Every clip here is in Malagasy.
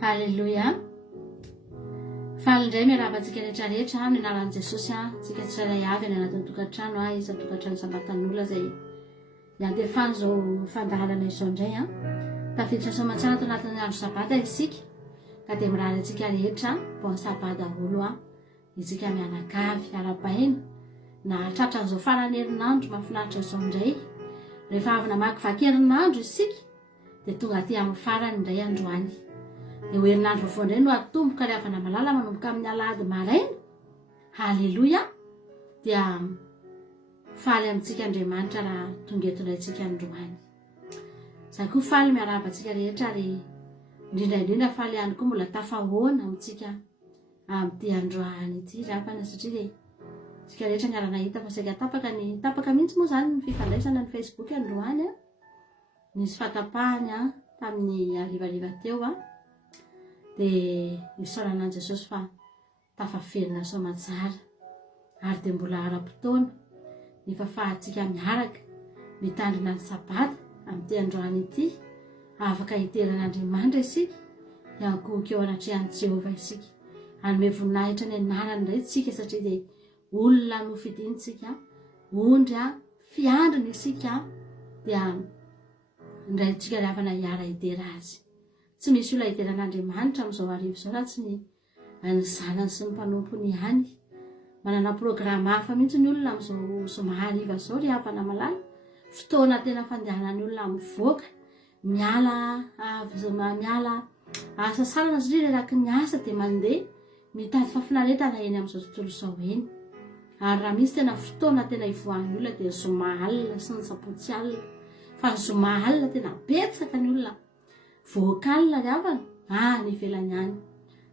Halleluja. Falindray miarabantsika rehetrarehetra amin'ny anaran'i Jesosy tsika tsirairay avy any anatin'ny tokantrano izy tokantrano sambatan'olona zay niantefany zao fandaharana izao indray tafiditra soamantsara ato anatin'ny andro sabata isika ka dia mirary antsika rehetra bon sabata daholo isika mianakavy ara-paina na tratran'izao farany herinandro mahafinaritra izao indray rehefa avy namakivaky herinandro isika dia tonga aty amin'ny farany indray androany. Dia ho herinandro vao indray no atomboka ry havana malala manomboka amin'ny alahady maraina. Halleluja. Dia faly amintsika Andriamanitra raha tonga eto indrayntsika androany. Za koa faly miarahaba antsika rehetra ary indrindraindrindra faly ihany koa mbola tafahoana amintsika amin'ity androany ity rapana satria dia tsika rehetra niarana hita fa saika tapaka mihitsy moa zany ny fifandraisana ny Facebook androany nisy fatapahany tamin'ny arivariva teo dia isaorana an'i Jesosy fa tafaferina soamantsara ary dia mbola ara-potoana ny fahafahantsika miaraka mitandrina ny sabata amin'ity androany ity afaka hiteran'Andriamanitra isika hiankohaka eo anatrehan'i Jehovah isika anome voninahitra ny anarany indray tsika satria dia olona no fidintsika ondry fiandrina isika dia indray tsika ry havana hiara hitera azy. Tsy misy olona hiteran'Andriamanitra amin'izao arivo izao raha tsy ny zanany sy ny mpanompony ihany. Manana programa hafa mihitsy ny olona amin'izao somahariva izao ry havana malala. Fotoana tena fandehanan'ny olona mivoaka miala asa sarana satria reraky ny asa dia mandeha mitady fafinaretana eny amin'izao tontolo izao eny. Ary raha misy tena fotoana tena ivoahan'ny olona dia zoma alina sy ny sapotsy alina. Fa zoma alina tena betsaka ny olona voakalina ry havana ny ivelany any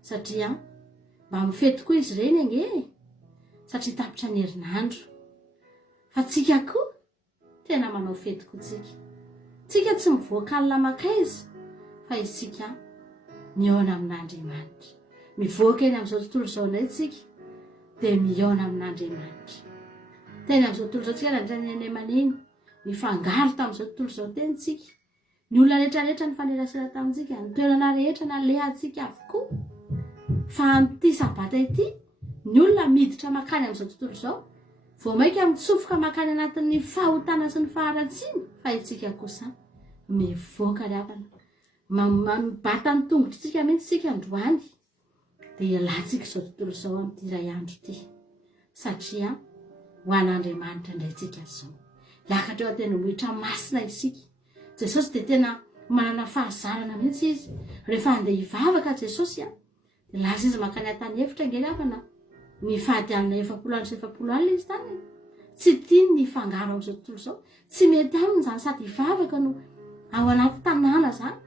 satria mba mifety koa izy ireny ange satria tapitra ny herinandro. Fa tsika koa tena manao fety koa tsika tsy mivoakalina makaizy fa isika mihaona amin'Andriamanitra mivoaka eny amin'izao tontolo izao indray tsika dia mihaona amin'Andriamanitra. Teny amin'izao tontolo izao tsika nandreny eny aman'iny mifangaro tamin'izao tontolo izao teny tsika ny olona rehetrarehetra ny fanerasera tamintsika ny toerana rehetra nalehantsika avokoa fa amin'ity sabata ity ny olona miditra makany amin'izao tontolo izao vao maika mitsofoka makany anatin'ny fahotana sy ny faharatsiana fa itsika kosa mivoaka ry havana mibata ny tongotritsika mihitsy tsika androany dia ialatsika izao tontolo izao amin'ity iray andro ity satria ho an'Andriamanitra indray tsika izao hiakatra eo an-tendrombohitra masina isika. Jesosy dia tena manana fahazarana mihitsy izy rehefa andeha hivavaka Jesosy dia laza izy makany an-tany efitra nge ry havana mifady alina 700 alina izy tany tsy tiany ny fangaro amin'izao tontolo izao tsy mety aminy zany sady hivavaka no ao anaty tanàna zany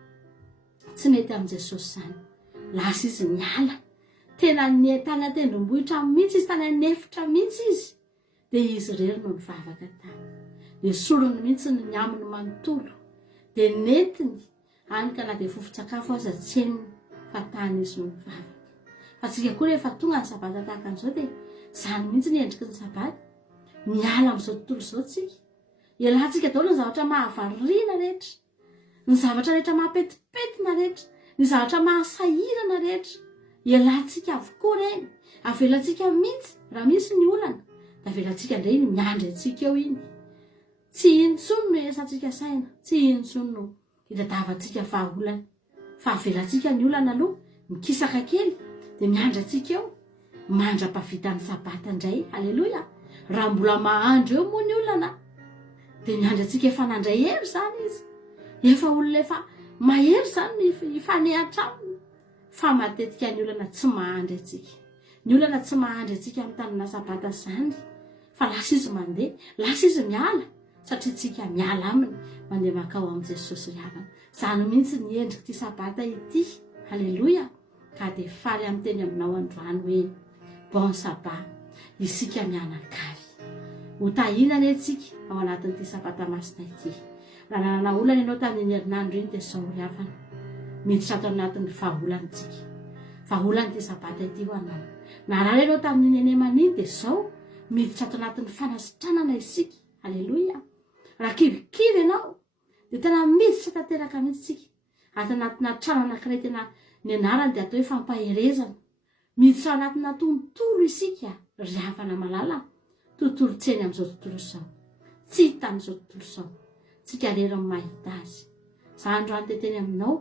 tsy mety amin'i Jesosy zany. Lasa izy miala tena tany an-tendrombohitra mihitsy izy tany anefitra mihitsy izy dia izy rery no mivavaka tany dia sorony mihitsy ny aminy manontolo dia netiny any ka na dia fofon-tsakafo aza tsy heniny fa tany izy no mivavaka. Fa tsika koa rehefa tonga ny sabata tahaka an'izao dia zany mihitsy ny endriky ny sabata miala amin'izao tontolo izao tsika ialatsika daholo ny zavatra mahavariana rehetra ny zavatra rehetra mahapetipetina rehetra ny zavatra mahasahirana rehetra ialatsika avokoa reny avelantsika mihitsy raha misy ny olana da avelantsika indray ny miandry antsika eo iny tsy intsony no esantsika saina tsy intsony no hitadavantsika vahaolana fa avelantsika ny olana aloha mikisaka kely dia miandry antsika eo mandra-pavitan'ny sabata indray. Halleluja. Raha mbola mahandro eo moa ny olana dia miandry antsika efa nandray hery zany izy efa olona efa mahery zany ifanehatra aminy fa matetika ny olana tsy mahandry antsika ny olana tsy mahandry antsika amin'ny tanana sabata zany fa lasa izy mandeha lasa izy miala satria tsika miala aminy mandeha makao amin'i Jesosy ry havana. Zany mihitsy ny endriky ity sabata ity. Halleluja. Ka dia faly amin'ny teny aminao androany hoe bon sabat isika mianakavy ho tahinana antsika ao anatin'ity sabata masina ity. Raha nanana olana ianao tamin'ny herinandro iny dia izao ry havana miditra ato anatin'ny vahaolantsika vahaolan'ity sabata ity ho anao. Na raha ianao tamin'ny eny aman'iny dia izao miditra ato anatin'ny fanasitranana isika. Halleluja. Raha kivikivy ianao dia tena miditra tanteraka mihitsy tsika ato anatina trano anankiray tena ny anarany dia atao hoe fampaherezana miditra anatina tontolo isika ry havana malala tontolo tseny amin'izao tontolo izao tsy hita amin'izao tontolo izao tsika rerany mahita azy za androany teteny aminao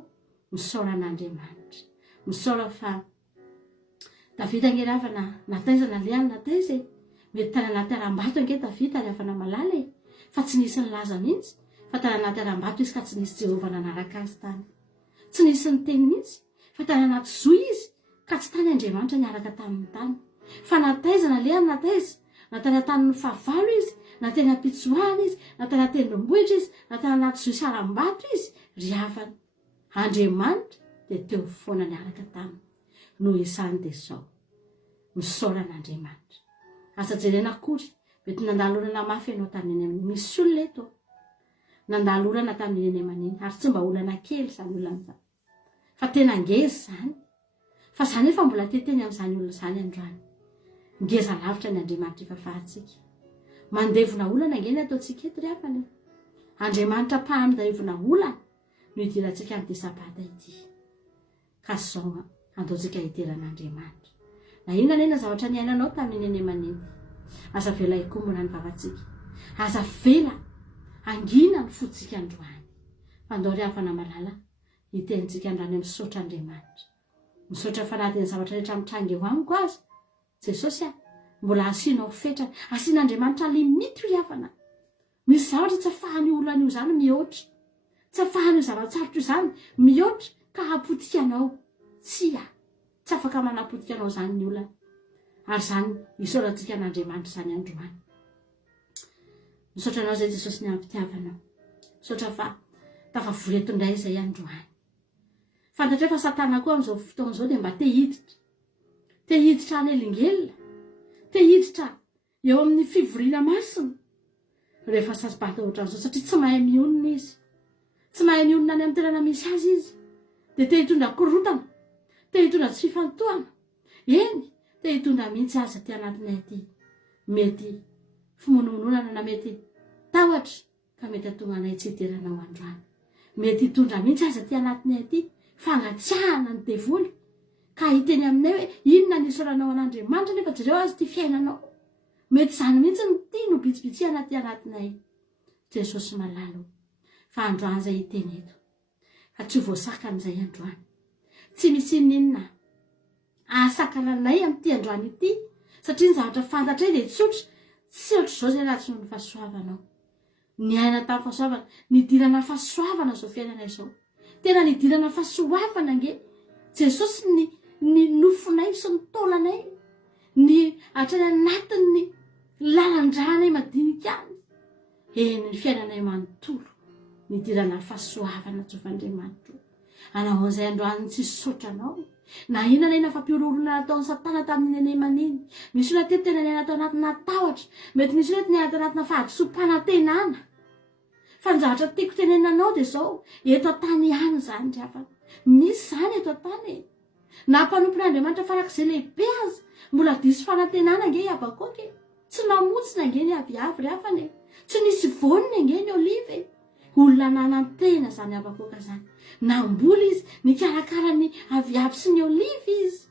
misaora an'Andriamanitra misaora fa Davida nge ravana nataizana leany nataiza mety tany anaty aram-bato ange Davida ry havana malala fa tsy nisy ny laza mihitsy fa tany anaty aram-bato izy ka tsy nisy Jehovah nanaraka azy tany tsy nisy ny teny mihitsy fa tany anaty zo izy ka tsy tany Andriamanitra niaraka tamin'ny tany fa nataizana leany nataiza na tany an-tanin'ny fahavalo izy na teny am-pitsoahana izy na tany an-tendrombohitra izy na tany anaty zo saram-bato izy ry havana Andriamanitra dia teo foana niaraka taminy noho izany dia zao misaora an'Andriamanitra asa jerena akory mety nandalorana mafy ianao tamin'ny eny amin'ny misy olona eto nandalorana tamin'ny eny aman'iny ary tsy mba olana kely izany olona izany fa tena ngeza izany fa izany efa mbola teteny amin'izany olona izany androany ngeza lavitra ny Andriamanitra efa fahatsika mandevona olana ngeny ataontsika eto ry havana Andriamanitra mpahandevona olana no hidirantsika amin'ny sabata ity ka izao andaontsika hidiran'Andriamanitra na inona ena zavatra niainanao tamin'ny eny aman'iny aza vela ikombona ny vavantsika aza vela angina ny fotsika androany fa andao ry havana malala hitentsika androany misaotra Andriamanitra misaotra fanadiny zavatra rehetra mitrangy eo amiko azy Jesosy mbola asianao fetrany asian'Andriamanitra limity ry havana misy zavatra tsy afahan'ny olona io zany mihoatra tsy afahan'io zava-tsarotra io zany mihoatra ka hapotikanao tsy afaka manapotikanao zany ny olona ary zany isaorantsika an'Andriamanitra zany androany misaotra anao zay Jesosy ny ampitiavanao misaotra fa tafavory eto indray izay androany fantatra fa Satana koa amin'izao fotoana izao dia mba te hiditra any elingelina te hiditra eo amin'ny fivoriana masina rehefa sasabata ohatran'izao satria tsy mahay mionona izy tsy mahay mionona any amin'ny toerana misy azy izy dia te hitondra korotana te hitondra tsy fifantohana eny te hitondra mihitsy azy aty anatiny aty mety fimonomononana na mety tahotra ka mety atonga anay tsy hidiranao androany mety hitondra mihitsy azy aty anatiny aty fangatsiahana ny devoly ka hiteny aminay hoe inona ny isaoranao an'Andriamanitra nefa jereo azy ty fiainanao mety izany mihitsy ny ty no bitsibitsihana aty anatinay Jesosy malalo fa androany izay hiteny eto fa tsy ho voasakan'izay androany tsy misy ninona ahasakananay amin'ity androany ity satria ny zavatra fantatray dia tsotra tsy ohatr'izao zay raha tsy noho ny fahasoavanao ny aina tamin'ny fahasoavana nidirana fahasoavana zao fiainana izao tena nidirana fahasoavana nge Jesosy ny nofonay sy ny taolanay ny hatrany anatin'ny lalandranay madinika any ny fiainanay manontolo nidirana fahasoavana tsofan'Andriamanitra anao an'izay androany tsy sotranao na inona ina fampiororona nataon'ny Satana tamin'ny eny aman'iny misy olona tety tena niaina tao anatina tahotra mety misy olona niaina tao anatina fahadisom-panantenana fa ny zavatra tiako tenenanao dia zao eto an-tany ihany zany ry havana misy zany eto an-tany na mpanompon'Andriamanitra farak'izay lehibe azy mbola diso fanantenana nge abakoky tsy namotsina nge ny aviavy ry havana tsy nisy vonina nge ny olive olona nanantena zany abakoka zany namboly izy nikarakara ny aviavy sy ny olive izy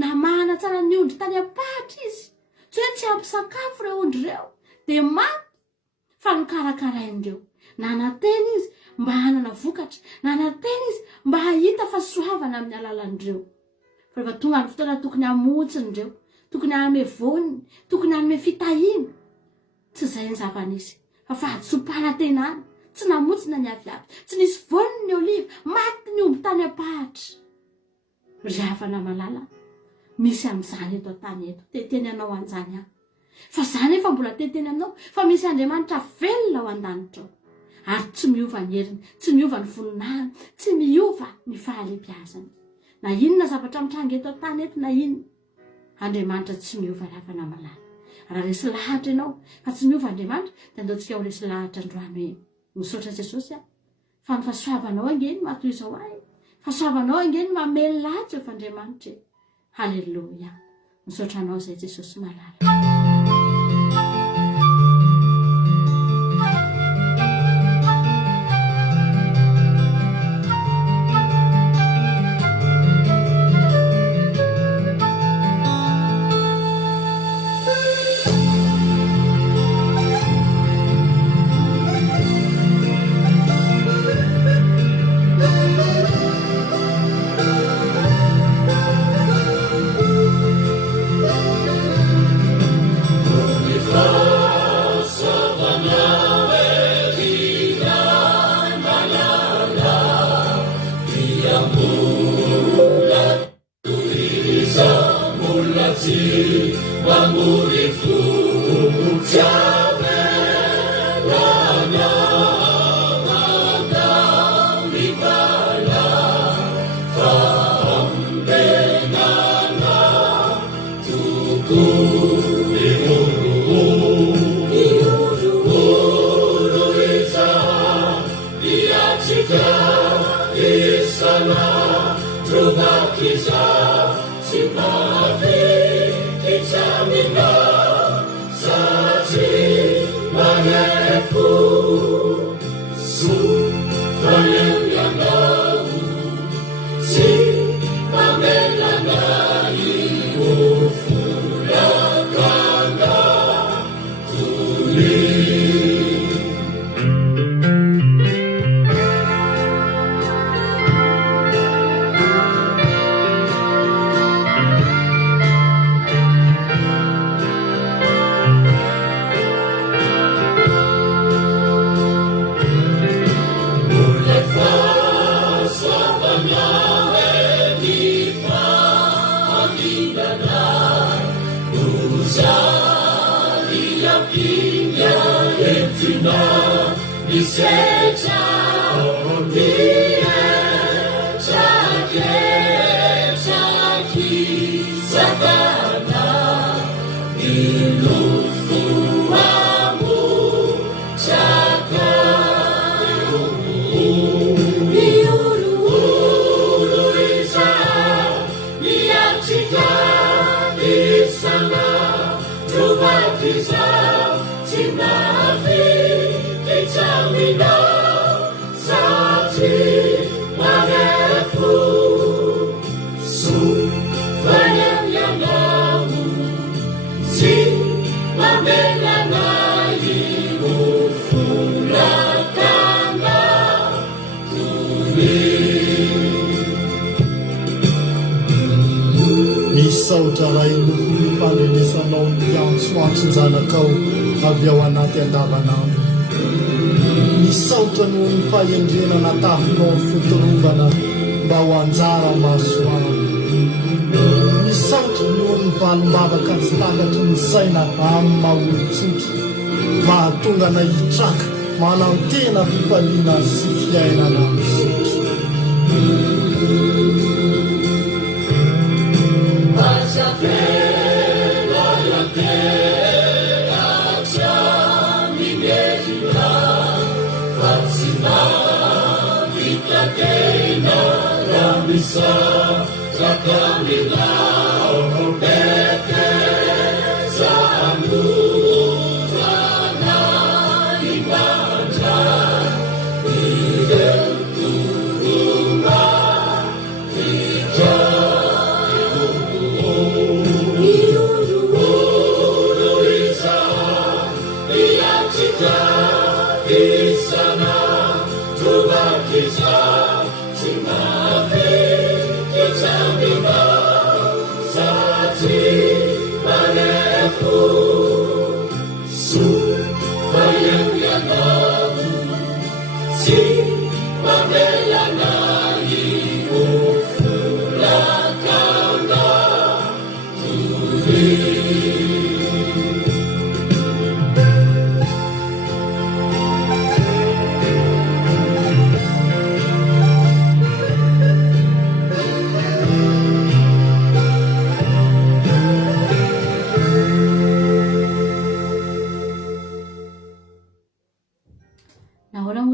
namahana tsara ny ondry tany apahatra izy tsy hoe tsy ampisakafo ireo ondry ireo dia maty fa nikarakaraindreo nanantena izy mba hanana vokatra nanantena izy mba hahita fahasoavana amin'ny alalandreo fa rehefa tonga ny fotoana tokony hamotsindreo tokony hanome voniny tokony hanome fitahina tsy izay ny zavanisy fa fahadisom-panantenana tsy namotsina ny aviavy tsy nisy voniny ny olive maty ny omby tany apahatra ry havana malala misy amin'izany eto an-tany eto teteny anao an'izany aho fa zany efa mbola teteny aminao fa misy Andriamanitra velona ao an-danitra ao ary tsy miova ny heriny tsy miova ny voninahiny tsy miova ny fahalebiazany na inona zavatra mitrangy eto an-tany eto na inona Andriamanitra tsy miova ry havana malala raha resy lahatra ianao fa tsy miova Andriamanitra dia andaontsika ho resy lahatra androany hoe misaotra Jesosy fa ny fahasoavanao angeny matoy izao ahy fahasoavanao angeny mamelatra efa Andriamanitra haleloia misaotra anao zay Jesosy malala Misaotra ray nofony fandrenesanao ny antsoantsinjanakao avy ao anaty andavanandro. Misaotra noho ny fahendrena natafinao ny fitorovana mba ho anjara masoana. Misaotra noho ny valombavaka tsy takatry ny saina amin'ny maholon-tsotra mahatonga na hitraka manao tena fifaliana sy fiainana misotra.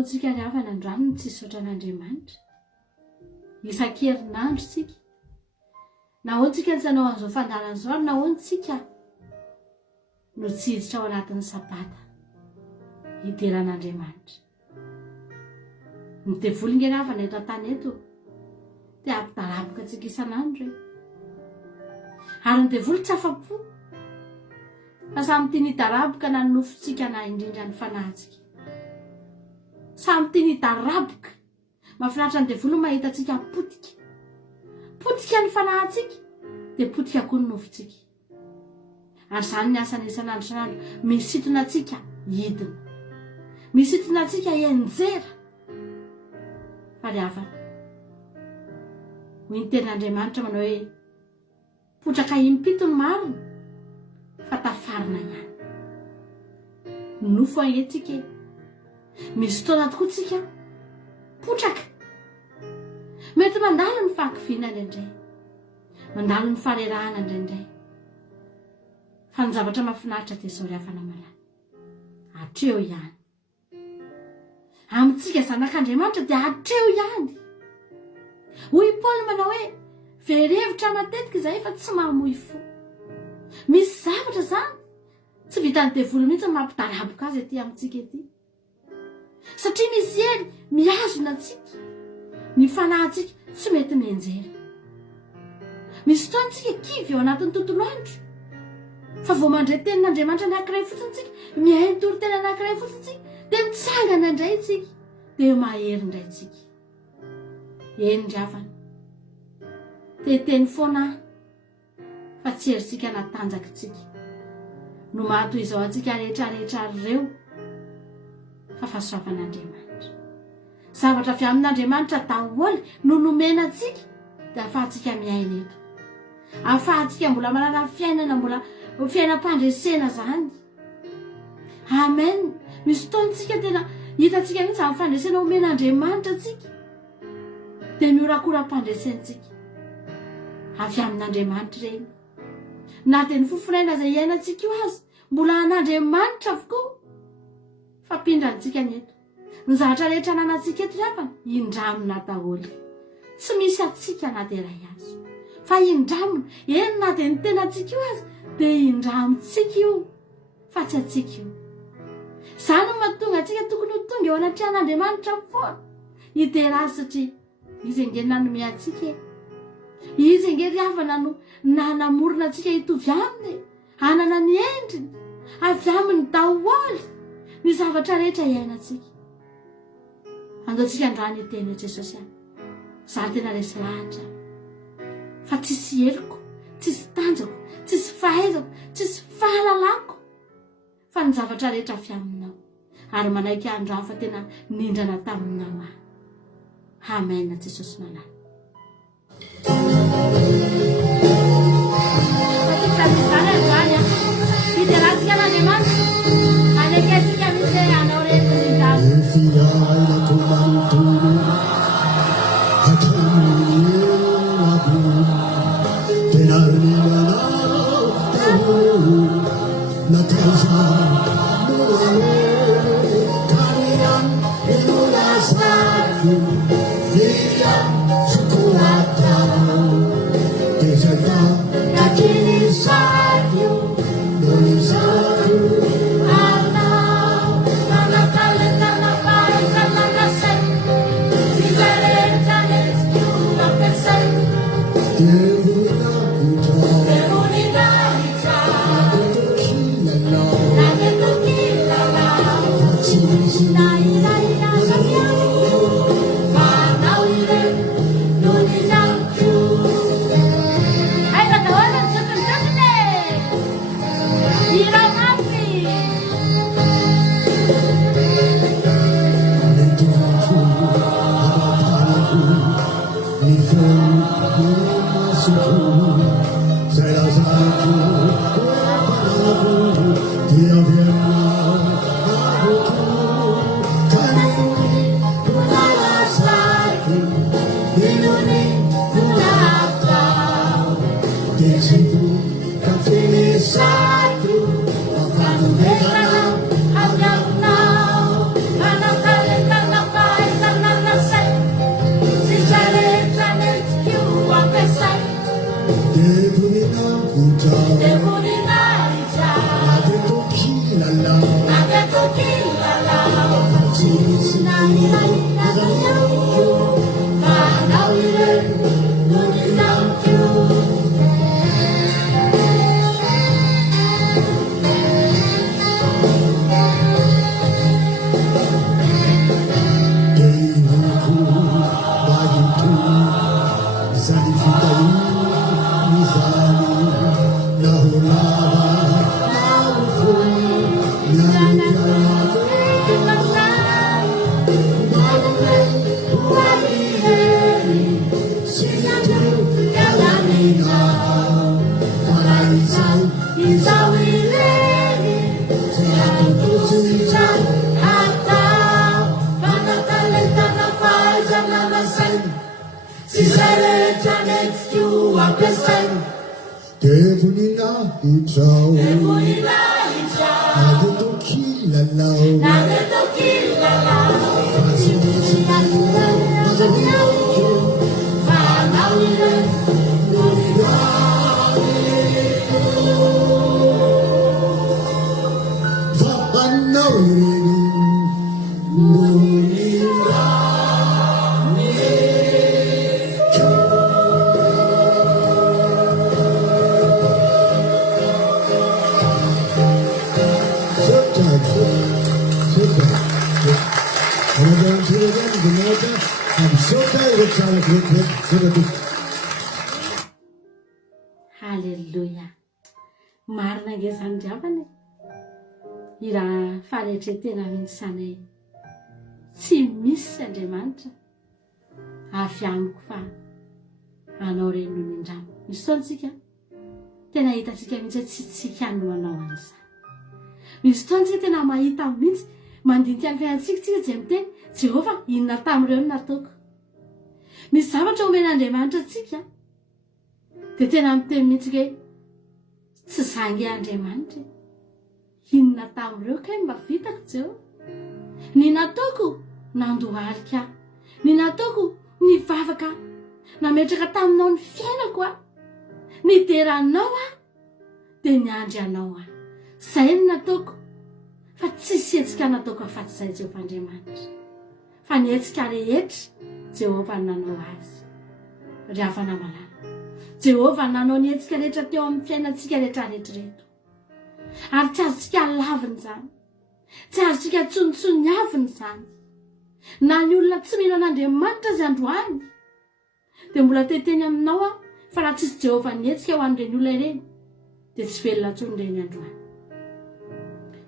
Tsika ny avana andranony tsy sotra an'Andriamanitra isan-kerinandro tsika nahoana tsika tsy hanao an'izao fandarana izao ary nahoana tsika no tsy hiditra ao anatin'ny sabata hideran'Andriamanitra. Ny tevolinga ny avana eto an-tany eto te ampitaraboka tsika isan'andro ary ny tevoly tsy afa-po fa samy tiany hitaraboka na nofotsika na indrindra ny fanahintsika. Samy tiany hitaraboka. Mahafinaritra ny devoly mahita antsika potika ny fanahintsika dia potika koa ny nofontsika. Ary izany ny asany isan'andro isan'andro misintona antsika hidina, misintona antsika enjera fa ry havana. Hoy ny tenin'Andriamanitra manao hoe potraka impitony mariny fa tafarina ihany nofo anetsika misy fotoana tokoa tsika potraka mety mandalo ny fahakiviana indraindray mandalo ny farerahana indraindray fa ny zavatra mahafinaritra dia zao ry havana malala hatreo ihany amintsika zanak'Andriamanitra dia hatreo ihany. Hoy Paoly manao hoe verevitra matetika izay fa tsy mamoy fo. Misy zavatra zany tsy vitany devoly mihitsy mampitaraboka azy ety amintsika ety satria misy ely miazona antsika ny fanahintsika tsy mety mienjera. Misy fotoantsika kivy eo anatin'ny tontolo andro fa vao mandray tenin'Andriamanitra anankiray fotsiny tsika mihaino toriteny anankiray fotsiny tsika dia mitsangana indray tsika dia mahery indray tsika. Eny ravana teteny foana fa tsy heritsika natanjakitsika no mahato izao antsika rehetrarehetra reo fa fahasoavan'Andriamanitra. Zavatra avy amin'Andriamanitra daholo no nomena antsika dia ahafahantsika miaina eto, ahafahantsika mbola manana fiainana, mbola fiainam-pandresena zany. Amen. Misy fotoantsika tena hitantsika mihitsy amin'ny fandresena omen'Andriamanitra antsika dia miorakoram-pandresentsika avy amin'Andriamanitra reny. Na dia ny fofinaina izay iainantsika io azy mbola an'Andriamanitra avokoa fa pindrantsika ny eto. Ny zavatra rehetra ananantsika eto ravana indramina daholo, tsy misy atsika na dia iray azy fa indramina. Eny na dia ny tenantsika io azy dia indramintsika io fa tsy atsika io. Izany no mahatonga antsika tokony ho tonga eo anatrehan'Andriamanitra foana hiderazy satria izy ange nanome antsika, izy ange ry havana no nanamorona antsika hitovy aminy, hanana ny endriny avy aminy daholo ny zavatra rehetra iainantsika. Andaontsika androany teny Jesosy any, za tena resy lahatra fa tsisy heriko, tsisy tanjako, tsisy fahaizako, tsisy fahalalako fa ny zavatra rehetra avy aminao ary manaiky androany fa tena nindrana taminao ahy. Amen. Jesosy malala. Fideratsika n'Andriamanitra anaketsika misy anao rehetra Zani fitaí, mizani, na rolava. ampiasaina devonina hitrao nadetokilalao Halleluja. Marina nge zany driavany i raha faharetretena mihitsy sanay tsy misy Andriamanitra avy amiko fa anao reny mindramo. Misy fotoantsika tena hitantsika mihitsy tsy tsika no manao an'izany. Misy fotoantsika tena mahita mihitsy mandinika ny fiainantsika tsika dia miteny Jehova inona tamin'ireo no nataoko. Misy zavatra omen'Andriamanitra atsika dia tena miteny mihitsy hoe tsy zangy Andriamanitra inona tamin'ireo kay mba vitako Jehova. Ny nataoko nandohalika, ny nataoko nivavaka, nametraka taminao ny fiainako a, nideranao a, dia niandry anao a. Zay ny nataoko, fa tsisy hetsika nataoko afatsy izay Jehova Andriamanitra. Fa ny hetsika rehetra Jehova nanao azy. Ry havana malala, Jehova nanao ny hetsika rehetra teo amin'ny fiainantsika rehetrarehetra. Ary tsy azontsika laviny izany, tsy azontsika tsontsony aviny izany. Na ny olona tsy mino an'Andriamanitra azy androany dia mbola teteny aminao a, fa raha tsisy Jehova ny hetsika ho an'ireny olona ireny dia tsy velona tsony ireny androany.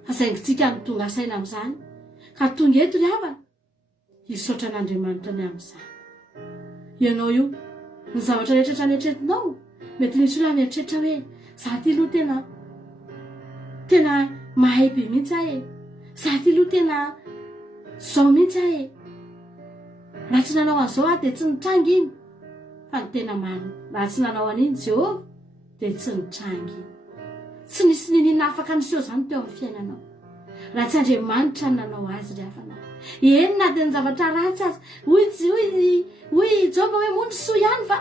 Fa saingintsika no tonga saina amin'izany ka tonga eto ry havana hisaotra an'Andriamanitra ny amin'izany. Ianao io ny zavatra rehetra netretinao, mety misy olona mieritreritra hoe za ty aloha tena mahay be mihitsy ahe, za ty aloha tena zao mihitsy ahe, raha tsy nanao an'izao aho dia tsy nitrangy iny. Fa ny tena marina, raha tsy nanao an'iny Jehova dia tsy nitrangy iny. Tsy nisy ninina afaka niseho zany teo amin'ny fiainanao raha tsy Andriamanitra no nanao azy ry havana. Eny na dia ny zavatra ratsy azy, hoy Joba hoe mony soa ihany fa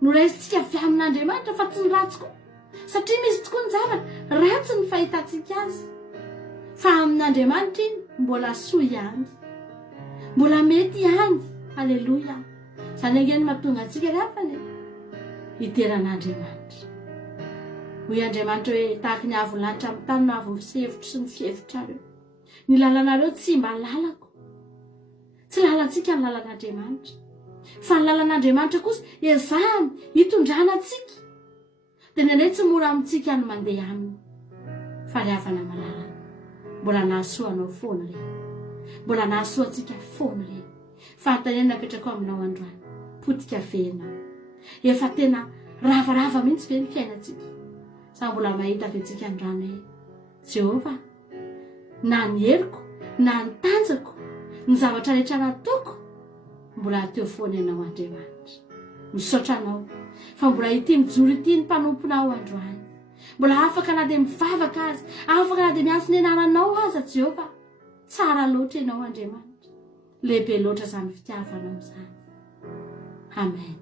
noraisintsika avy amin'Andriamanitra fa tsy ny ratsy koa. Satria misy tokoa ny zavatra ratsy ny fahitantsika azy, fa amin'Andriamanitra iny mbola soa ihany, mbola mety ihany. Halleluja. Zany angeny mahatonga antsika ry havana hideran'Andriamanitra. Hoy Andriamanitra hoe tahaka ny avo lanitra amin'ny tany no avo ny sehevitro sy ny fihevitrareo. Ny lalanareo tsy mba lalako. Tsy lalantsika ny lalan'Andriamanitra, fa ny lalan'Andriamanitra kosa ezahany hitondrana antsika. Dia nenay tsy mora amintsika ny mandeha aminy. Fa ry havana malala, mbola nahasoa anao foana reny, mbola nahasoa antsika foana reny. Fanontaniana napetraka aminao androany, potika venao. Efa tena ravarava mihitsy ve ny fiainantsika. Sa mbola mahita ventsika androany hoe Jehova, na ny heliko na ny tanjako, ny zavatra rehetra nataoko, mbola teo foana ianao Andriamanitra. Misaotra anao fa mbola ity mijoro ity ny mpanomponao androany. Mbola afaka na dia mivavaka azy, afaka na dia miantso ny anananao aza Jehova. Tsara loatra ianao Andriamanitra, lehibe loatra izany fitiavanao izany. Amen.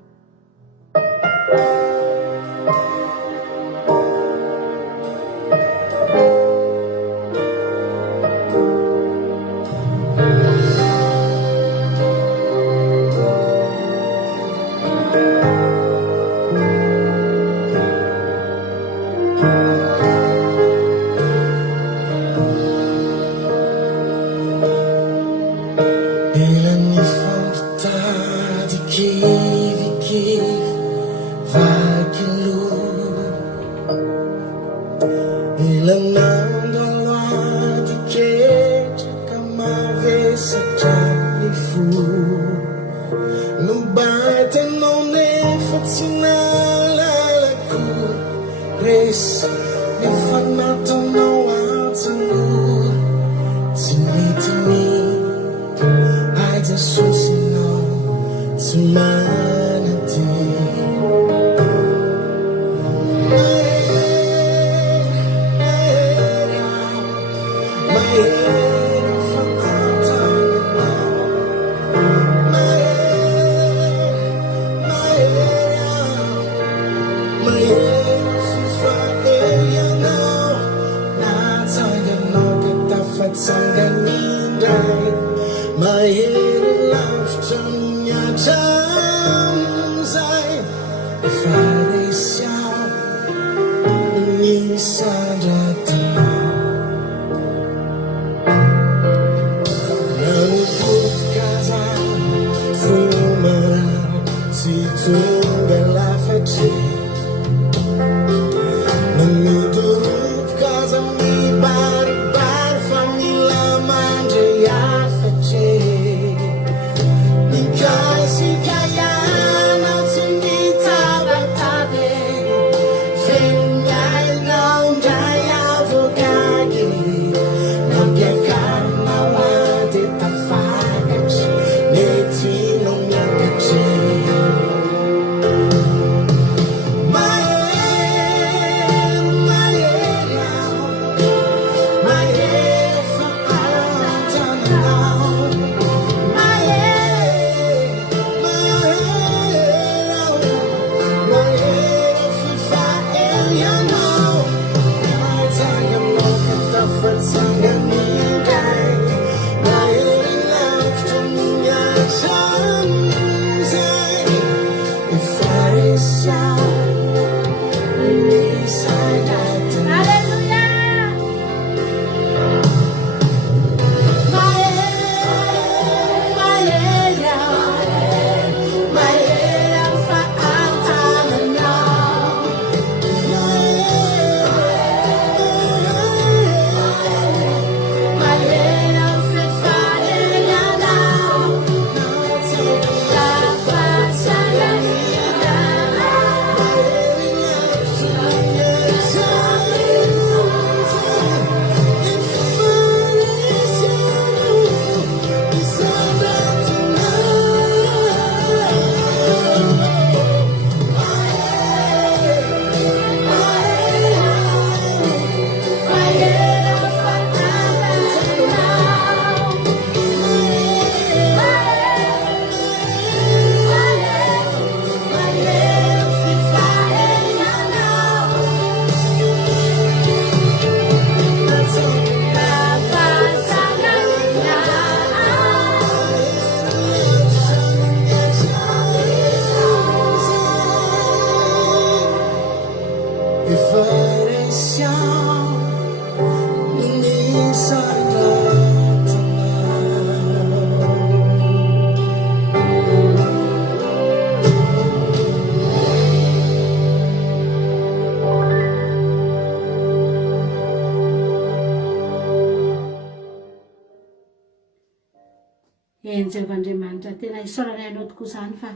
eny Jehovandriamanitra tena isaoranay anao tokoa izany fa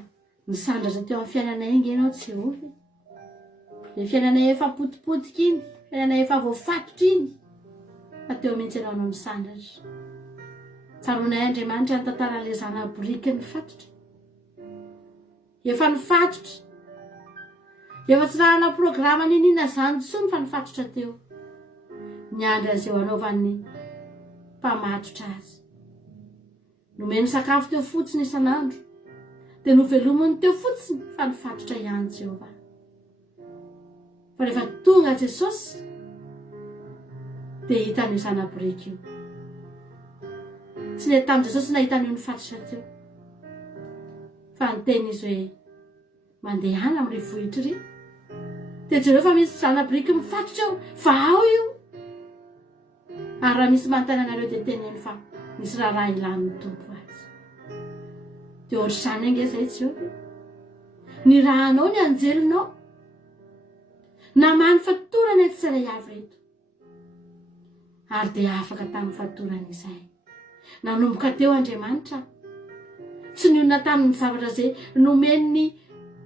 nisandratra teo amin'ny fiainanay ingy ianao tsy ovy. Ny fiainanay efa potipotika iny, fiainanay efa voafatotra iny, fa teo mihitsy ianao no nisandratra. Tsaronay Andriamanitra ny tantaran'ilay zana-borika nifatotra. Efa nifatotra. Efa tsy rahana programa ninina zany tsony fa nifatotra teo. Niandry an'izay ho anaovan'ny mpamatotra azy. Nomeny sakafo teo fotsiny isan'andro, dia novelomony teo fotsiny fa nifatotra ihany Jehovah. Fa rehefa tonga Jesosy dia hitan'io zana-borika io. Tsy ilay tamin'i Jesosy nahitan'io nifatotra teo, fa niteny izy hoe mandeha any amin'ny vohitra ry. Dia jereo fa misy zana-borika mifatotra eo, fa ao io. Ary raha misy manontany anareo dia teneny fa misy raharaha ilan'ny tompo azy. Dia ohatry izany ange izay tsy eo. Ny rahanao ny anjelinao namany fatorana ety tsirairay avy reto. Ary dia afaka tamin'ny fatorana izay. Nanomboka teo Andriamanitra. Tsy nionina tamin'ny zavatra izay nomeny ny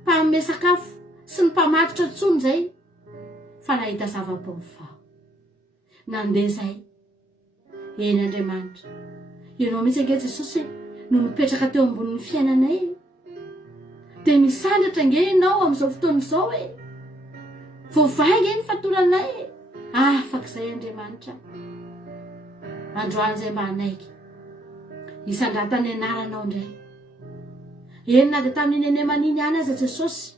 mpamme sakafo sy ny mpamatotra tsony izay, fa nahita zava-baovao. Nandeha izay. Eny Andriamanitra. Ianao mihitsy ange Jesosy no mipetraka teo ambonin'ny fiainanay. Dia misandratra ange ianao amin'izao fotoana izao e. Voavainga eny fatoranay. Afaka izay Andriamanitra. Androany izay mba hanaiky. Isandrata ny anaranao indray. Eny na dia tamin'ny neny maniny ihany aza Jesosy.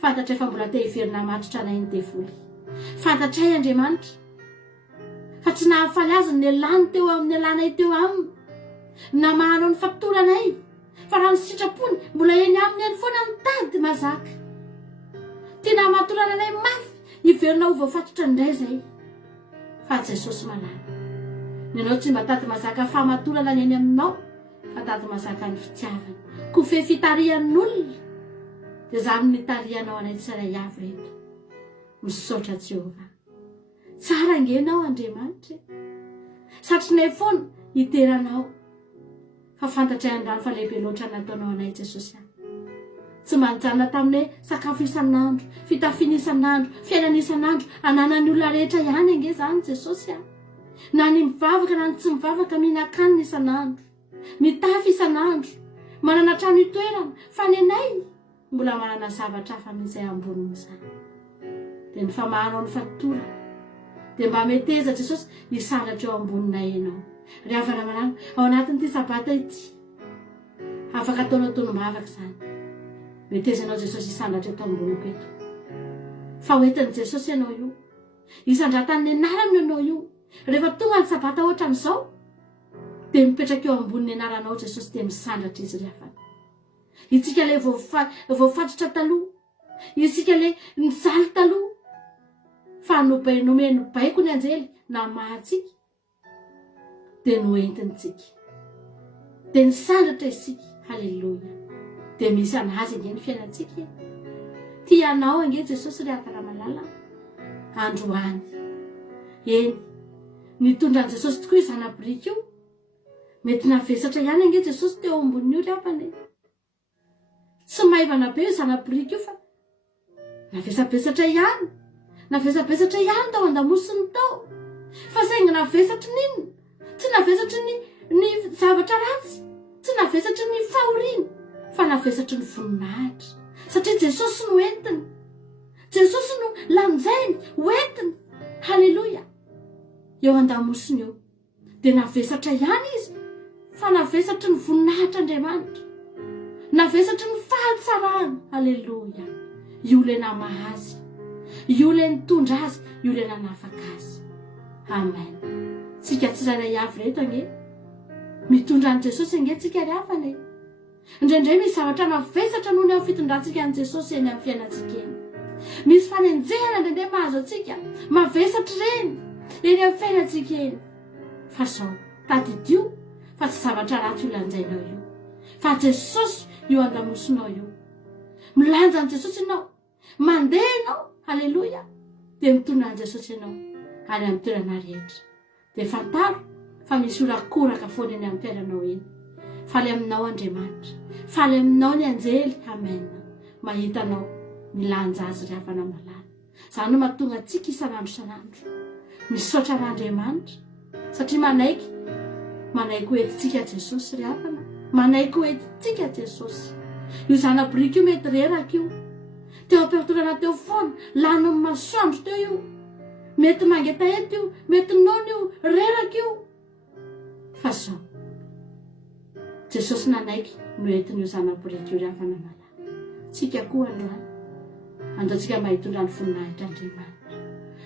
Fantatray fa mbola te hiverina matotra anay ny devoly. Fantatray Andriamanitra. Fa tsy nahafaly azy ny elany teo amin'ny elanay teo aminy. Namahanao ny fatoranay. Fa raha ny sitrapony mbola eny aminy eny foana mitady mazaka. Tina matorana anay mafy hiverina ho voafatotra indray izay. Fa Jesosy malala. Nenao tsy mba tady mazaka fahamatorana ny eny aminao, fa tady mazaka ny fitiavana. Kofehy fitarihan'olona. Dia izany nitarihanao anay tsirairay avy reto. Misaotra Jehovah. Tsara angenao Andriamanitra. Satrinay foana hiteranao. Fa fantatray androany fa lehibe loatra nataonao anay Jesosy. Tsy manjanona tamin'ny sakafo isan'andro, fitafiana isan'andro, fiainana isan'andro, ananan'ny olona rehetra ihany ange izany Jesosy. Na ny mivavaka na ny tsy mivavaka mihinan-kanina isan'andro, mitafy isan'andro, manana trano itoerana, fa ny anay mbola manana zavatra hafa mihitsy ambonin'izany. Dia ny famahanao ny fatorana. Dia mba meteza Jesosy hisandratra eo amboninay ianao. Ry havana manano ao anatin'ity sabata ity. Afaka ataonao tonom-bavaka izany. Metezanao Jesosy hisandratra eto amboniko eto. Fa hoentin'i Jesosy ianao io. Hisandratan'ny anarany ianao io. Rehefa tonga ny sabata ohatran'izao, dia mipetraka eo ambonin'ny anaranao Jesosy dia misandratra izy ry havana. Itsika ilay voafatotra taloha. Isika ilay nizaly taloha. Fa nomeny baiko ny anjely na mahatsika. Dia noentintsika. Dia nisandratra isika. Halleluja. Dia misy anazy ange ny fiainantsika. Tianao ange Jesosy ry akara malala. Androany. Eny. Nitondran'i Jesosy tokoa io zana-borika io. Mety navesatra ihany ange Jesosy teo amboniny io ry havana. Tsy maivana be io zana-borika io fa navesabesatra ihany. Navesabesatra ihany tao an-damosiny tao. Fa saingy navesatra n'inona? Tsy navesatra ny zavatra ratsy. Tsy navesatra ny fahoriana. Fa navesatra ny voninahitra. Satria Jesosy no entiny. Jesosy no lanjainy, entiny. Halleluja. Eo an-damosiny eo. Dia navesatra ihany izy. Fa navesatra ny voninahitra Andriamanitra. Navesatra ny fahatsarana. Halleluja. Io ilay namaha azy. Io ilay nitondra azy. Io ilay nanafaka azy. Amen. Tsika tsirairay avy reto ange. Mitondra an' Jesosy ange tsika ry havana. Indraindray misy zavatra mavesatra noho ny amin'ny fitondrantsika an' Jesosy eny amin'ny fiainantsika eny. Misy fanenjehana indraindray mahazo antsika. Mavesatra ireny eny amin'ny fiainantsika eny. Fa zao, tadidio fa tsy zavatra ratsy io lanjainao io. Fa Jesosy io an-damosinao io. Milanja an' Jesosy ianao. Mandeha ianao. Halleluja. Dia mitondra an' Jesosy ianao any amin'ny toerana rehetra. Dia fantaro fa misy ora koraka foana eny amin'ny toeranao eny. faly aminao Andriamanitra, faly aminao ny anjely. Amen. Mahitanao milanjazy ry havana malala. Zany no mahatonga antsika isan'andro misaotra an'Andriamanitra satria manaiky ho entintsika Jesosy ry havana, manaiky ho entintsika Jesosy. Io zana-biriky io mety reraka io, teo ampiatorana teo foana, lano amin'ny masoandro teo io, mety mangetahety io, mety nono io, reraka io. Fa zao Jesosy nanaiky no entin'io zana-biriky io ry havana malala. Tsika koa andro tsika mahitondra ny voninahitra Andriamanitra.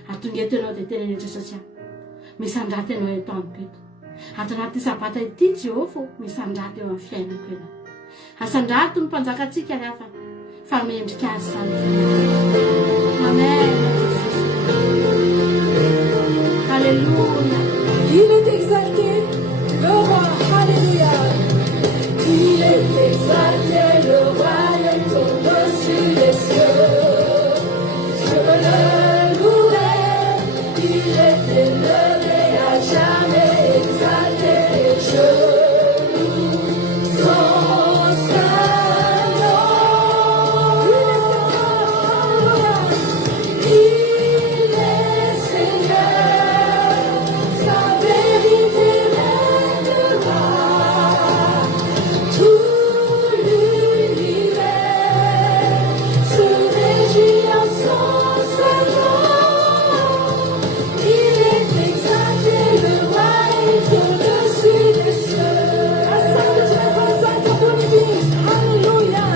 Atongeto ianao dia tenen'ny Jesosy aho, misandraty ianao eto amiko eto. Ato anaty sabata ity Jehovah misandraty eo amin'ny fiainako ianao. Asandrato ny mpanjakatsika ry havana, fa mendrika azy zany. Amen. Alléluia. Il est exalté, le roi, alléluia. Il est exalté, le roi est au-dessus des cieux. Je veux le louer, il est élevé à jamais exalté. Je loue son saint nom. Il est Seigneur, sa vérité règnera. Tout l'univers se réjouit en son saint nom. Il est exalté, le roi est au-dessus des cieux. Alléluia.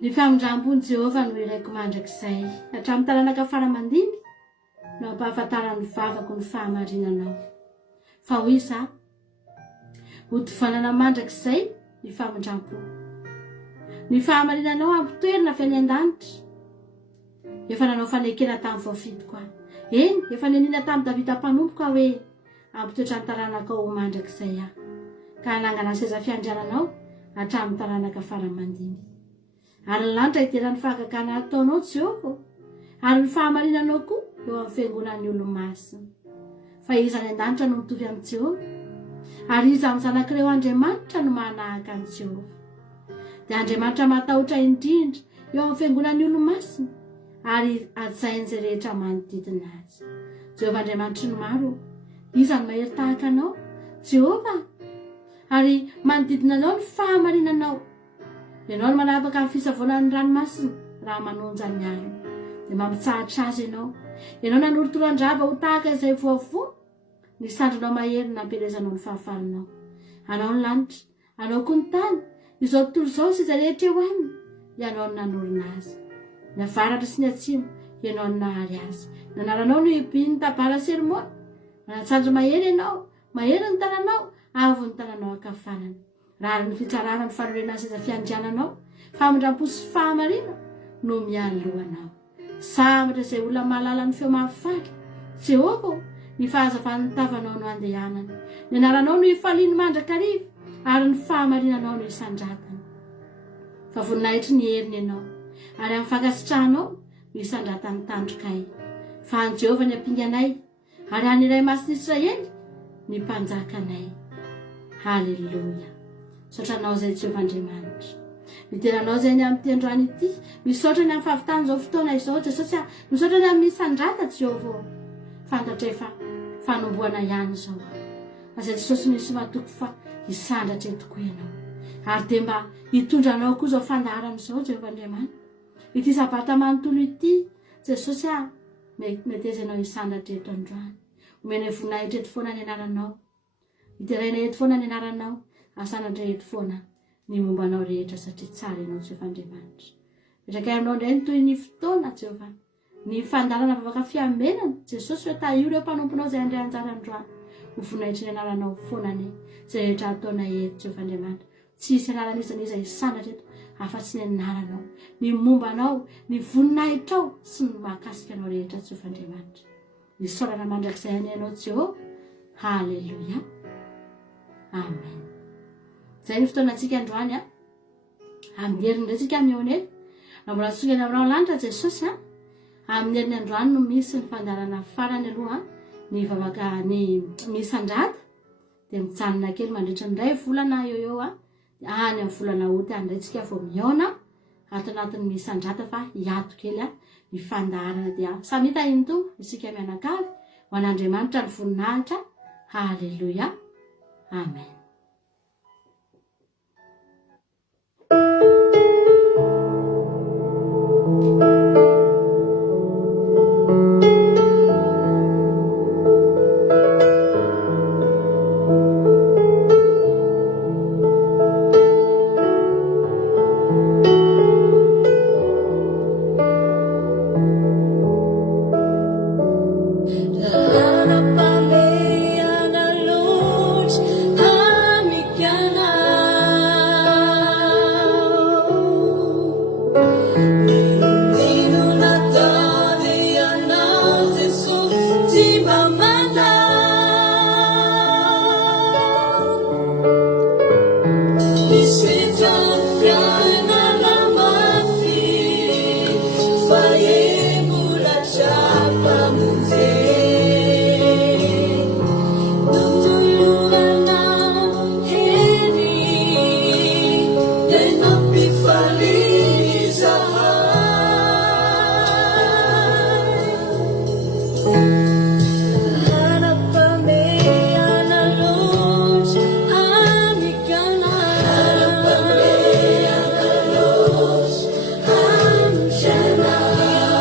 Ny famindram-pony Jehovah no ilaiko mandrakizay. Hatramin'ny taranaka faramandimby no ampahafantarany vavako ny fahamarinanao. Fa hoy izaho, hodivanana mandrakizay ny famindram-pony. Ny fahamarinanao ampitoerina avy any an-danitra. Efa nanao fanekena tamin'ny voafidiko aho. Eny, efa nenina tamin'ny Davida mpanompoka hoe ampitoetra ny taranaka ho mandrakizay aho. Ka hanangana seza fiandriananao hatramin'ny taranaka faramandimby. Ary ny lanitra hiterany fahagagana ataonao Jehovah, ary ny fahamarinanao koa eo amin'ny fiangonan'ny olo-masina. Fa iza any an-danitra no mitovy amin'ny Jehovah, ary iza amin'ny zanak'ireo Andriamanitra no manahaka an'i Jehovah. Dia Andriamanitra matahotra indrindra eo amin'ny fiangonan'ny olo-masina, ary hajain'izay rehetra manodidina azy. Jehovah Andriamanitra ny maro, iza no mahery tahaka anao Jehovah, ary manodidina anao ny fahamarinanao. Ianao no manapaka amin'ny fisavoanan'ny ranomasina raha manonja ny alina, dia mampitsahatra azy ianao. Ianao nanorotoran-draba ho tahaka izay voavoa, ny sandronao mahery nampelezanao ny fahafalinao. anao ny lanitra anao koa ny tany izao tontolo izao sy izay rehetra eo aminy ianao ny nanorina azy ny avaratra sy ny atsimo ianao ny nahary azy nanaranao no ibiny tabara sermona manatsandry mahery ianao mahery ny tananao avo ny tananao ankavanana raha ary ny fitsarana ny fanorena seza fiandriananao famindram-po sy fahamarina no mialohanao samatra izay olona mahalala ny feo mahafaly Jehova ny fahazavan'ny tavanao no andehanana ny anaranao no ifaliany mandrakariva ary ny fahamarinanao no isandratana fa voninahitry ny heriny ianao ary amin'ny fankasitrahanao no isandratany tandrokay fa any Jehova ny ampinganay ary any iray masiny Israely ny mpanjakanay haleloia sotranao zay Jehova Andriamanitra mideranao zay ny amin'ny tendroany ity misaotra ny amin'ny fahavitany izao fotoana izao Jesosy misaotra ny amin'ny sandrata Jehova fantatra efa fanomboana ihany izao azay Jesosy misy matoky fa hisandratra tokoa ianao ary dia mba hitondranao koa izao fandaharana izao Jehova Andriamanitra ity sabata manontolo ity Jesosy mety izenao hisandatra eto androany omena voninahitra eto foana ny anaranao hiteraina eto foana ny anaranao asanatra eto foana ny mombanao rehetra satria tsara ianao Jehova Andriamanitra metraka aminao indray ny toy ny fotoana Jehova ny fandarana vavaka fiamenana Jesosy hoe taio ireo mpanomponao izay andray anjara androany ho voninahitra ny anaranao foanany izay rehetra ataona eto Jehova Andriamanitra tsisy anarana izaniza hisandatra eto afa-tsy ny anaranao ny mombanao ny voninahitrao sy ny mahakasika anao rehetra Jehova Andriamanitra nisaorana mandrakizay any ianao Jehova haleloia amen zay ny fotoanantsika androany amin'ny heriny indray tsika mihoanely raha mbola tsongana aminao lanitra Jesosy amin'ny heriny androany no misy ny fandarana farany aloha ny vavaka ny misandrata dia mijanona kely mandritra ny ray volana eo eo any amin'ny volana août andrayntsika vao mihaona ato anatin'ny misandrata fa hiato kely ny fandarana dia samy hita into isika mianakavy ho an'Andriamanitra ny voninahitra haleloia amen Shana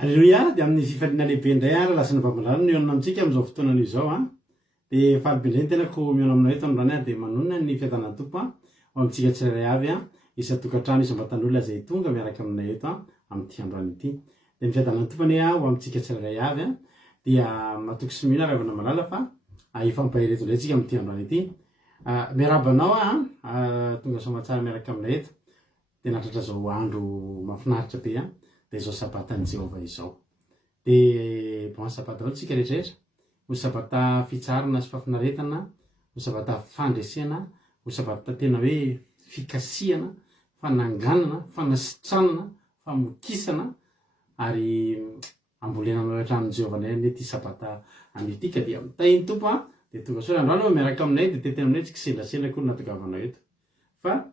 Alleluia, dia amin'ny fifaliana lehibe indray ary lasana fahamalala mihaonana amintsika amin'izao fotoanana izao a. Dia falibe indray ny tenako mihaona aminao eto androany a, dia manonona ny fiadanana tompo a ao amintsika tsirairay avy a isa-tokantrano isam-batan'olona izay tonga miaraka aminay eto a amin'ity androany ity. Dia ny fiadanana tompany a ho amintsika tsirairay avy a dia matoky sy mihina ravana malala fa ifampahireto indray tsika amin'ity androany ity. Miarabanao a tonga somatsara miaraka aminay eto dia natratra zao andro mahafinaritra be a. Dia izao sabatan'i Jehova izao. Dia bon sabata daholo tsika rehetrarehetra. Ho sabata fitsarana sy fafinaretana, ho sabata fandresena, ho sabata tena hoe fikasiana, fananganana, fanasitranana, famokisana ary ambolena mahatramin'i Jehova nay ny sabata amitika dia mitahiny tompo a. Dia tonga soa androany miaraka aminay dia tetena aminay tsika sendrasendra koa natagavanao eto. Fa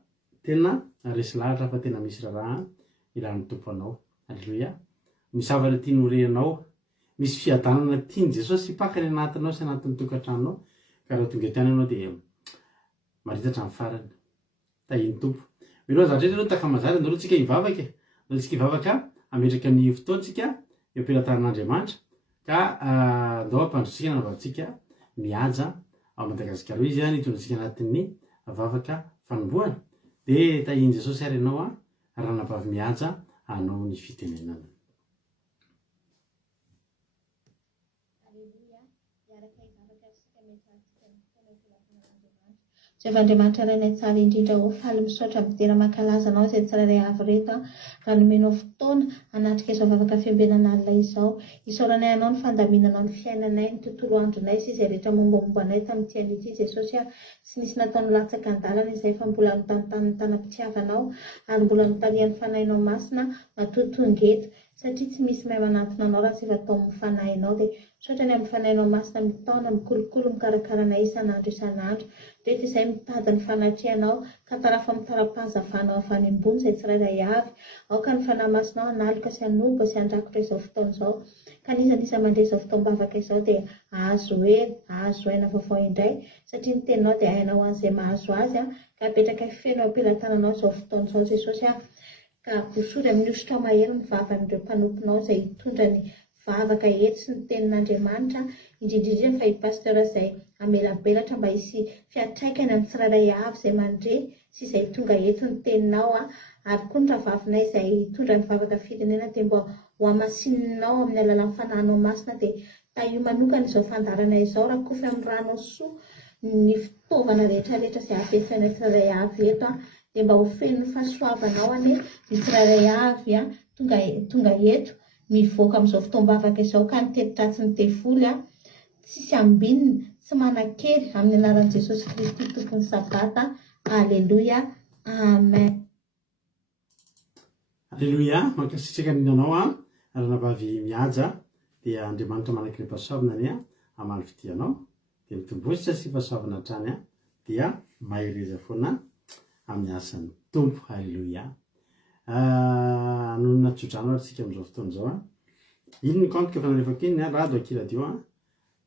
tena resy lahatra fa tena misy raha ilan'ny tompo anao. Alleluia. Misavana tiany horenao, misy fiadanana tiany Jesosy hipakany anatinao sy anatin'ny tokantranonao. Ka raha tonga eto anao dia maritatra amin'ny farany. Tahiny tompo. Miloha zavatra ianao takamazary andao tsika hivavaka. Andao tsika hivavaka ametraka ny fotoantsika eo am-pilatanan'Andriamanitra. Ka andao ampandrotsika nanaovantsika mihaja ao Madagasikara. Izy nitondratsika anatin'ny vavaka fanombohana. Dia tahiny Jesosy ary ianao a ranabavy mihaja anao ny fitenenana. Andriamanitra iray ny tsara indrindra ho faly misaotra midera mankalaza anao izay tsirairay avy reto raha nomenao fotoana hanatrika izao vavaka fiambenana alina izao. Isaoranay anao ny fandaminanao ny fiainanay, ny tontolo andronay sy izay rehetra mombamombanay tamin'ity an'ity Jesosy a. Tsy nisy nataony latsaka an-dalana izay fa mbola mitantany tanam-pitiavanao ary mbola mitalian'ny fanahinao masina matotongeta satria tsy misy mahay manantona anao raha tsy efa tao amin'ny fanahinao. Dia misaotra ny amin'ny fanahinao masina mitaona mikolokolo mikarakaranay isan'andro isan'andro. Rehefa izay mitady ny fanatrehanao ka tarafa mitara-pahazavanao avy any ambony izay tsirairay avy. Aoka ny fanahy masinao analoka sy anoba sy andrakotra izao fotoana izao. Ka nizanisa mandray izao fotoam-bavaka izao dia ahazo hoe ahazo aina vaovao indray satria ny teninao dia aina ho an'izay mahazo azy a. Ka apetraka feno ampilatananao izao fotoana izao Jesosy a. Ka bosory amin'ny ositra mahery ny vavan'ireo mpanomponao izay hitondra ny vavaka eto sy ny tenin'Andriamanitra, indrindrindrindra fa i pasteur izay amelabelatra mba hisy fiantraikany amin'ny tsirairay avy izay mandre sy izay tonga eto ny teninao a. Ary koa ny ravavinay izay hitondra ny vavaka firenena dia mba ho amasinanao amin'ny alalan'ny fanahinao masina. Dia tahio manokana izao fandarana izao raha kofa amin'ny ranao soa ny fitaovana rehetrarehetra izay ampiasainay tsirairay avy eto a. dia mba ho feno fahasoavanao ane ny tsirairay avy a tonga eto mivoaka amin'izao fotoam-bavaka izao ka nitety-dratsy ny tevoly a tsisy ambinina tsy manan-kery amin'ny anaran'i Jesosy Kristy tompony sabata. Aleloia, amen. Aleloia, mankasitraka ninanao ranavavy mihaja dia Andriamanitra manaky ny mpahasoavana any amaly fidianao dia mitombositra sy mpahasoavana hatrany dia mahireza foana amin'ny asan'ny tompo. Aleloia. Nonona tsodrano ary tsika amin'izao fotoana izao iny ny kantoka efa nalefako iny radio akiradio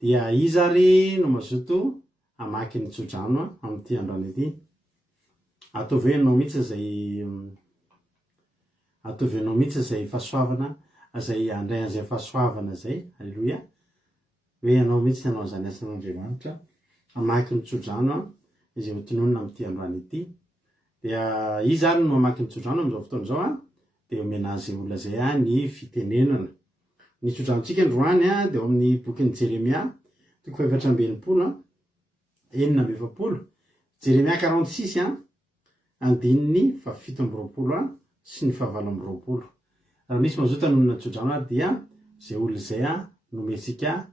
dia izy ary no mazoto amaky ny tsodrano amin'ity androany ity. Ataovy enao mihitsy izay fahasoavana izay andray an'izay fahasoavana zay. Aleloia. Hoe ianao mihitsy ianao an'izany asan'Andriamanitra amaky ny tsodrano izay hotononona amin'ity androany ity. Dia izy ary no mamaky ny tsodrano amin'izao fotoana izao dia omena an'izay olona zay ny fitenenana. Ny tsodranontsika androany dia amin'ny bokin'ny Jeremia 4:20 Jeremia 46 andininy 7:20 sy ny 7:20. Raha misy mazoto hanonona tsodrano ary dia zay olona zay nometsika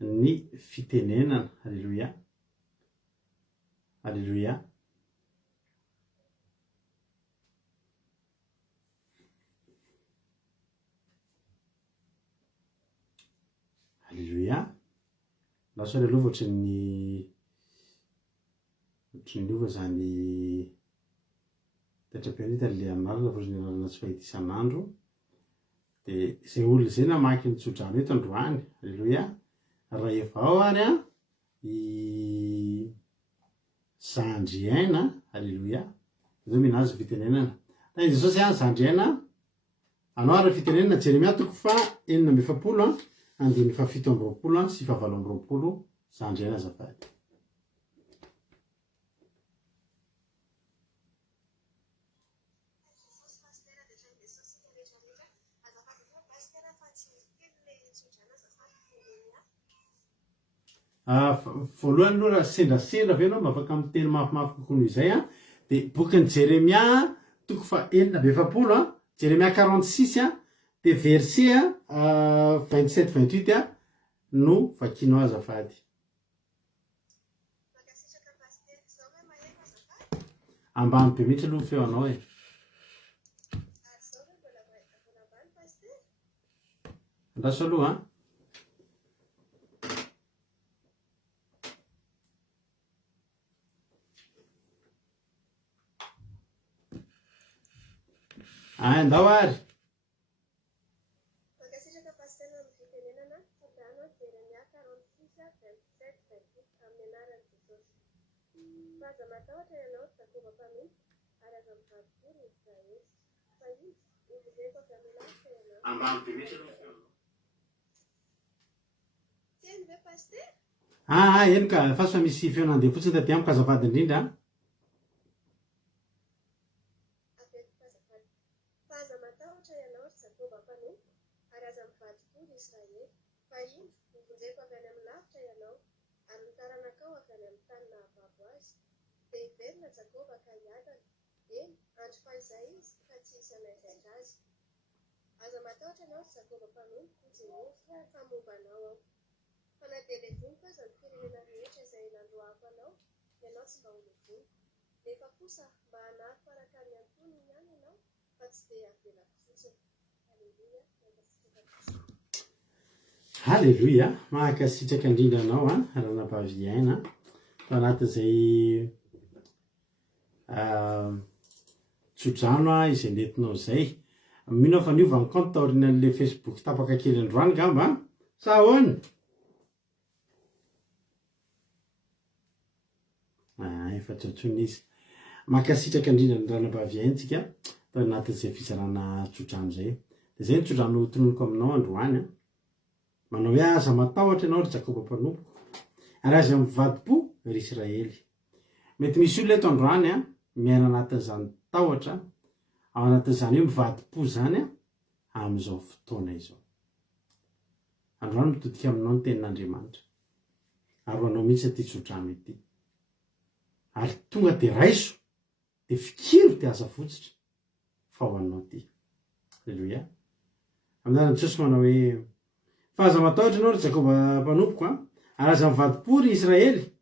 ny fitenenana. Aleloia. Aleloia. Aleloia. Laso aleloha ohatrin'ny ova zany tetrapianita le aminarina vozinarana tsy fahita isan'andro dia zay olona zay namaky ny tsodrano eto androany. Aleloia. Raha efa ao ary i Zandriaina. Aleloia. Zao minazy fitenenana tainy Jesosy Zandriaina anao ary fitenenana Jeremia 4:20 andiny 7:20 sy 7:20 Zandriaina azafady. Voalohany aloha raha sendrasendra avy anao mafaka miteny mafimafy kokoa noho izay dia bokin'ny Jeremia 4:20 Jeremia 46 dia verset 27-28 no vakinao azafady. Ambany be mihitsy aloha feo anao andraso aloha andao ary. Eny ka fa fa misy feonandeha fotsiny taty amiko azafady indrindra. Aleloia. Mahakasitraka indrindra anao ranavavy aina tao anatin'izay tsodrano izay nentinao zay. Mino fa niova ny compte taorinan'le Facebook tapaka kely androany gamba sa ahoana? Efa tsotrony izy. Mahakasitraka indrindra ny ranavavy aintsika tao anatin'izay fizarana tsodrano zay. Dia zay ny tsodrano tononoko aminao androany manao hoe aza matahotra ianao ry Jakoba mpanompo ary aza mivadi-po ry Israely. Mety misy olona eto androany miaina anatin'izany tahotra ao anatin'izany hoe mivadi-po zany amin'izao fotoana izao. Androany mitodika aminao ny tenin'Andriamanitra ary ho anao mihitsy ity tsodrano ity ary tonga dia raiso de fikiro ty asa fotsitra fa ho anao ty. Alleloia. Amin'nanany Jesosy manao hoe fahaza matahotra ianao ry Jakoba mpanompoko araza mivadipory Israely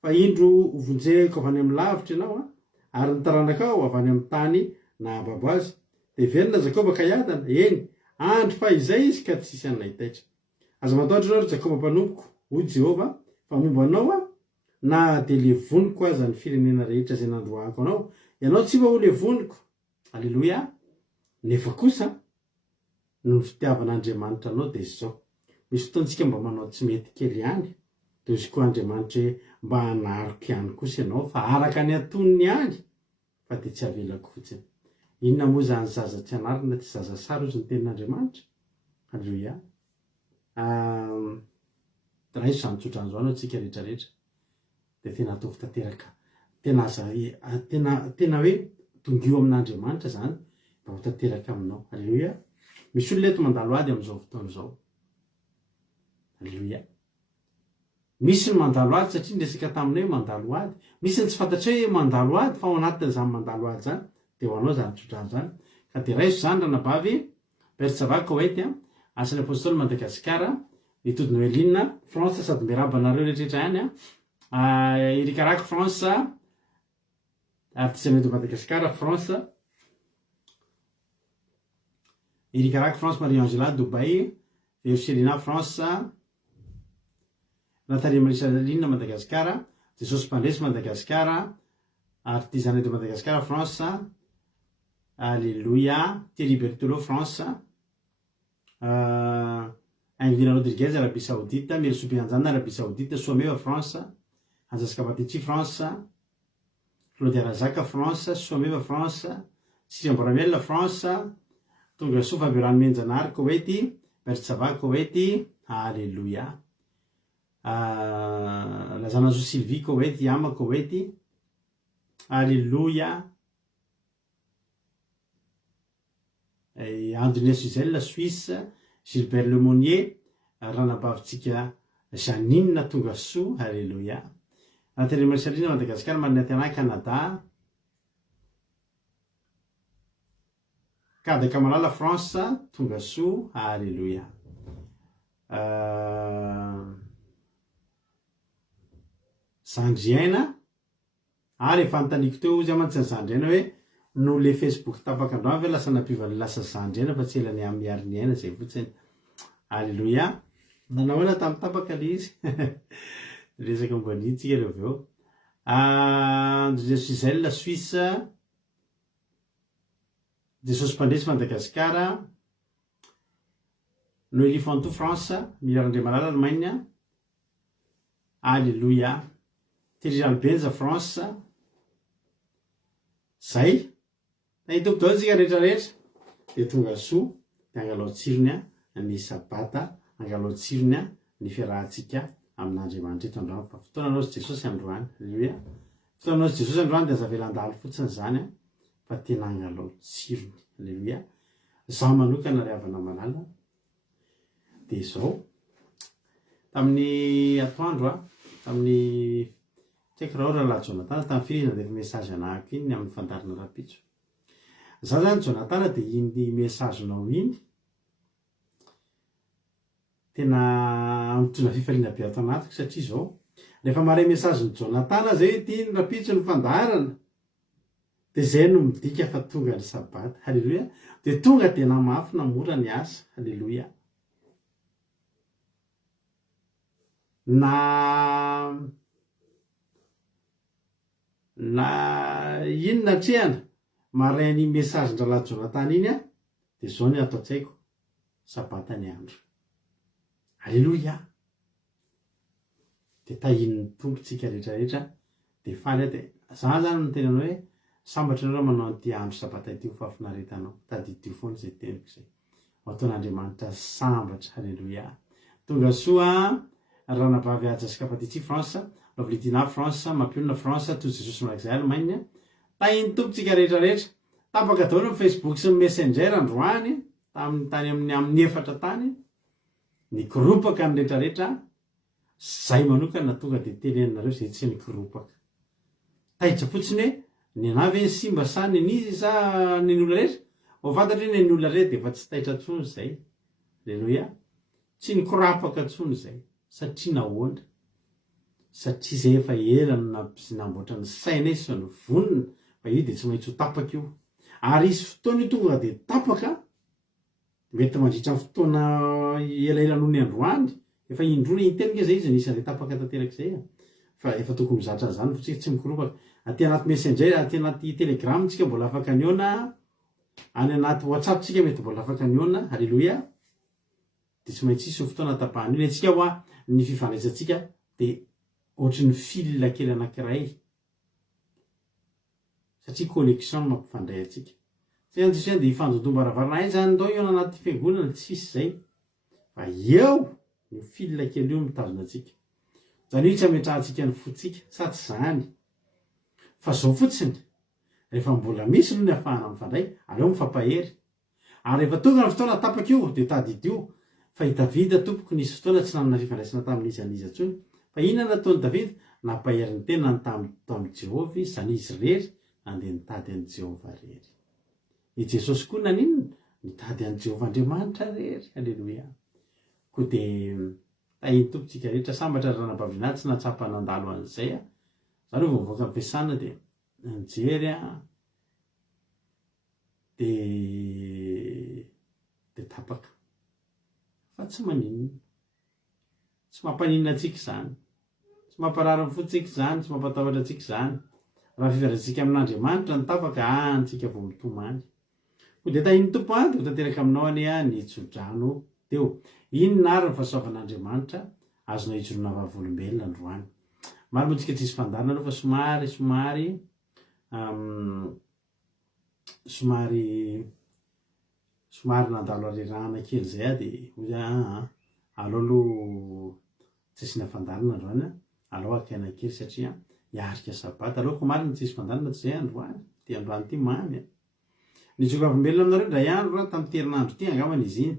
fa indro hovonjeko avy any amin'ny lavitra ianao ary nitaranakao avy any amin'ny tany na babo azy. De verina Jakoba ka iadana, eny andro fa izay izy ka tsisy anay taitra. Aza matahotra ianao ry Jakoba mpanompoko, hoy Jehova, fa momba anao na de le voniko aza ny firenena rehetra zay nandohako anao, ianao tsy mba ho le voniko. Alleloia. Nefa kosa no fitiavan'Andriamanitra anao de zao. Misy fotoantsika mba manao tsy mety kely ihany, de izy koa Andriamanitra hoe mba hanariko ihany kosa ianao fa araka ny atonony ihany fa de tsy avelako fotsiny. Inona moa zany zaza tsy anarina ty zaza sara ozy ny tenin'Andriamanitra. Alleluia. Raha iso zany tsotra an'izao anao tsika rehetrarehetra de tena atovy tanteraka, tena hoe tongio amin'Andriamanitra zany mba ho tanteraka aminao. Alleluia. Misy olona eto mandalo ady amin'izao fotoana izao. Alleluia. Misy ny mandalo ady satria ndresaka taminay mandalo ady, misy ny tsy fantatry hoe mandalo ady fa ao anatin'izany mandalo ady zany de ho anao zany tsotra zany. Ka de raiso zany ranabavy Bersava Koety asan'ny apôstôly Madagasikara, itody Noeline France sady miaraba anareo rehetrarehetra ihany Irikarako France artisanat de Madagascar France, Irikarako France, Marie-Angela Dubai, Verselina France, Nathalie Marisaline Madagascar, Jesosy Pandresy Madagascar, artisanat de Madagascar France, Alléluia, Thierry Berthelot France, Angelina Rodriguez Arabie Saoudite, Mirso Bianzana Arabie Saoudite, Someva France, Anjaska Patici France, Claudia Razaka France, Someva France, Sirian Boramel France, tonga soa Fabioran Menjanary Koety, Bersava Koety, Alléluia. Lazanazo Sylvie Koety, Yama Koety, Alléluia. André Suzel Suisse, Gilbert Lemonnier, ranabavitsika Janine tonga soa, Alléluia. Nathalie Marceline Madagascar, Marinatiana Canada, Kada Kamalala France tonga soa, Alléluia. Zandriaina rehefa anotaniko teo izy amantsy ny Zandriaina hoe no le Facebook tapaka androany ve lasa nampivany lasa Zandriaina fa tsy elany amin'ny ariniaina zay fotsiny. Alléluia. Nanahoana tamin'ny tapaka le izy resaka mbanitsika reo aveo. André Suzel Suisse, Jesosy Pandresy Madagascar, Noélie Fantou France, Mirandre Malala Allemagne, Alléluia. Thierry Albenza France, zay nahitoko dao tsika rehetrarehetra de tonga soa de angalao tsirony ny sabata, angalao tsirony ny fiarahantsika amin'Andriamanitra eto androany fa fotoananao sy Jesosy androany. Alleluia. Fotoananao sy Jesosy androany de aza velan-dalo fotsiny zany fa tena angalao tsirony. Alleluia. Zaho manokana ry havana malala de zao tamin'ny atoandro tamin'ny tsaiko raha ora laha Jonathan tamin'ny firina de message anahako iny amin'ny fandarina rapitso. Za zany Jonathan de iny message nao iny tena mitondra fifaliana be ato anatiko satria zao rehefa mare message ny Jonathan zay ty iny rapitso ny fandarana de zay no midika fa tonga ny sabata. Alléluia. De tonga de namafy namora ny asa. Alléluia. Na inona trehana maray ny message ndrala Jonathan iny de zao ny ato an-tsaiko sabata ny andro. Alléluia. De tahin'ny tompotsika rehetrarehetra de faly de za zany no tenanao hoe sambatra nareo manao an'ity andro sabata ity ho fafinaretanao tadiditio foana zay teniko zay ataon'Andriamanitra sambatra. Alléluia. Tonga soa ranabavy Anjaska Patici France, Lovlitina France, Mampionina France, toy Jesosy Malakizay Allemagne, tahin'ny tompotsika rehetrarehetra tapaka daholo ny Facebook sy ny Messenger androany tamin'ny tany amin'ny efatra tany nikoropaka ny rehetrarehetra. Zay manokana tonga de tenenareo zay tsy nikoropaka. Tahitra fotsiny hoe ny anavy simba sa nenizy sa nen'olona rehetra fantatry hoe nen'olona rehetra de efa tsy taitra ntsony zay alleloia tsy nikorapaka ntsony zay satria nahoana satria zay efa elana namboatra ny saina izy fa ny vonina fa io de tsy maintsy ho tapaka io ary izy fotoana io tonga de tapaka mety mandritra ny fotoana elaela noho ny androany efa indrona intenika zay izy nisan'izay tapaka tanteraka zay fa efa tokony mizatra an'izany fotsika tsy mikoropaka aty anaty messenger aty anaty telegram tsika mbola afaka niona any anaty whatsapp tsika mety mbola afaka niona alleloia de tsy maintsy isy fotoana tapahany io atsika hoa ny fifandraisantsika de ohatry ny fil kely anankiray satria connexion mampifandray atsika sy de ifanjodombaravara ay zany ndao io anaty fiangonana tsisy zay fa eo ny fil kely io mitazona atsika zany io tsy ametrahantsika ny fotsika sa tsy zany fa zao fotsiny rehefa mbola misy no ny afahana mifandray aleo mifampahery ary rehefa tonga ny fotoana tapaka io de tadidio fa i Davida tompoko nisy fotoana tsy nanana fifandraisana tamin'izy aniza ntsony fa inona nataony Davida nampahery ny tena tamin'ny Jehovah zany izy rery andeha nitady an'i Jehovah rery i Jesosy koa naninona nitady an'i Jehovah Andriamanitra rery alleloia koa de tahiny tompontsika rehetra sambatra ranam-bavinady tsy natsapa nandalo an'izay zany hoe voavoaka ampiasana de nijery de tapaka fa tsy maninona tsy mampaninona atsika zany tsy mamparary ny fotsika zany tsy mampatahotra atsika zany raha fifandraisitsika amin'Andriamanitra ny tapaka antsika vao mitomany ko de tahiny tompo de ho tanteraka aminao any ny tsodrano teo inona ary ny fahasoavan'Andriamanitra azonao hijoroana vavolombelona androany maro moa tsika tsisy fandarina aloha fa somary nandalo arerahana kely zay de hoy aleo aloha tsisy nafandarina androany aleo akaina kely satria hiarika sabata aleoko marina tsisy fandarina tsy zay androany ty androany ty mamy nijoro vavolombelona aminareo ndray andro raha tamin'ny terinandro ty angambana izy iny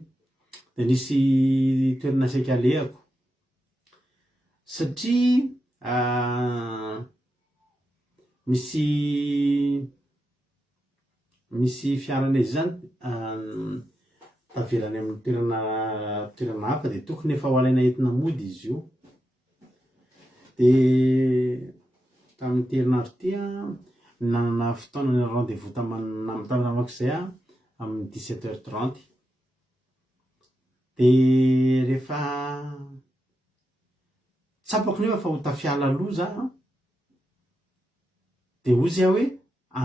de nisy toerana saika alehako satria misy fiarana izy zany tavelany amin'ny toerana hafa de tokony efa ho alaina entina mody izy io de tamin'ny terinandro ty nanana fotoana ny rendez-vous tamin'ny namak'izay amin'ny 17h30 de rehefa tsapako nefa fa ho tafiala aloha za de ozy aho hoe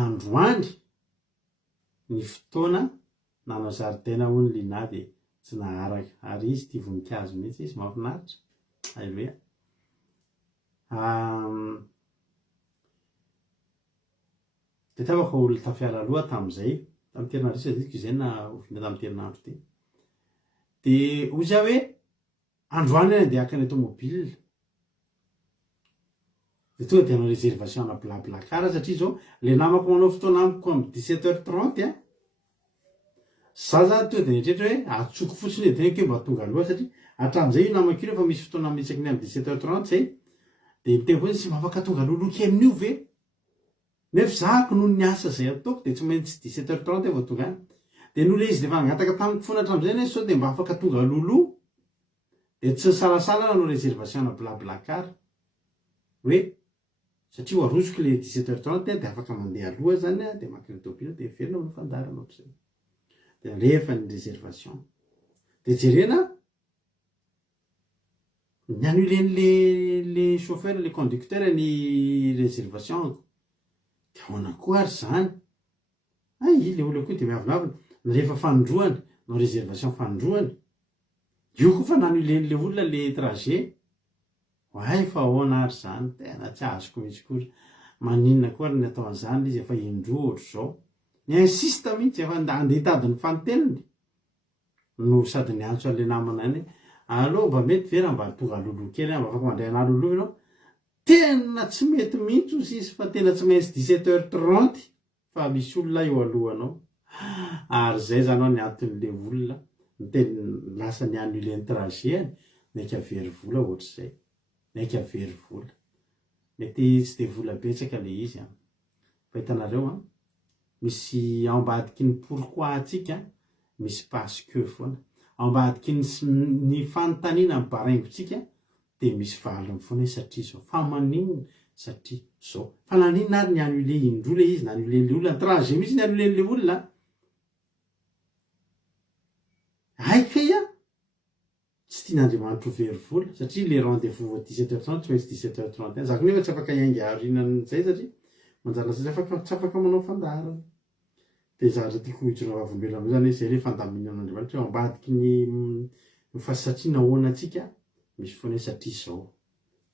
androany ny fotoana nanao zaridaina ho ny lina de tsy naharaka ary izy ty voninkazo mihitsy izy mahafinaritra alleluia de tapaka olo tafiala aloha tamin'izay tamin'ny terinandro isa diko izay na oviana tamin'ny terinandro ty de ozy aho hoe androany any de akany automobile de tonga de anao réservation na blablakara satria zao le namako manao fotoana amiko amin'ny 17h30 za zany tonga de netrehitra hoe atsoko fotsiny de teniko mba tonga aloha satria hatramin'izay io namako io rehefa misy fotoana mitsaka ny amin'ny 17h30 zay de miteny fotsiny tsy mafaka tonga loloky amin'io ve nefa zako noho ny asa zay ataoko de tsy maintsy 17h30 vao tonga any de noho le izy lefa angataka tamiko foana hatramin'izay ne sao de mba afaka tonga lolo de tsy salasala nanao réservation na blablakara hoe satria ho arosoko le 17h30 de afaka mandeha aloha zany de makiny tobila de verina no fandarana ohatr'izay de alefa ny réservation de jerena ny annuleny le chauffeur le conducteur ny réservation de ahoana koa ary zany i le olo koa de miavinavina rehefa fanondroany no réservation fanondroany io koa fa nanuleny le olona le trajet ay fa ahoana ary zany tena tsy azoko mihitsy koa maninona koa ary ny atao an'izany izy efa indroa ohatr' zao ny insiste mihitsy efa andeha hitady ny fanoteliny no sady ny antso an'le namana any allo mba mety vera mba tonga lolo kely mba afaka mandray ana lolo ianao tena tsy mety mihitsy ozy izy fa tena tsy maintsy 17h30 fa misy olona eo alohanao ary zay zany ao ny anton'le olona nyteny lasa ny annuleny trajet any naika very vola ohatr'izay naika very vola mety tsy de vola betsaka le izy fa fahitanareo a misy ao ambadiky ny pourquoi atsika misy parce que foana ao ambadiky ny fanontaniana baraingotsika de misy valiny foana satria zao fa manino satria zao fa nanino ary ny annulé indroa le izy nanulé le olona trajet misy ny annulé le olona aika ia tsy tian'andriamanitra ho very vola satria le rendez-vous 17h30 tsy maintsy 17h31 zako nefa tsy afaka iangy arinan'izay satria manjary lasa tsy afaka manao fandarana de zatra tiako hijona vavolombelona am'izay zany zay le fandaminan'andriamanitra eo ambadiky ny fahasatriana ahoana atsika misy foana satria zao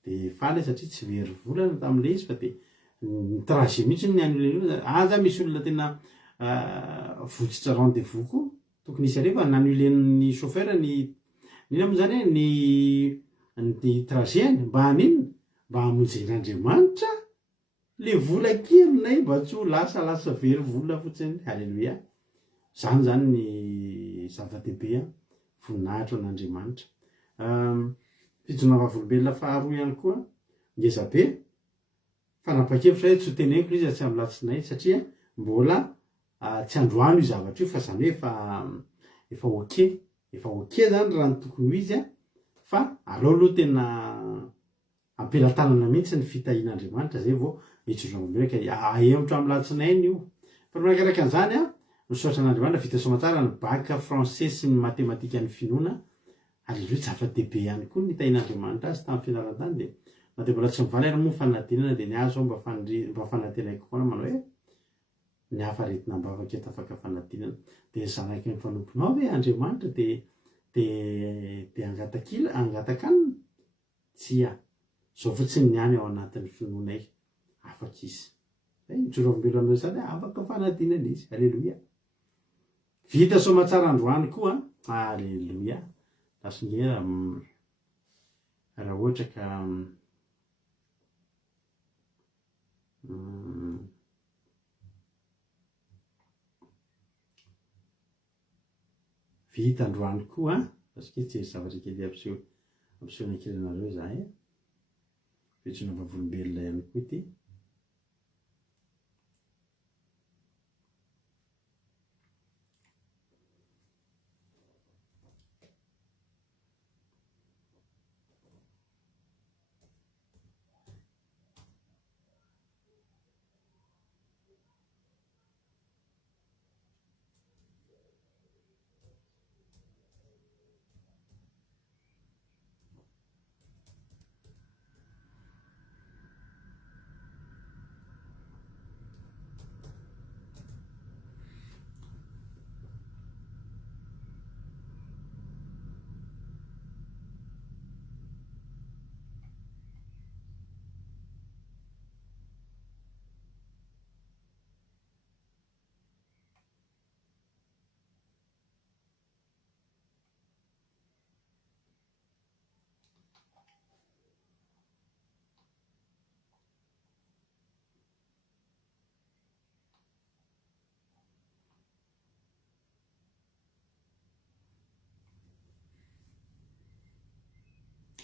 de faly satria tsy very volana tam'le izy fa de ny trajet mihitsy ny annulé aza misy olona tena votsitra rendez-vous koa tokony isy arefa nannulen'ny chauffeur nina am'zany ny trajet mba haninona mba hamonjen'andriamanitra le vola kelynay mba tsy ho lasa very vola fotsiny halleloia zany zany ny zava-dehibe voninahitra an'andriamanitra fijona vavolombelona faharoa ihany koa ngezabe fanapa-kevitra hoe tsy ho teneniko izy tsy amin'ny latsinay satria mbola tsy androano io zavatra io fa zany hoe efa oke zany raha ny tokony ho izy fa aloha tena ampelatanana mihitsy ny fitahian'andriamanitra zay vao hijona vavolombelona ka ahemitra amin'ny latsinay io fa manakaraka an'izany misaotra an'andriamanitra vita somatsara ny bac français sy ny matematika ny finoana alleloia zava-dehibe ihany koa nitahin'andriamanitra azy tamin'ny fianarantany de na de mbola tsy mivaly ary moa fanadinana de ny azo ao mba fanatenaiko foana manao hoe ny hafa aretina mba afaka eto afaka fanadinana de zanaka ny fanomponao hoe andriamanitra de angatak'anina tsia zao fotsiny ny any ao anatin'ny finoanay afaka izy ijoro volombelona zany afaka fanadinana izy alleloia vita somatsara androany koa alleloia lasongera raha ohatra ka vita androany koa paske tsy zavatra kely ampisehoanankiranareo zahay fijona vavolombelona ihany koa ty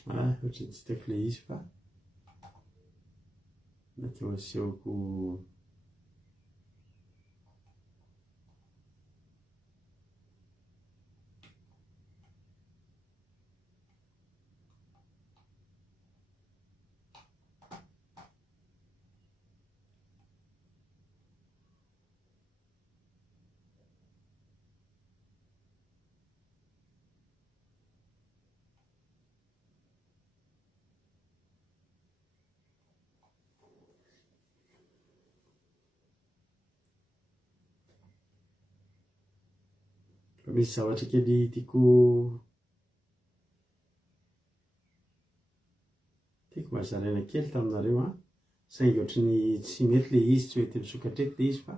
ohatrany tsy tiako le izy fa mety ho asehoko misy zavatra kely tiako mazaraina kely taminareo saingy ohatrany tsy mety le izy tsy mety misokatreto le izy fa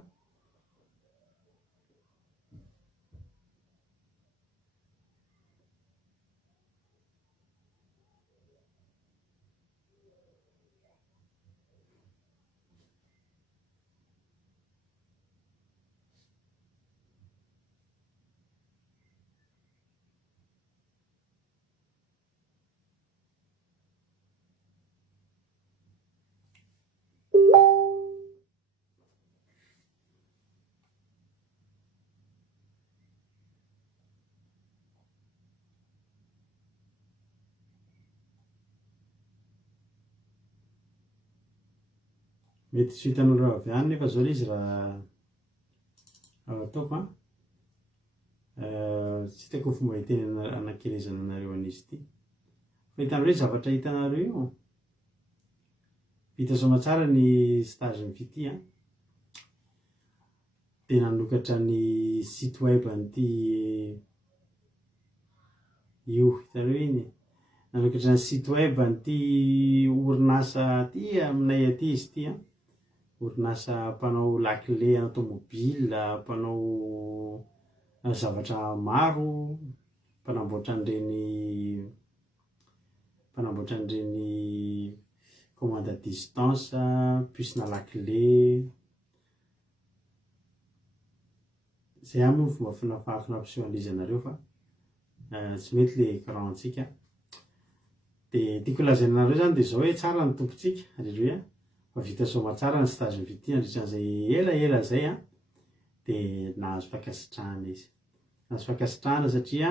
mety sy hitanareo avy any nefa zao le izy raha ao ataoko tsy hitako fomba hiteny anakelezana anareo an'izy ity fa hitanareo hoe zavatra hitanareo io vita soamatsara ny stage ny fity dia nanokatra ny site web an'ity io hitanareo iny nanokatra ny site web an'ity orinasa ty aminay aty izy ity orinasa mpanao lakile automobile mpanao zavatra maro mpanamboatra an'ireny commande à distance puce-na lakile zay moa fomba finafahafinapiseho an'izy anareo fa tsy mety le karantsika dia tiako lazaina anareo zany dia zao hoe tsara ny tompontsika alleluia fa vita soamatsara ny stage ny fity andritran'izay ela zay dia nahazo fankasitrahana izy nahazo fankasitrahana satria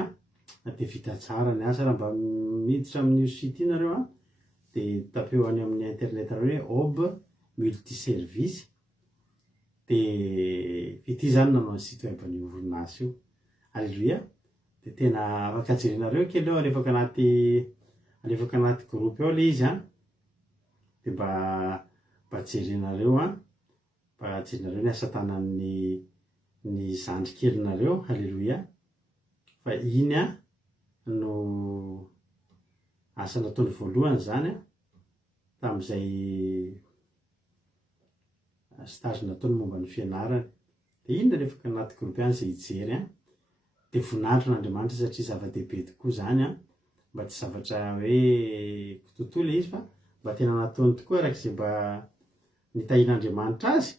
dia vita tsara ny asa raha mba miditra amin'io site io nareo dia tapeo any amin'ny internet nareo hoe OB multiservice dia fity zany nanao ny site web ny orinasa io alleluia dia tena afaka jerinareo kely eo alefaka anaty groupe eo le izy dia mba jerinareo ny asa tanan'ny zandry kelinareo alleluia fa iny no asa nataony voalohany zany tamin'izay stage nataony momba ny fianarany dia iny alefaka anaty groupe any zay hijery dia voninahitro n'Andriamanitra satria zava-dehibe tokoa zany mba tsy zavatra hoe tontolo izy fa mba tena nataony tokoa arak'izay mba nitahian'Andriamanitra azy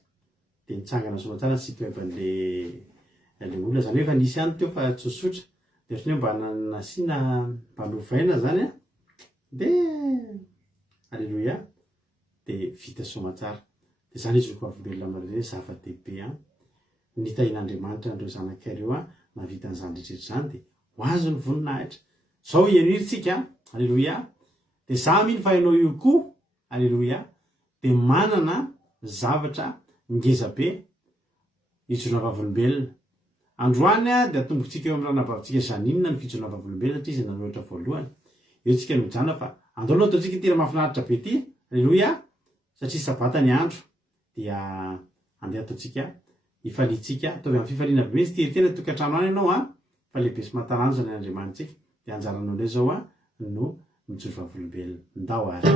dia nitsangana soamatsara ny site web an'le olona zany hoe efa nisy any teo fa tsotsotra dia ohatrany hoe mba nasiana mba novaina zany dia alleluia dia vita soamatsara dia zany izy ko avimbelona amareny zava-dehibe nitahian'Andriamanitra andreo zanakareo navita an'izany rehetrarehetra zany dia ho azo ny voninahitra zao ianiritsika alleluia dia za miny fa hainao io koa alleluia dia manana zavatra ngezabe hijona vavolombelona androany dia atombotsika eo amin'ny ranabavitsika zaninona ny fijona vavolombelona satria izy nanoatra voalohany eo tsika nojana fa andao ataontsika tena mahafinaritra be ty alleluia satria sabata ny andro dia andeha ataontsika ifalitsika ataovy amin'ny fifaliana be izy tery tena tokantrano any ianao fa lehibe sy mahatarano zany Andriamanitsika dia anjaranao ndray zao no mijoro vavolombelona ndao ary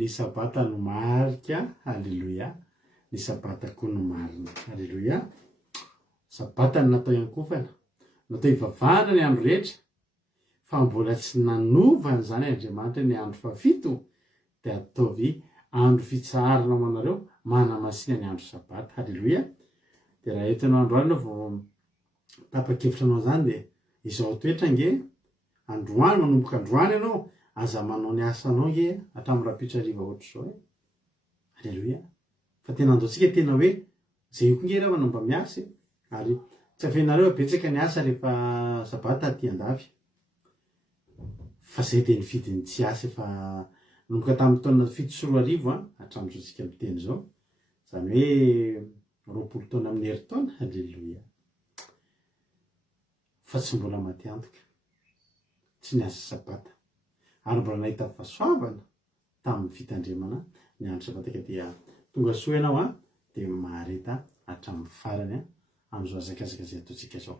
ny sabata no marika, halleloia, ny sabata koa no marina, halleloia. Sabata ny natao iankofana, natao ivavahana ny andro rehetra, fa mbola tsy nanovany zany Andriamanitra ny andro fafito dia ataovy andro fitsarana ho anareo manamasina ny andro sabata, halleloia. Dia raha eto ianao androany vao tapa-kevitra anao zany dia izao toetra nge androany, manomboka androany ianao aza manao ny asanao nge hatramin'ny rapitso hariva ohatr'izao, halleloia. Fa tena andaontsika tena hoe zay koa nge raha manao mba miasa, ary tsy afenareo betsaka ny asa rehefa sabata aty andafy, fa zay dia nividy ny tsy asa fa nomboka tamin'ny taona 7 hatramin'izao tsika miteny zao, zany hoe 20 taona amin'ny herintaona, halleloia. Fa tsy mbola maty antoka, tsy niasa sabata, ary mbola nahita fahasoavana tamin'ny fitandremana ny andro sabata, ka dia tonga soa ianao dia mahareta hatramin'ny farany amin'izao azakazaka zay ataontsika zao.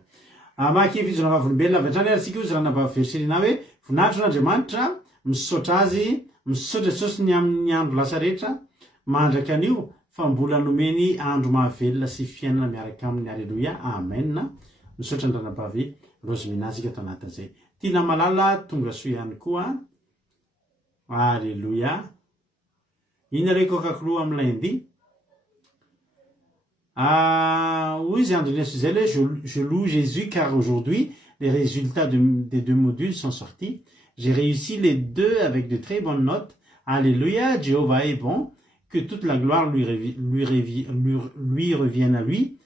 Maky fijona vavolombelona avy hatrany ary tsika io zany namba verserina hoe voninahitro n'Andriamanitra misaotra azy, misaotra Jesosy ny amin'ny andro lasa rehetra mandraka an'io fa mbola nomeny andro mahavelona sy fiainana miaraka aminy, halleloia, amen. Misaotra ny ranabavy Rosemina tsika ato anatin'izay. Tina Malala tonga soa ihany koa, halleloia. Ina re kokakoloa amin'ny lundi. Oui, j'ai entendu je loue Jésus car aujourd'hui, les résultats des 2 modules sont sortis. J'ai réussi les 2 avec de très bonnes notes. Alléluia, Jéhovah est bon. Que toute la gloire lui revienne à lui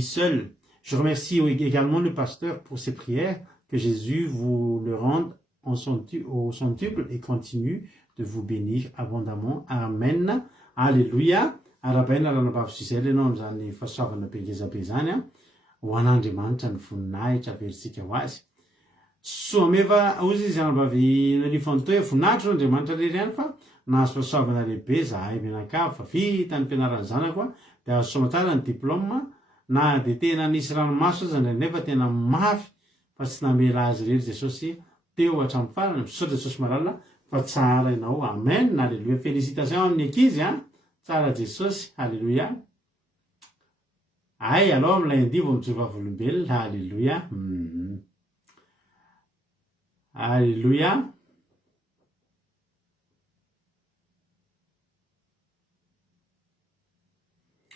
seul. Je remercie également le pasteur pour ses prières. Que Jésus vous le rende au centuple et continue de vous bénir abondamment. Amen. Alléluia. Arabaina ranabavy Gisèle ianao amin'izany fahasoavana be ngezabe zany ho an'Andriamanitra ny voninahitra averisika ho azy. Soa meva ozy izy ranabavy nalifantoe voninahitro n'Andriamanitra rery ihany fa nahazo fahasoavana lehibe zahay menakavy fa vita ny fianarany zanako dia azo soa tsara ny diplôme, na dia tena nisy ranomaso aza nefa tena mafy fa tsy namela azy rery Jesosy teo hatramin'ny farany. Misaotra Jesosy Malala fa tsara ianao, amen, halleluia. Félicitations amin'ny ankizy tsara Jesosy, halleluia. Ay, alors amin'ilay lundi vao mijoro vavolombelona, halleluia. Halleluia.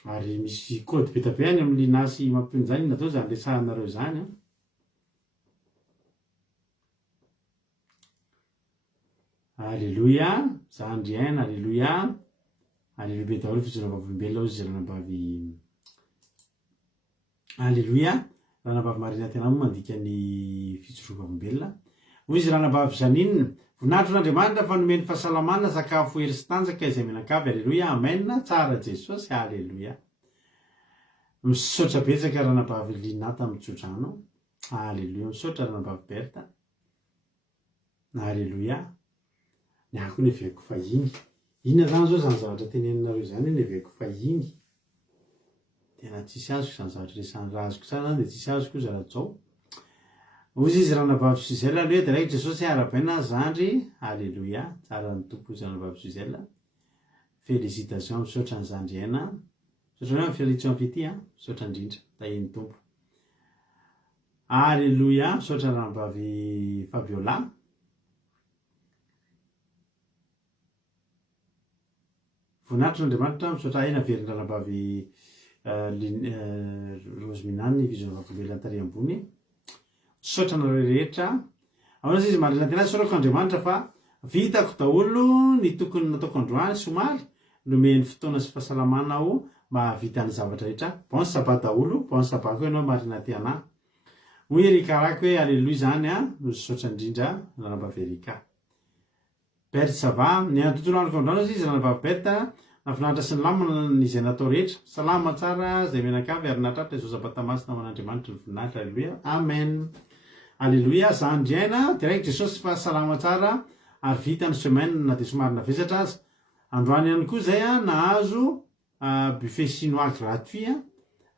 Ary misy kody be tabe any amin'ny linasy mampiony zany natao zany resahanareo zany. Halleluia, zandriaina, halleluia. Alléluia be daholo fijona vavolombelona ozy ranabavy, halleluia. Ranabavy Marina tena moa mandika ny fijoro vavolombelona. Hoy izy ranabavy Janine, voninahitro n'Andriamanitra fa nomeny fahasalamana, sakafo hery sy tanjaka izay menakavy, halleluia, amen. Tsara Jesosy, halleluia. Misaotra betsaka ranabavy Linata Mitsodrano, halleluia. Misaotra ranabavy Berta, halleluia. Ny ako neveko fahiny. Inona zany zao zany zavatra teneninareo zany neveko fahiny. Tena tsisy azoko zany zavatra resan'ny raha azoko tsara zany dia tsisy azoko io zara zao. Ozy izy ranabavy Suzelle aloha dia raiky Jesosy arabaina zandry, halleluia. Tsara ny tompo izy ranabavy Suzelle. Félicitations, misaotra ny zandry aina. Misaotra ny felition fity, misaotra indrindra, tahiny tompo. Halleluia, misaotra ny ranabavy Fabiola. Voninahitro n'Andriamanitra, misaotra aina veriny ranabavy Roseminany vizona vavolombelona tary ambony. Misaotra nareo rehetra. Ahoana izy marina tena saorako Andriamanitra fa vitako daholo ny tokony nataoko androany somary nomeny fotoana sy fahasalamana aho mba havita ny zavatra rehetra. Bon sabat daholo, bon sabat koa ianao marina ty anahy. Hoy Erikarako hoe alleluia zany misaotra indrindra ranabavy Erika. Berta ça va, ny tontolo andro androany izy ranabavy Berta, nafinaritra sy ny lamina izay natao rehetra. Salama tsara izay menakavy ary natratra izao sabata masina aman'Andriamanitra ny voninahitra, alleluia, amen. Alleluia, zandriaina, dia raiky Jesosy fa salama tsara ary vita ny semaine na dia somary navesatra azy. Androany ihany koa zay nahazo buffet chinois gratuit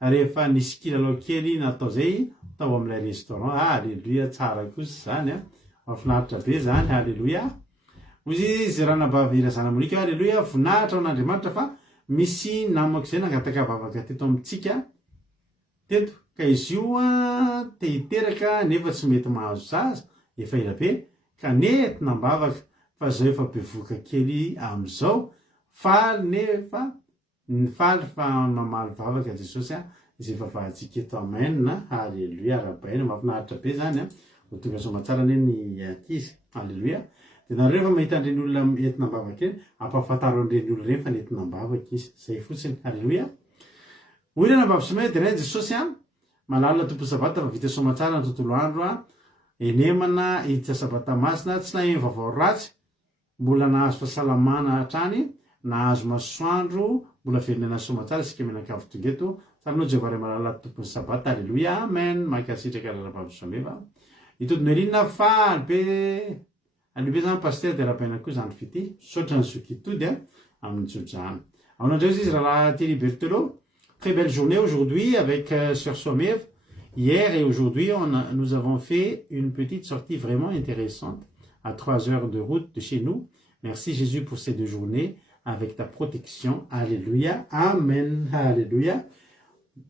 rehefa nisy kilalao kely natao zay tao amin'ilay restaurant, alleluia, tsara kosa zany, mahafinaritra be zany, alleluia. ozy izy ranabavy razanamonika aleloia voninahitra an'andriamanitra fa misy namako zay nangataka vavaka teto amitsika teto ka izy io a te hiteraka nefa tsy mety mahazo zaza efa elabe ka nety nambavaka fa zao efa bevoka kely am'izao faly nefa faly fa mamaly vavaka jesosy a izay efa vahatsika eto amainina aleloia arabaina mafinaritra be zany a ho tonga somatsara ne ny ankizy aleloia de nareo fa mahita andreny olona entinambavaka eny ampafantaro andreny olona reny fa nentinambavaka izy zay fotsiny aleloia oy nambavy somay de ray jesosy a malalina tompo sabata fa vita somatsara ny tontolo andro a enemana iditra sabata masina tsy naheny vavao ratsy mbola nahazo fahasalamana hatrany nahazo masoandro mbola velinana somatsara sika menakavy tongeto saranao jehovah ray malalina tompony sabata aleloia amen mankasitraka raravavy someva itodiny arinina faly be aleobe zany paster de rabaina koa zany fity sotra ny zokitody a amin'ny jojany aonandreo izy raha Thierry Berthelot. Très belle journée aujourd'hui avec Sœur Sommev. Hier et aujourd'hui, nous avons fait une petite sortie vraiment intéressante à 3 heures de route de chez nous. Merci Jésus pour ces 2 journées avec ta protection. Alléluia. Amen. Alléluia.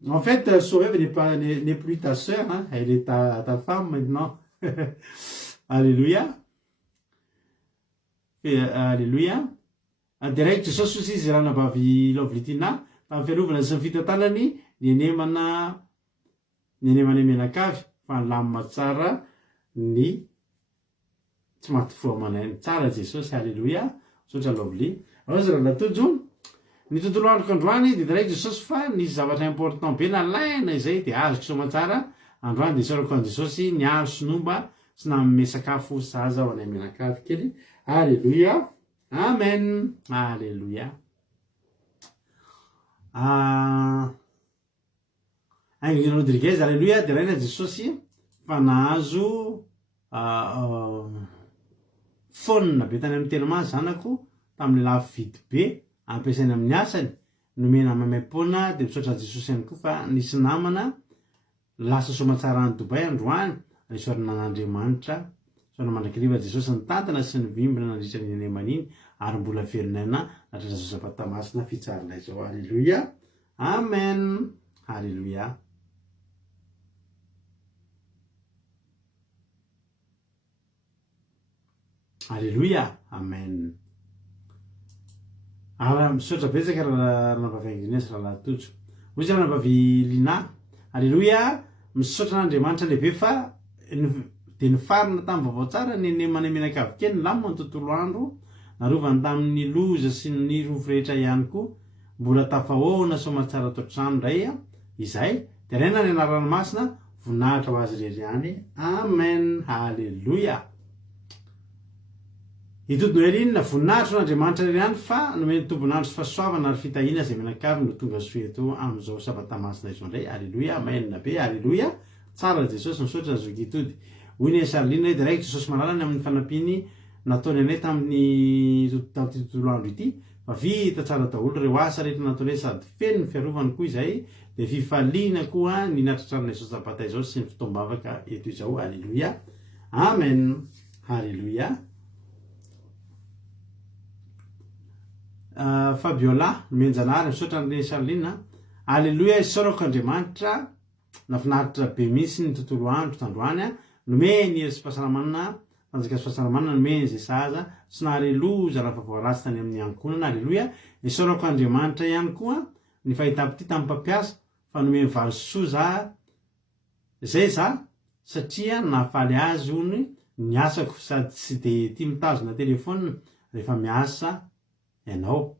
En fait, Sommev n'est plus ta sœur, hein? Elle est ta femme maintenant. Alléluia. Alléluia. Direct, je suis aussi Zirana Bavi Lovlitina. Tamin'ny fiarovana sy ny fitatanany ny enemana menakavy fa nilamina tsara ny tsy maty foa manainy tsara jesosy aleloia sotra lovely azy raha natojo ny tontolo androko androany de direct jesosy fa nisy zavatra important be nalaina izay de azoko somatsara androany de sarako an jesosy niaro sinomba sy nanome sakafo zaza ho anay menakavy kely aleloia amen aleloia. Angel Rodriguez, alléluia, de raina jesosy fa nahazo phone be tany amin'ny teloma zanako tamin'ny lafo vidy be ampiasainy amin'ny asany nomena mamepona de misaotra jesosy ihany koa fa nisy namana lasa somatsara any Dubai androany isorana an'Andriamanitra so mandrakiriva jesosy ny tantana sy ny vimbina nandritra ny anemaniny ary mbola velonana natratra zozapatamasina fitsarana izao aleluia amen aleluia. Alléluia, amen. Ara misaotra betsaka raha nambavy Agnes raha latojo. Hoy zany nambavy Lina. Alléluia, misaotra n'Andriamanitra lehibe fa de nifarina tamin'ny vaovao tsara ny enemana menakavy kely lamina ny tontolo andro narovany tamin'ny loza sy ny rovo rehetra ihany koa mbola tafahoana somatsara ato trano ndray izay de raina ny anarany masina voninahitra ho azy rery any amen halleluia. Itodino elinina voninahitra n'Andriamanitra rery any fa nomeny tombonandro sy fahasoavana ary fitahina zay menakavy no tonga soeto amin'izao sabata masina izao ndray halleluia amen be halleluia tsara jesosy misaotra zokitody. Hoy ny Charline direct jesosy malalany amin'ny fanampiny nataony anay tamin'ny tontolo andro ity fa vita tsara daholo reo asa rehetra nataonay sady feno ny fiarovany koa izay de fifaliana koa ny natratrarinay izao sabata izao sy ny fitombavaka eto izao halleluia amen halleluia. Fabiola menjanary misaotra ny Charline halleluia isaorako Andriamanitra nafinaritra be mihitsy ny tontolo andro tandroany nomeny hery sy fahasalamana tanjaka sy fahasalamana nomeny zay saza sy nahary loza raha voaratsy tany amin'ny ankonana halleluia. Isaorako Andriamanitra ihany koa ny fahitapity tamin'ny mpampiasa fa nomeny valosoa za zay za satria nahafaly azy ony ny asako sady tsy de tia mitazona telefona rehefa miasa ianao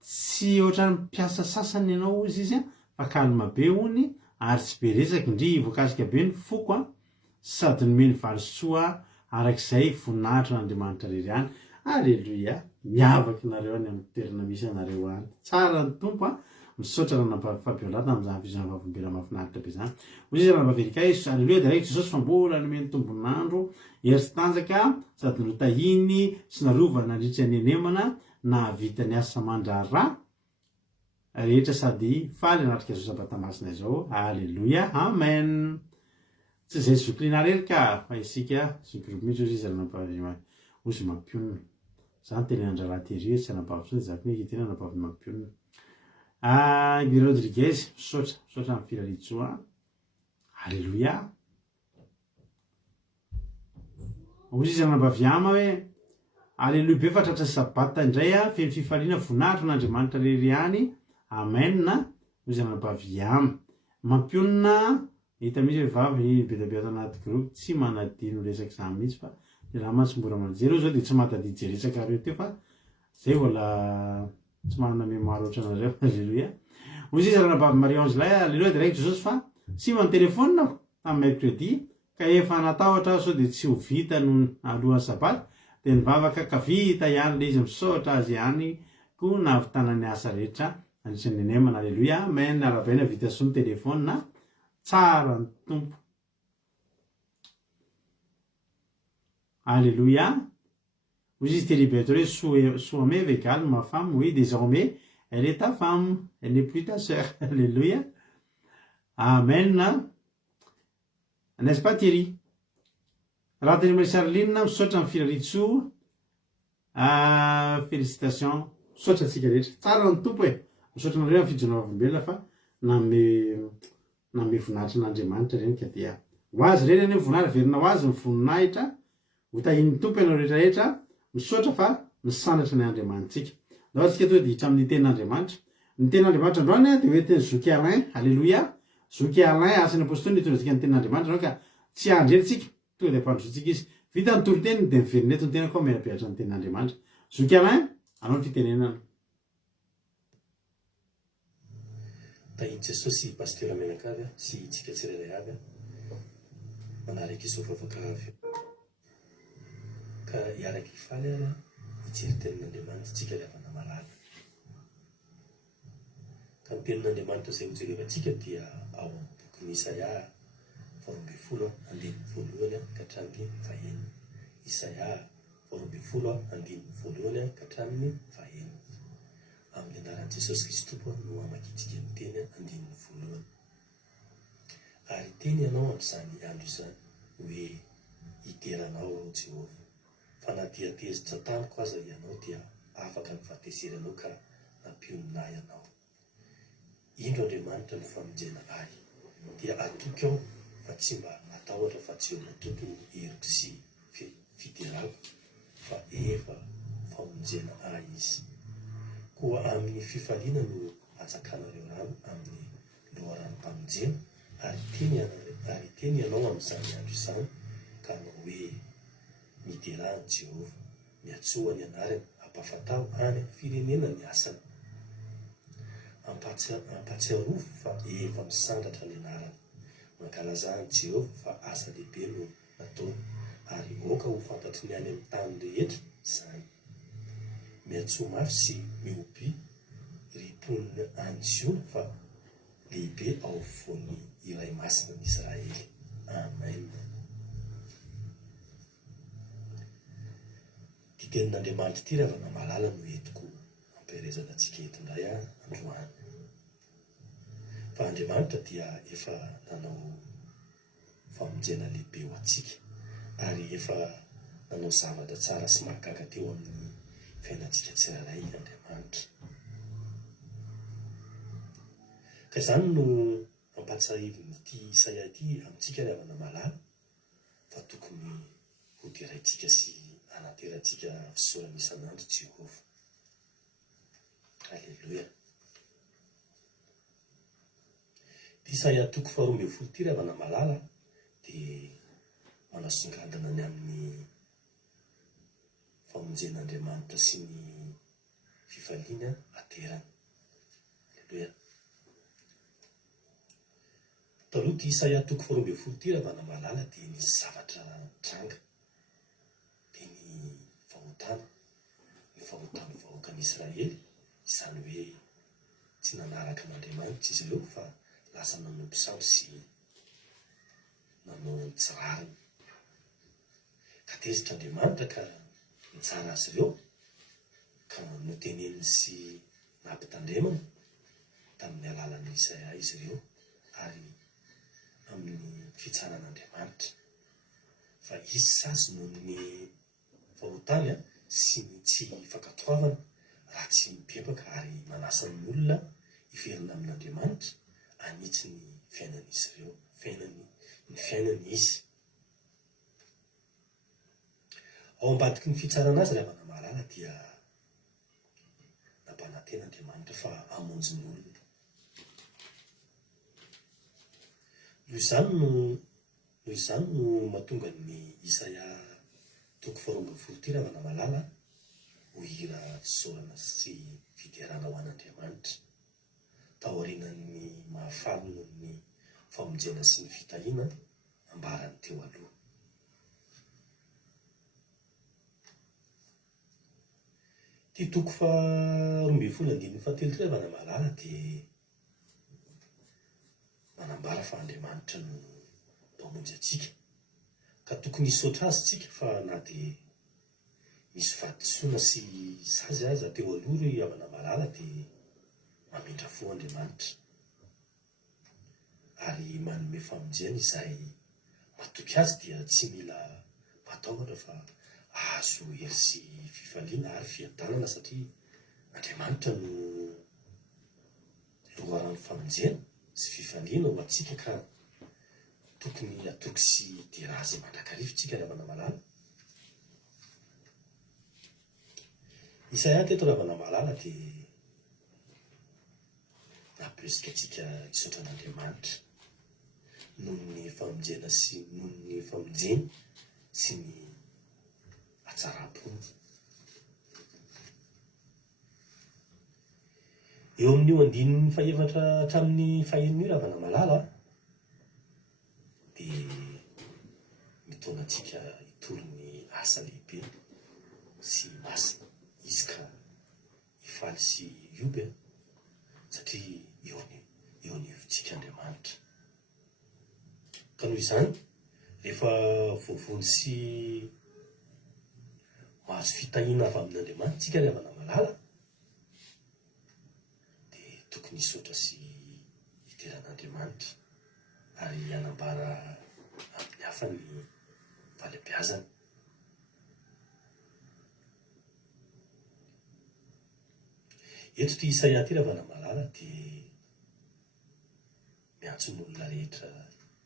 tsy ohatrany mpiasa sasany ianao izy fa kalma be ony ary tsy be resaky ndry voakasika be ny foko sady nomeny valosoa arak'izay voninahitra n'Andriamanitra rery any halleluia. Miavaky nareo any amin'ny toerana misy anareo any tsara ny tompo misaotra raha Fabiola tamin'izany fizana vavombela mahafinaritra be zany. Hoy izy raha maverika izy halleluia direct jesosy fa mbola nomeny tombonandro hery sy tanjaka sady notahiny sy narovana nandritra ny enemana nahavita ny asa mandrara rehetra sady faly anatrika zao sabata masina izao halleluia amen. Tsy zay zoklina rery ka fa isika zokromy mihitsy izy raha ozy mampionina zany teny andrarahatery tsy anabavy zany zaka hoe tena anabavy mampionina Guy Rodriguez misaotra amin'ny Filaritsoa alleluia ozy izy anabavy ama hoe alleluia be fa tratra sabata indray feno fifaliana voninahitra n'Andriamanitra rery any amen ozy anabavy ama mampionina hita misy vehivavy betabeata anaty groupe tsy manadino resaky zany mihitsy fa raha matsy mbola manjery zao dia tsy mahatadidy jeresaka reo teo fa zay vola tsy manana mémoire ohatranareo alleluia ozy izy ranabavy Marie-Ange lay alleluia direct Jesosy fa tsy mantelefônina tamin'ny mercredi ka efa natahotra sao dia tsy ho vita no alohan'ny sabata dia nivavaka ka vita ihany le izy misaotra azy ihany koa nahavitanany asa rehetra anisan'ny nenemana alleluia amen arabaina vita soa ny telefônina tsara ny tompo alléluia ozy izy télébéateur soame avec calme ma femme oui désormais elle est ta femme elle n'est plus ta sœur alléluia amen n'est-ce pas Thierry raha teny mari Charline misaotra amin'ny Filaritsoa félicitations misaotra antsika rehetra tsara ny tompo misaotra nareo amin'ny fijonavam-belona fa name voninahitra n'Andriamanitra reny ka dia ho azy reny any voninahitra verina ho azy ny voninahitra ho tahin'ny tompo ianao rehetrarehetra misaotra fa misanatra ny Andriamanitsika dao atsika to dihitra amin'ny tenin'Andriamanitra ny tenin'Andriamanitra androany dia hoe teny Zoky Alain alleluia Zoky Alain asan'ny apôstôly nitondrantsika ny tenin'Andriamanitra ka tsy andreritsika tonga dia ampandrosotsika izy vita ny toroteniny dia miverina eto ny tena koa miara-piatra ny tenin'Andriamanitra Zoky Alain anao ny fitenenana tahiny Jesosy pasteur Menakavy sy itsika tsirairay avy manaraka izy vavaka avy ka hiaraka ifaly ary hijery tenin'Andriamanitra itsika rehefa malala ka ny tenin'Andriamanitra izay hojerevantsika dia ao amin'ny bokin'ny Isaia 40:1 ka hatramin'ny 5 Isaia 40:1 ka hatramin'ny 5 amin'ny anaran'i Jesosy Kristy Tompo no amakitsika ny teny 1 ary teny ianao amin'izany andro izany hoe hiteranao Jehova fa na dia tezitra tamiko aza ianao dia afaka mifateseranao ka nampioninahy ianao indro Andriamanitra no famonjena ahy dia atoky aho fa tsy mba atahotra fa tsy eo natoky ny heriko sy fiterako fa efa famonjena ahy izy koa amin'ny fifaliana no atsakanareo rano amin'ny loharano-pamonjena ary teny ianao amin'izany andro izany ka no hoe niterahany Jehova miatsoa ny anarany ampafatao any amin'ny firenena ny asany ampatsiarofo fa efa misandratra ny anarany mankalazahany Jehova fa asa lehibe no nataony ary oka ho fantatry ny any amin'ny tany rehetra izany miatsoa mafy sy mioby riponiny any Ziona fa lehibe ao afovoan'ny iray masina ny Israely amen ty tenin'Andriamanitra ty raha namalala no entiko ampiarezana antsika eto indray androany fa Andriamanitra dia efa nanao famonjena lehibe ho antsika ary efa nanao zavatra tsara sy mahagaga teo amin'ny fiainantsika tsirairay Andriamanitra ka izany no ampatsahivonyity Isaia ity amintsika rehefa namalala fa tokony ho teraintsika sy anaterantsika fisaorana isan'andro Jehova alleluia ty Isaia 12 ty rehefa namalala dia manasongadana ny amin'ny famonjen'Andriamanitra sy ny fifaliana aterany alleluia taloha ty Isaia 12 ty rehefa namalala dia nisy zavatra tranga dia ny fahotana vahoakan'Israely izany hoe tsy nanaraka an'Andriamanitra izy ireo fa lasa nanompo sambo sy nanao tsirariny ka tezitr'Andriamanitra ka nitsara azy ireo ka noteneniny sy nampitandremana tamin'ny alalan'ny Isaia izy ireo ary amin'ny fitsaran'Andriamanitra fa izy sasy noho ny fahotany a sy ny tsy fankatoavana raha tsy mibebaka ary manasan'ny olona iverina amin'Andriamanitra anitsy ny fiainan'izy ireo ny fiainany izy ao ambadiky ny fitsarana azy raha manamalala dia nampanaten'Andriamanitra fa amonjy ny olona noho izany no mahatonga ny Isaia 12 ty raha manamalala ho hira fisaorana sy fiderana ho an'Andriamanitra taorianan'ny mahafaly noho ny famonjena sy ny fitahiana ambarany teo aloha. Ty 12:13 raha manamalala dia manambara fa Andriamanitra no mpamonjy atsika ka tokony hisaotra azy tsika fa na dia misy fahadisoana sy sazy aza teo aloha ry manamalala dia mamindra fo Andriamanitra ary manome famonjena izay matoky azy dia tsy mila matahotra fa azo hery sy fifaliana ary fiadanana satria Andriamanitra no loharano famonjena sy fifaliana ho atsika ka tokony atoky sy dira izay mandrakarivotsika raha manamalala. Isaia teto raha manamalala dia nampiresika atsika hisaotra an'Andriamanitra noho ny famonjena sy noho ny famonjeny sy ny atsarapony. Eo amin'io andininy fahaefatra hatramin'ny fahaenina raha manamalala dia mitona atsika hitory ny asa lehibe sy masina izy ka hifaly sy hioby satria eo ny hevitsika Andriamanitra ka noho izany rehefa voavony sy mahazo fitahiana avy amin'Andriamanitra tsika raha manamalala dia tokony hisaotra sy hiteran'Andriamanitra ary hanambara amin'ny hafa ny falebiazana. Eto ty Isaia ty raha manamalala dia miantso ny olona rehetra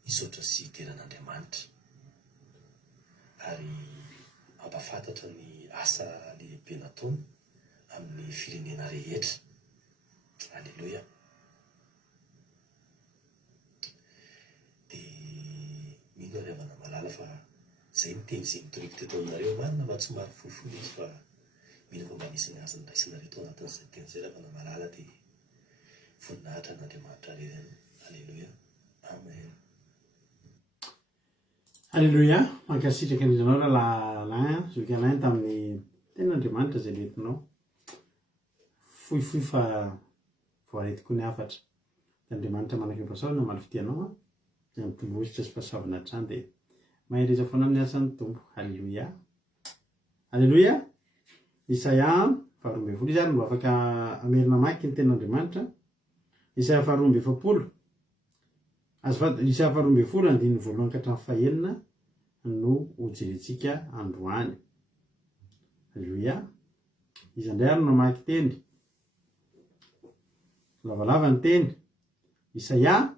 hisaotra sy hiteran'Andriamanitra ary ampafantatra ny asa lehibe nataony amin'ny firenena rehetra. Alleluia. Dia mino raha manamalala fa zay miteny izay mitoriko teto aminareo marina mba tsy maro folofolo izy fa mino fa mba nisy ny azony raisinareo tao anatin'izay teny izay raha manamalala dia voninahitra n'Andriamanitra rerany. Alleluia. Amen. Alleluia. Mankasitraka indrinao raha lahy zokanay tamin'ny ten'Andriamanitra izay lentinao fohifohy fa voaretiko ny hafatra Andriamanitra manaka-pasaorana mamaly fitianao a mitombohitra sy fahasoavana hatrany dia mahireza foana amin'ny asan'ny tompo. Alleluia. Alleluia. Isaia 12 izany no afaka amerina maky ny ten'Andriamanitra. Isaia 12 Isaia 12 andininy voalohany ka hatramin'ny fahaenina no hojerentsika androany. Alleluia. Izy indray ary no mamaky teny lavalava ny teny Isaia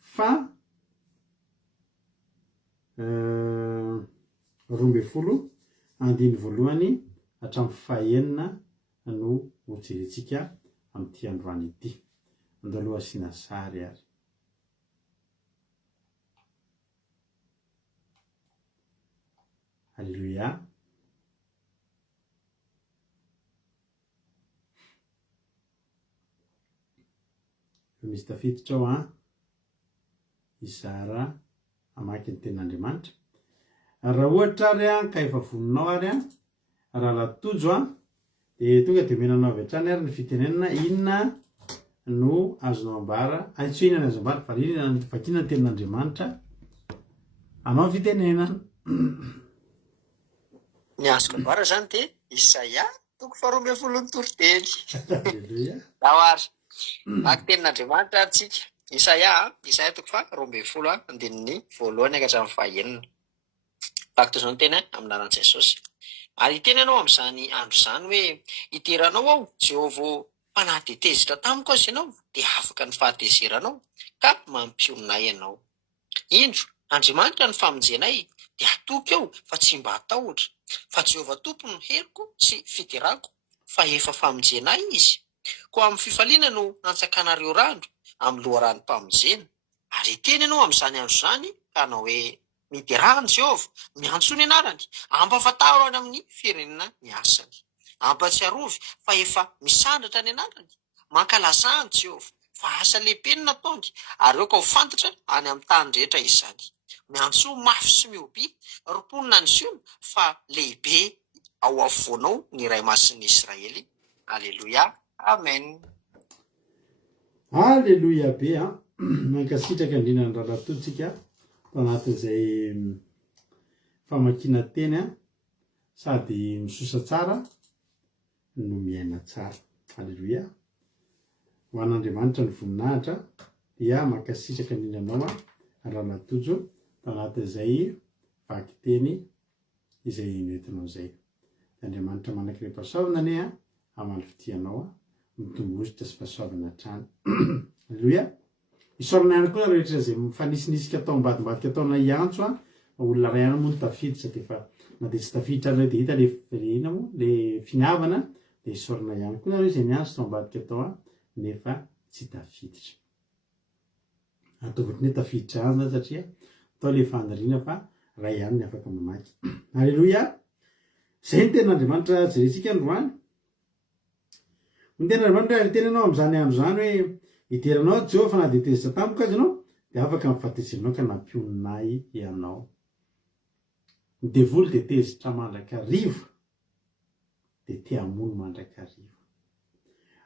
fa 12 andininy voalohany hatramin'ny fahaenina no hojerentsika amin'ity androany ity. Andaloha asiana sary ary. Alleluia. Misy tafiditra ao izara amaky ny ten'Andriamanitra. Raha ohatra ary ka efa voninao ary raha latojo dia tonga dia menanao avy hatrany ary ny fitenenana inona no azonao ambara tsy inona no azo ambara fa inona ny vakina ny ten'Andriamanitra anao ny fitenenana. Ny azoko ambara zany dia Isaia 12 toroteny. Alleluia. Dawary maky tenin'Andriamanitra tsika. Isaia 12 andininy voalohany ka hatramin'ny fahaenina. tahaka toy izao ny tena aminaran'i Jesosy. Ary tena ianao amin'izany andro izany hoe iteranao aho Jehovah mpanahy dia tezitra tamiko azy ianao dia afaka ny fahatezeranao ka mampionay ianao. Indro Andriamanitra ny famonjenay dia atoky eo fa tsy mba hatahotra, fa Jehovah tompony no heriko sy fiterako fa efa famonjenay izy. Koa amin'ny fifaliana no nantsakanareo randro amin'ny loharanom-pamonjena. Ary tena ianao amin'izany andro izany ka hanao hoe niterahany Jehovah, miantso ny anarany, ampafataro any amin'ny firenena ny asany. Ampatsiarovy fa efa misandratra ny anarany, mankalazany Jehovah fa asa lehibe ny nataony ary eo ka ho fantatra any amin'ny tany rehetra izany. Miantso mafy sy mioby, romponina ny siona fa lehibe ao afovoanao ny iray masin'ny Israely. Aleloia, amen. Aleloia be a mankasitraka indrinany rahatontsika tanatin'izay famakina teny a sady misosa tsara no miaina tsara. Aleloia. Ho an'Andriamanitra ny voninahitra dia mankasitraka indrinanao a rahatonjo tanatin'izay vaky teny izay nentinao izay. Andriamanitra manankiream-pahasoavana ane a amin'ny fitianao a mitombozitra sy fahasoavana hatrany. Aleloia. Isaorana ihany koa rehetra izay mifanisinisika atao ambadimbadika ataona iantso a olona ray ihany moa no tafiditra dia fa na dia tsy tafiditra ireo dia hita le moa le finiavana dia isaorana ihany koa nareo izay miantso atao ambadika atao a nefa tsy tafiditra. Atao ohatry ny tafiditra azy na satria atao le faniriana fa ray ihany ny afaka mamaky. Aleloia. Izay ny ten'Andriamanitra jerentsika androany. Ny ten'Andriamanitra ary tenanao amin'izany andro izany hoe iteranao Jehovah na dia tezitra tamiko azy ianao dia afaka mifahatezerinao ka nampionay ianao. Ny devoly dia tezitra mandrakariva dia te hamono mandrakariva.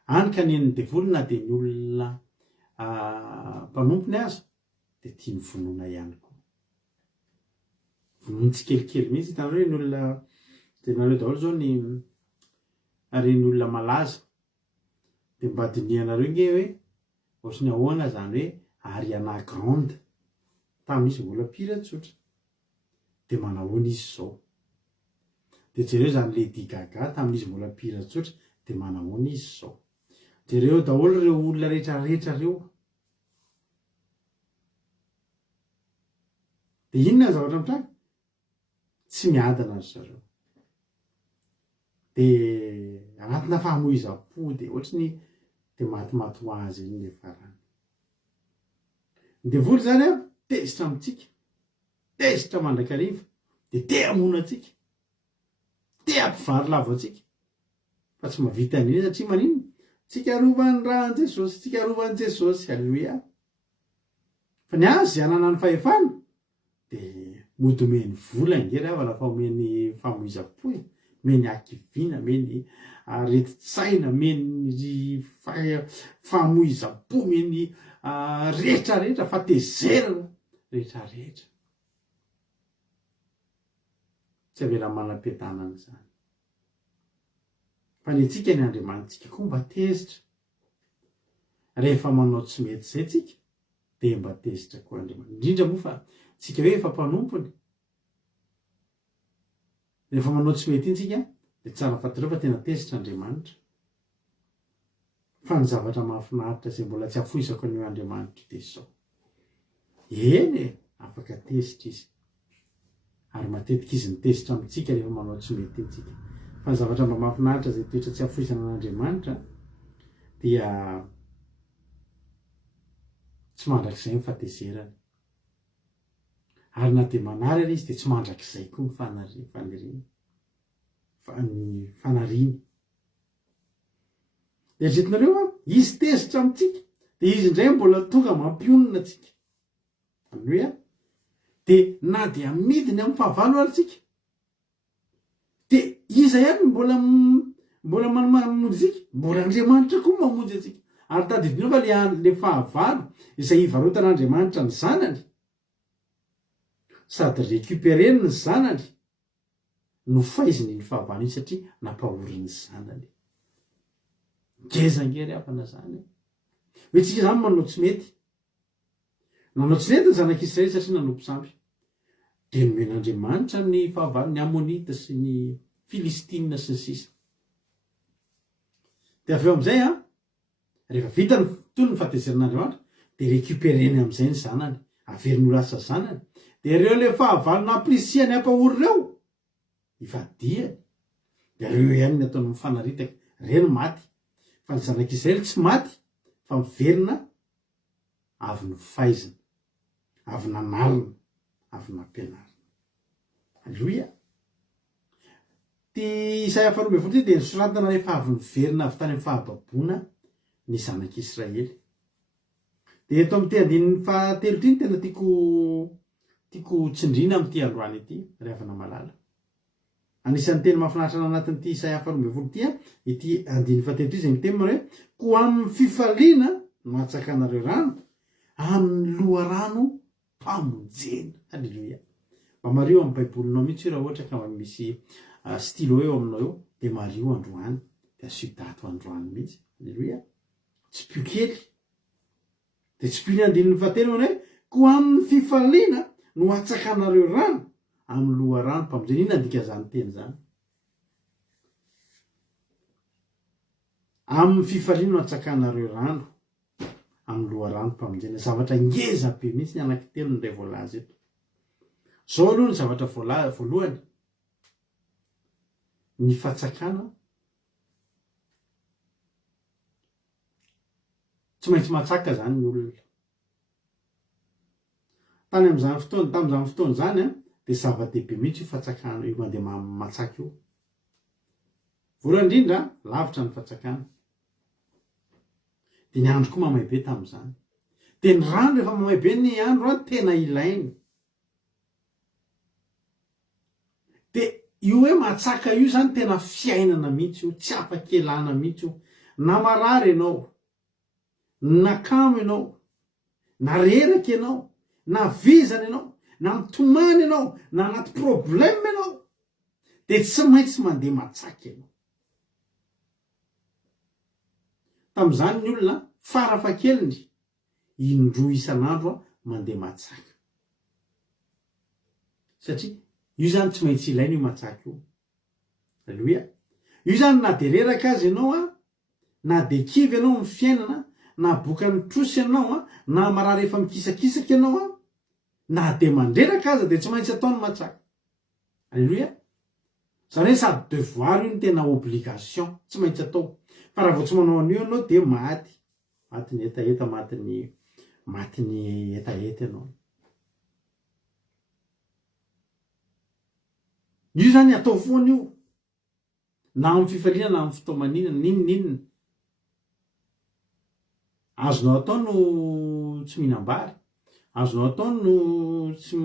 Any ka ny devoly na dia ny olona mpanompony azy dia tia ny vonoina ihany koa. Vonoiny tsikelikely mihitsy hitanareo ny olona tenareo daholo zao ny reny olona malaza dia mba dinihanareo nge hoe ohatrany ahoana zany hoe Ariana Grande tamin'izy mbola mpihira tsotra dia manahoana izy zao. Dia jereo zany Lady Gaga tamin'izy mbola mpihira tsotra dia manahoana izy zao. Jereo daholo ireo olona rehetrarehetra reo. Dia inona ny zavatra mitranga? Tsy miadana ry zareo. Dia anatina fahamoiza-po dia ohatry ny dia matimaty ho azy iny le farany. Ny devoly zany a tezitra amintsika, tezitra mandrakariva, dia te hamono antsika, te hampivary lavo antsika. Fa tsy mahavita an'iny satria manino? Tsika rovan'ny rahan'i Jesosy, tsika rovan'i Jesosy. Aleloia. Fa ny azy anana ny fahefana dia mody omeny vola ingery aho lafa omeny famoiza-po, meny hakiviana, meny areti-tsaina, meny famoiza-po, meny rehetrarehetra, fatezerana rehetrarehetra. Tsy avela manam-piadanana izany. Fa ny antsika ny Andriamanitsika koa mba tezitra. Rehefa manao tsy mety izay tsika dia mba tezitra koa Andriamanitra. Indrindra moa fa tsika hoe efa mpanompony. Rehefa manao tsy mety iny tsika dia tsara fantareo fa tena tezitra Andriamanitra. Fa ny zavatra mahafinaritra izay mbola tsy hafoizako an'io Andriamanitra dia izao. Eny afaka tezitra izy. Ary matetika izy nitezitra amintsika rehefa manao tsy mety iny tsika. Fa ny zavatra mba mahafinaritra izay toetra tsy hafoizana an'Andriamanitra dia tsy mandrakizay ny fahatezerana. Ary na dia manary ary izy dia tsy mandrakizay koa ny fanariany. Eritreretinareo a, izy tezitra amintsika dia izy indray mbola tonga mampionina antsika. Aleloia. Dia na dia midiny amin'ny fahavalo ary tsika dia iza ihany mbola mamonjy tsika, mbola Andriamanitra koa mamonjy antsika. Ary tadidinao fa le fahavalo izay hivarotan'Andriamanitra ny zanany sady récupéreny ny zanany no faiziny ny fahavalo iny satria nampahoriny zanany. Ngezangery avana zany. Hoe tsika zany manao tsy mety. Nanao tsy mety ny zanak'Israely satria nanompo sampy. dia nomen'andriamanitra ny fahavalo ny amonita sy ny filistina sy ny sisa. Dia avy eo amin'izay rehefa vita ny toy ny fahatezerin'andriamanitra dia récupéreny amin'izay ny zanany, averiny ho lasa zanany. Dia ireo le fahavalo nampirisiany ampahory ireo ivadiany. Dia ireo ihany ny ataony mifanaritaka, reny maty. Fa ny zanak'Israely tsy maty fa miverina avy ny fahaizana, avy nanarina, avy nampianarina. Alleloia. Ty Isaia 40 dia nisoratana rehefa avy niverina avy tany amin'ny fahababoana ny zanak'Israely. Dia eto amin'ity andinin'ny fahatelo ity tena tiako tsindrina amin'ity androany ity, rehefa namalala. Anisan'ny teny mahafinaritra anatin'ity Isaia 40 ity andinin'ny fahatelo ity izay miteny hoe ko amin'ny fifaliana no atsakanareo rano, amin'ny loharano mpamonjena. Halleloia. Mba mario amin'ny baibolinao mihitsy raha ohatra ka misy stylo eo aminao eo, dia mario androany, dia asio dato androany mihitsy. Halleloia. Tsy pio kely. Dia tsy pio ny andinin'ny fahatelo hoe ko amin'ny fifaliana no atsakanareo rano, amin'ny loharano mpamonjena. Inona andika zany teny zany? Amin'ny fifaliana no atsakanareo rano, amin'ny loharano mpamonjena. Zavatra ngeza be mihitsy ny anankitelo ny ray voalaza eto. Zao aloha ny zavatra voalohany, ny fatsakana tsy maintsy matsaka zany ny olona. Tamin'izany fotoana zany dia zava-dehibe mihitsy io fatsakana io, mandeha matsaka io. Voalohany indrindra lavitra ny fatsakana. Dia ny andro koa mamay be tamin'izany. Dia ny rano rehefa mamay be ny andro tena ilainy. Dia io hoe matsaka io zany tena fiainana mihitsy io, tsy afa-kelana mihitsy io. Na marary ianao, na kamo ianao, na reraka ianao, na vizana ianao, na mitomany ianao, na anaty problème ianao, dia tsy maintsy mandeha matsaka ianao. Tamin'izany ny olona farafahakeliny indroa isan'andro mandeha matsaka. Satria io zany tsy maintsy ilaina io matsaka io. Halleloia. Io zany na dia reraka azy ianao na dia kivy ianao amin'ny fiainana, na boka ny trosy ianao na marary efa mikisakisaka ianao na dia mandreraka azy dia tsy maintsy ataony matsaka. Halleloia. Zany hoe sady devoir io ny tena obligation, tsy maintsy atao. Fa raha vao tsy manao an'io ianao dia maty ny etaeta, maty ny etaeta ianao. Io zany atao foana io, na amin'ny fifaliana na amin'ny fotoamanina, ninona. Azonao atao no tsy mihinam-bary, azonao atao no tsy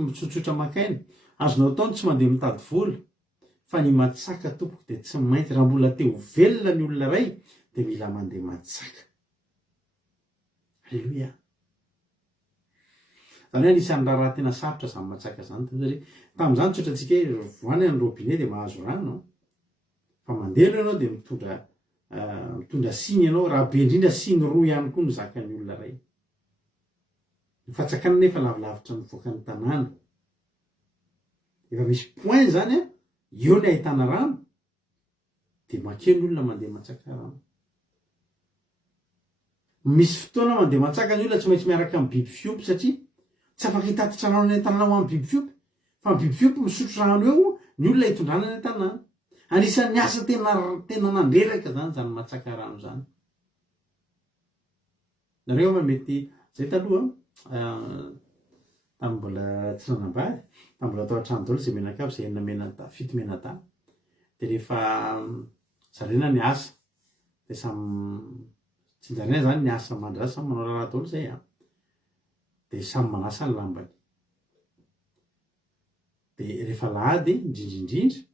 mitsotsotra makaina, azonao atao no tsy mandeha mitady vola. Fa ny matsaka tompoko dia tsy maintsy, raha mbola te ho velona ny olona iray dia mila mandeha matsaka. Halleloia. Zany hoe anisan'ny raha tena sarotra izany matsaka zany. Tamin'izany tsotra antsika hoe voany ny robinet dia mahazo rano. Fa mandeha ianao dia mitondra siny ianao, raha be indrindra siny roa ihany koa no zakan'ny olona iray. Ny fatsakana nefa lavilavitra mivoaka ny tanàna. Efa misy point zany eo ny ahitana rano, dia makeo ny olona mandeha matsaka rano. Misy fotoana mandeha matsaka ny olona tsy maintsy miaraka amin'ny biby fiompy, satria tsy afaka hitatitra rano any an-tanàna ho amin'ny biby fiompy. Fa ny biby fiompy misotro rano eo, ny olona hitondrana any an-tanàna. Anisan'ny asa tena nandreraka zany matsaka rano zany. Nareo mety zay taloha tamin'ny mbola tsy nanambady, tamin'ny mbola tao an-trano daholo izay menakavy izay fito menatà. Dia rehefa zarena ny asa, dia tsy zarena zany ny asa mandra samy manao raha daholo zay dia samy manasa ny lambany. Dia rehefa lahady indrindrindrindra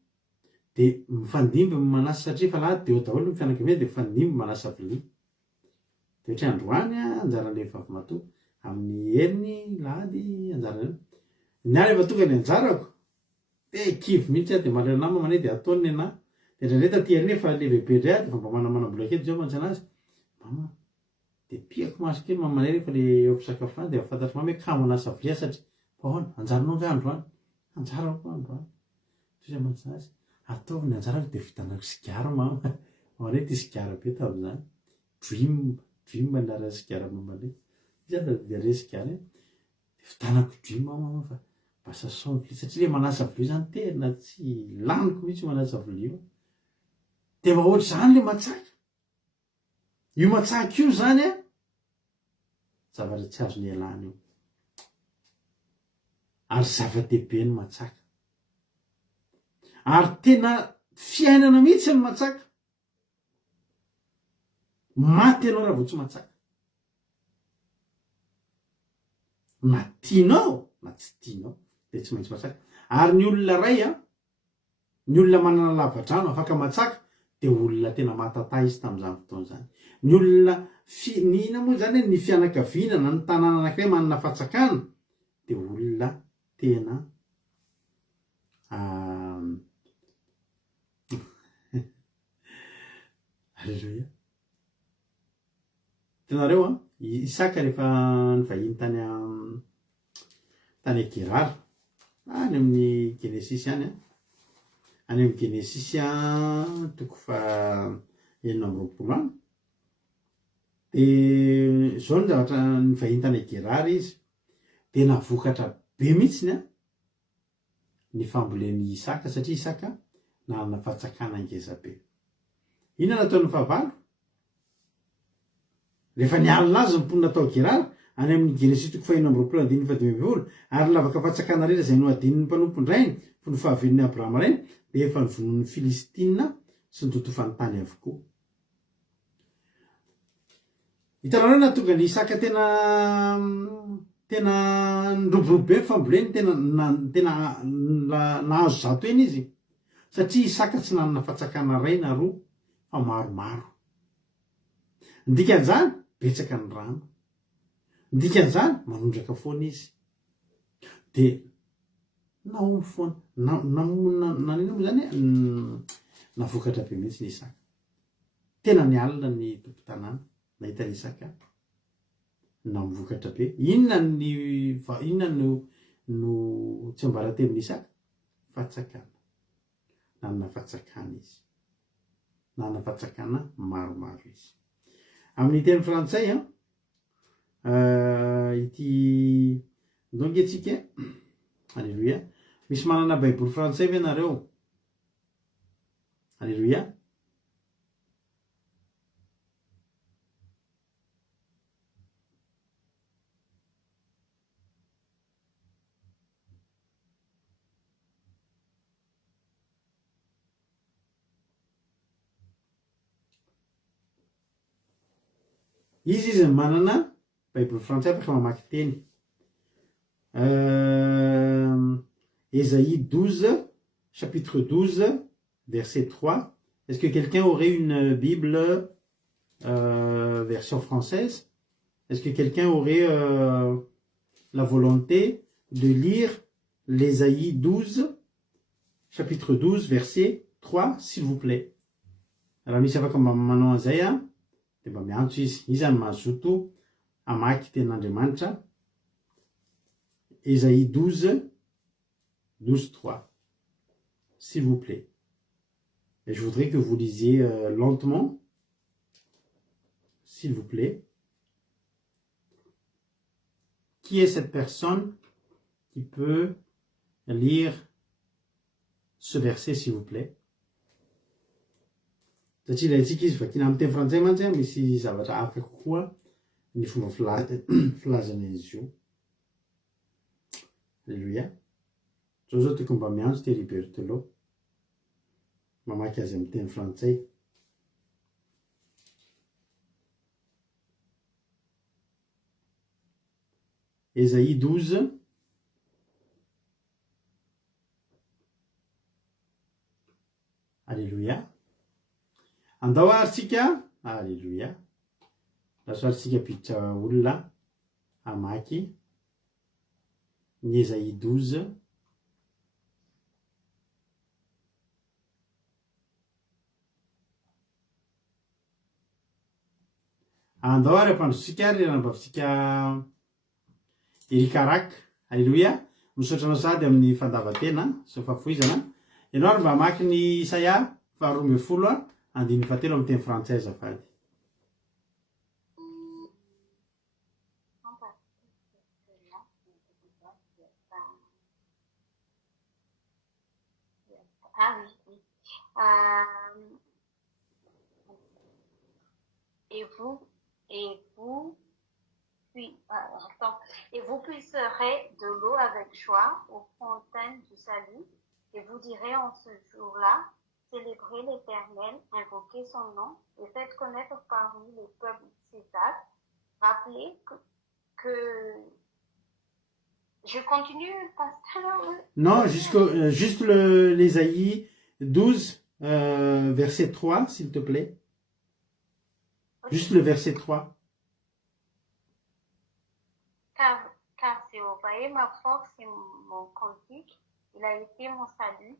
dia mifandimby manasa, satria efa lahady dia eo daholo ny fianakaviana, dia mifandimby manasa vilia. Dia ohatra androany anjaran'ilay vavy matoa, amin'ny heriny lahady anjarana. Ny ary efa tonga ny anjarako dia kivy mihitsy dia maleo nama mane dia ataony ana. Dia ndraindray taty heriny efa le bebe indray dia mba manambola kely zao mantsy anazy. Mama, dia piako maso kely mamanery efa le eo ampisakafoana dia fantatro mama hoe kamo anasa vilia, satria ahoana anjaranao nga androany anjarako androany tsa mansazy ataovy ny anjarako de vitanako sigara mama aoare ty sigara be tam'zany dream anara sigara mamale de sigara de vitanako dream mama fa basa sonky satria le manasa vilio zany tena tsy laniko mihitsy manasa vilio de va ohatry zany le matsaka io matsaka io zany a zavatra tsy azo ny alana io ary zava-dehibe ny matsaka ary tena fiainana mihitsy ny matsaka maty ianao raha vo tsy matsaka na tianao na tsy tianao de tsy maintsy matsaka ary ny olona ray a ny olona manana lavadrano afaka matsaka de olona tena matatà izy tam'izany fotoana zany ny olona nina moa zany ny fianakaviana ny tanàna anankiray manana fatsakana de olona tena alleluia tenareo a Isaka rehefa nyvahiny tany Gerara any amin'ny Genesis any any amin'ny Genesis toko fa 20 de zao ny zavatra nyvahiny tany Gerara izy de navokatra be mihitsiny ny famboleny Isaka satria Isaka nanana fahatsakana ngezabe. Inona nataon'ny fahavalo? Rehefa nialina azy ny mponina tao Gerara any amin'ny Genesis toko 20 ary lavaka fahatsakana rera zay no adin'ny mpanompondrainy fony fahavelon'ny Abrahama reny de efa nivonon'ny Filistina sy ny totofany tany avokoa. Hitanareo na tonga ny Isaka tena niroborobe famboleny tena nahazo zato eny izy satria Isaka tsy nanana fahatsakana ray na roa fa maromaro. Ndikan'izany betsaka ny rano, ndikan'izany manondraka foana izy de naomy foana nanina moa zany navokatra be mihitsy ny Isaka tena ny alina ny tompo tanàna nahita ny Isaka namivokatra be. Inona no tsy ambaratemin'ny Isaka? Fahatsakana. Nanana fahatsakana izy, nanana fahatsakana maromaro izy. Amin'ny teny frantsay ity ndonge tsika alleluia misy manana baiboly frantsay ve nareo? Alleluia. Izy manana baiboly frantsay afaka mamaky teny. Ésaïe 12, chapitre 12, verset 3. Est-ce que quelqu'un aurait une Bible version française? Est-ce que quelqu'un aurait la volonté de lire l'Ésaïe 12, chapitre 12, verset 3, s'il vous plaît? Alors, misy afaka manao an'izay de mba miantso izy zany mazoto amaky ten'Andriamanitra. Ésaïe 12, 3, s'il vous plaît. Et je voudrais que vous lisiez lentement, s'il vous plaît. Qui est cette personne qui peut lire ce verset, s'il vous plaît? Satria ilayntsika izy vakina amin'ny teny frantsay mantsy misy zavatra hafa kokoa ny fomba filazana izy io. Alléluia. Zao toko mba miantso te Libertelo mamaky azy amin'ny teny frantsay. Ésaïe 12. Alléluia. Andao aritsika, alleluia. Laso aritsika piditra olona amaky ny Ésaïe 12. Andao ary ampandrosika ary ranambavitsika Erikaraka, alleluia. misaotra anao sady amin'ny fandavatena sy fahafoizana. Ianao ary mba hamaky ny Isaia 2:17 amin'ny teny frantsay azafady. Ah oui, oui. Et vous puiserez de l'eau avec joie aux fontaines du salut, et vous direz en ce jour-là, célébrez l'Éternel, invoquez son nom, et faites connaître parmi les peuples ses actes. Rappelez que... Je continue, pasteur? Non, juste l'Ésaïe 12, verset 3, s'il te plaît. Juste le verset 3. Car Jéhovah est ma force et mon cantique, il a été mon salut,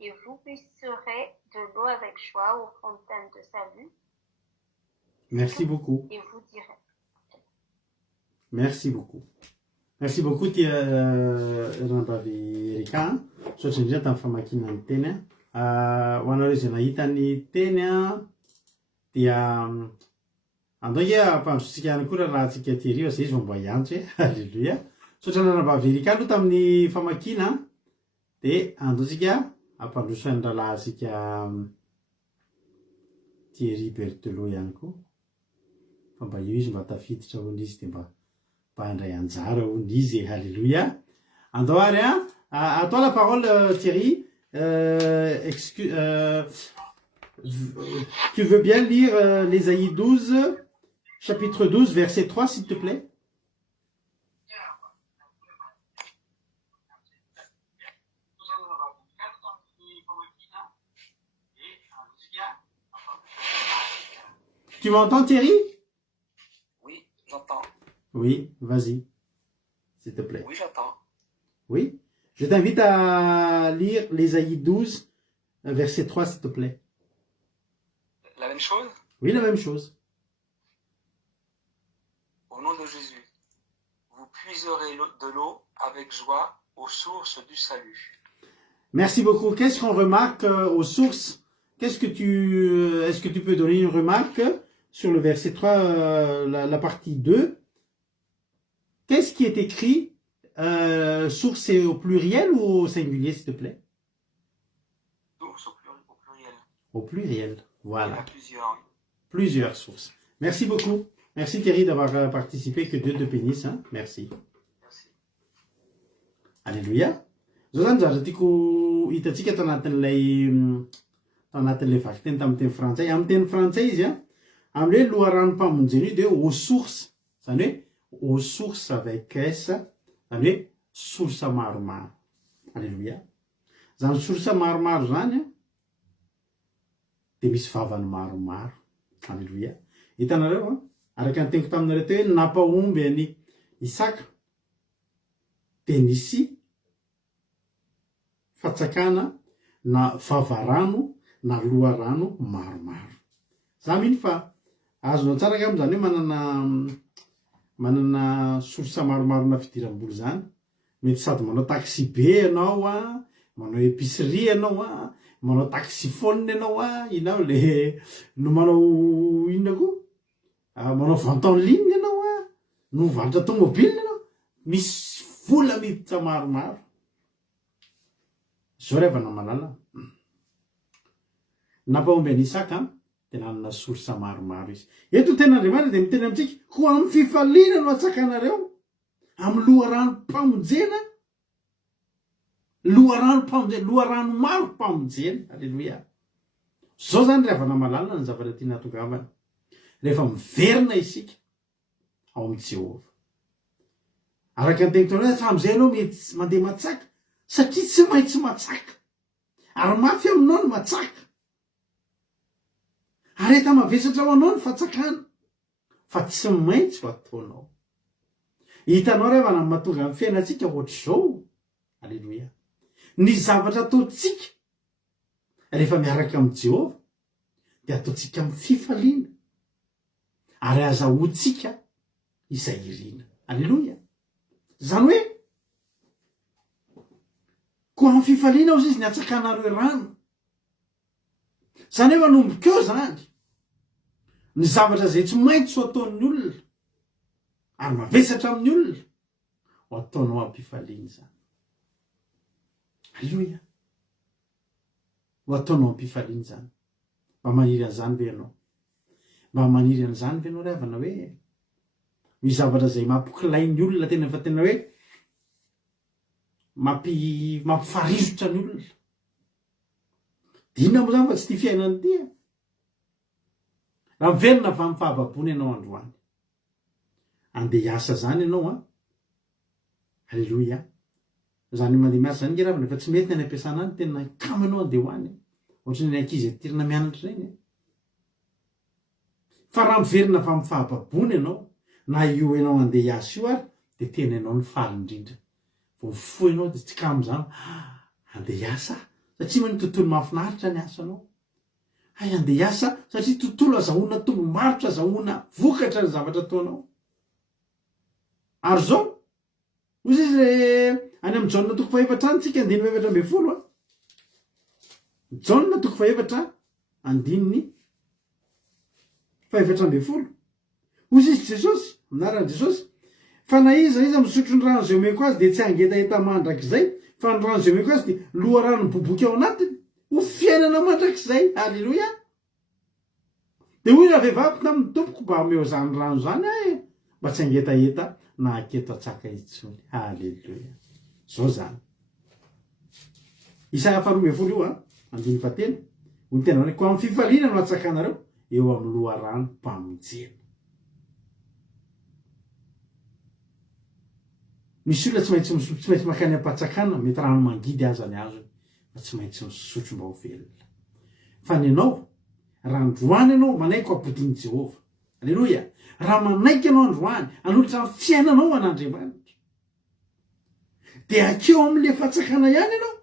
et vous puiserez de l'eau avec joie aux fontaines de salut. Merci beaucoup. Et vous direz. Merci beaucoup. Merci beaucoup tia Rambavy Erika. Saotra indrindra tamin'ny famakiana ny teny. Ho anareo izay nahita ny teny dia andao ampandrotsika ihany koa raha antsika tery zay izy mba hiantso hoe halleluia. Saotra Rambavy Erika aloha tamin'ny famakiana dia andaotsika ampandroso ny rahalahintsika Thierry Berthelot ihany koa. Fa mba io izy mba tafiditra hono izy dia mba handray anjara hono izy. Halleluia. Andao ary à toi la parole Thierry. Tu veux bien lire l'Ésaïe 12, chapitre 12, verset 3, s'il te plaît? Tu m'entends, Thierry? Oui, j'entends. Oui, vas-y, s'il te plaît. Oui, j'entends. Oui, je t'invite à lire l'Ésaïe 12, verset 3, s'il te plaît. La même chose? Oui, la même chose. Au nom de Jésus, vous puiserez de l'eau avec joie aux sources du salut. Merci beaucoup. Qu'est-ce qu'on remarque aux sources? Est-ce que tu peux donner une remarque sur le verset 3, la partie 2? Qu'est-ce qui est écrit? Source, c'est au pluriel ou au singulier, s'il te plaît? Source au pluriel. Au pluriel, voilà. Il y en a plusieurs. Plusieurs sources. Merci beaucoup. Merci Thierry d'avoir participé, que Dieu te bénisse. Hein? Merci. Merci. Alléluia. Zany zatra tiako hitantsika tao anatin'ilay vaky teny tamin'ny teny frantsay. Amin'ny teny frantsay izy amin'ilay loharanom-pamonjena io dia aux sources. Zany hoe aux sources avec S, zany hoe source maromaro. Alléluia. Zany source maromaro zany dia misy vavany maromaro. Alléluia. Hitanareo araka ny teniko taminareo teo hoe nampahomby any Isaka dia nisy fatsakana na vavarano na loharano maromaro. Za miny fa azonao tsara ka amin'izany hoe manana source maromaro na fidiram-bola zany. Mety sady manao taxi be ianao manao épicerie ianao manao taxi phone ianao inao le no manao inona koa manao vente en ligne ianao no mivarotra tomobile ianao misy vola miditra maromaro. Zao rehefa namalala nampahomby any Isaka dia nanana source maromaro izy. Eto ten'Andriamanitra dia miteny amintsika ho amin'ny fifaliana no atsakanareo amin'ny loharanom-pamonjena, loharano maro mpamonjena. Alleluia. Zao zany rehefa namalala ny zavatra tiana hatongavana rehefa miverina isika ao amin'ny Jehovah. Araka ny teniko tao hoe hatramin'izay ianao mety mandeha matsaka satria tsy maintsy matsaka ary mafy aminao ny matsaka ary eta mavesatra ao anao ny fatsakana fa tsy maintsy ho ataonao. Hitanao rehefa mahatonga amin'ny fiainantsika ohatr'izao. Alleluia. Ny zavatra ataontsika rehefa miaraka amin'ny Jehovah dia ataontsika amin'ny fifaliana ary azahoantsika izay irina. Alleluia. Zany hoe koa amin'ny fifaliana ao izy ny atsakanareo rano zany hoe manomboka eo zany ny zavatra zay tsy maintsy ho ataon'ny olona ary mavesatra amin'ny olona ho ataonao ampifaliana zany. Alleluia. Ho ataonao ampifaliana zany. Mba maniry an'izany ve ianao? Mba maniry an'izany ve ianao ry havana hoe ny zavatra zay mampikilain'ny olona tena fa tena hoe mampifarisotra ny olona. Dina moa zany fa tsy tia fiainany tia. Raha miverina fa amin'ny fahababony ianao androany. Andeha hiasa zany ianao a. Alleluia. Zany mandeha miasa zany ngeravana fa tsy mety ny ampiasana any tena kamo ianao andeha hoany. Ohatrany ny ankizy tirina mianatra regny. Fa raha miverina fa amin'ny fahababony ianao na io ianao andeha hiasa io ary dia tena ianao ny faly indrindra. Vao mifoha ianao dia tsy kamo zany andeha hiasa satria man'ny tontolo mahafinaritra ny asanao. Hay andeha hiasa satria tontolo azahoana tombo-marotra, azahoana vokatra ny zavatra ataonao. Ary zao ozy izy any amin'ny Jaona toko faefatra any tsika 9:20 a. Jaona toko faefatra 9:20. Ozy izy Jesosy, anaran'i Jesosy, fa na iza misotro ny rano zay omeko azy dia tsy hangetaheta mandrakizay, fa ny rano zay omeko azy dia loharano miboboka ao anatiny ho fiainana mandrakizay. Alleluia. Dia hoy raha vehivavy tamin'ny tompoko mba omeo zany rano zany mba tsy hangetaheta na aketo atsaka intsony. Alleluia. Zao zany. Isaia 4:20 io 9:7. Hoy tena hoe koa amin'ny fifaliana no atsakanareo eo amin'ny loharano mpamonjena. Misy olona tsy maintsy makany am-patsakana, mety rano mangidy aza ny azo fa tsy maintsy misotro mba ho velona. Fa ny ianao raha androany ianao manaiky ampodian'i Jehova. Alleluia. Raha manaiky ianao androany hanolotra ny fiainanao an'Andriamanitra dia akeo amin'le fatsakana ihany ianao.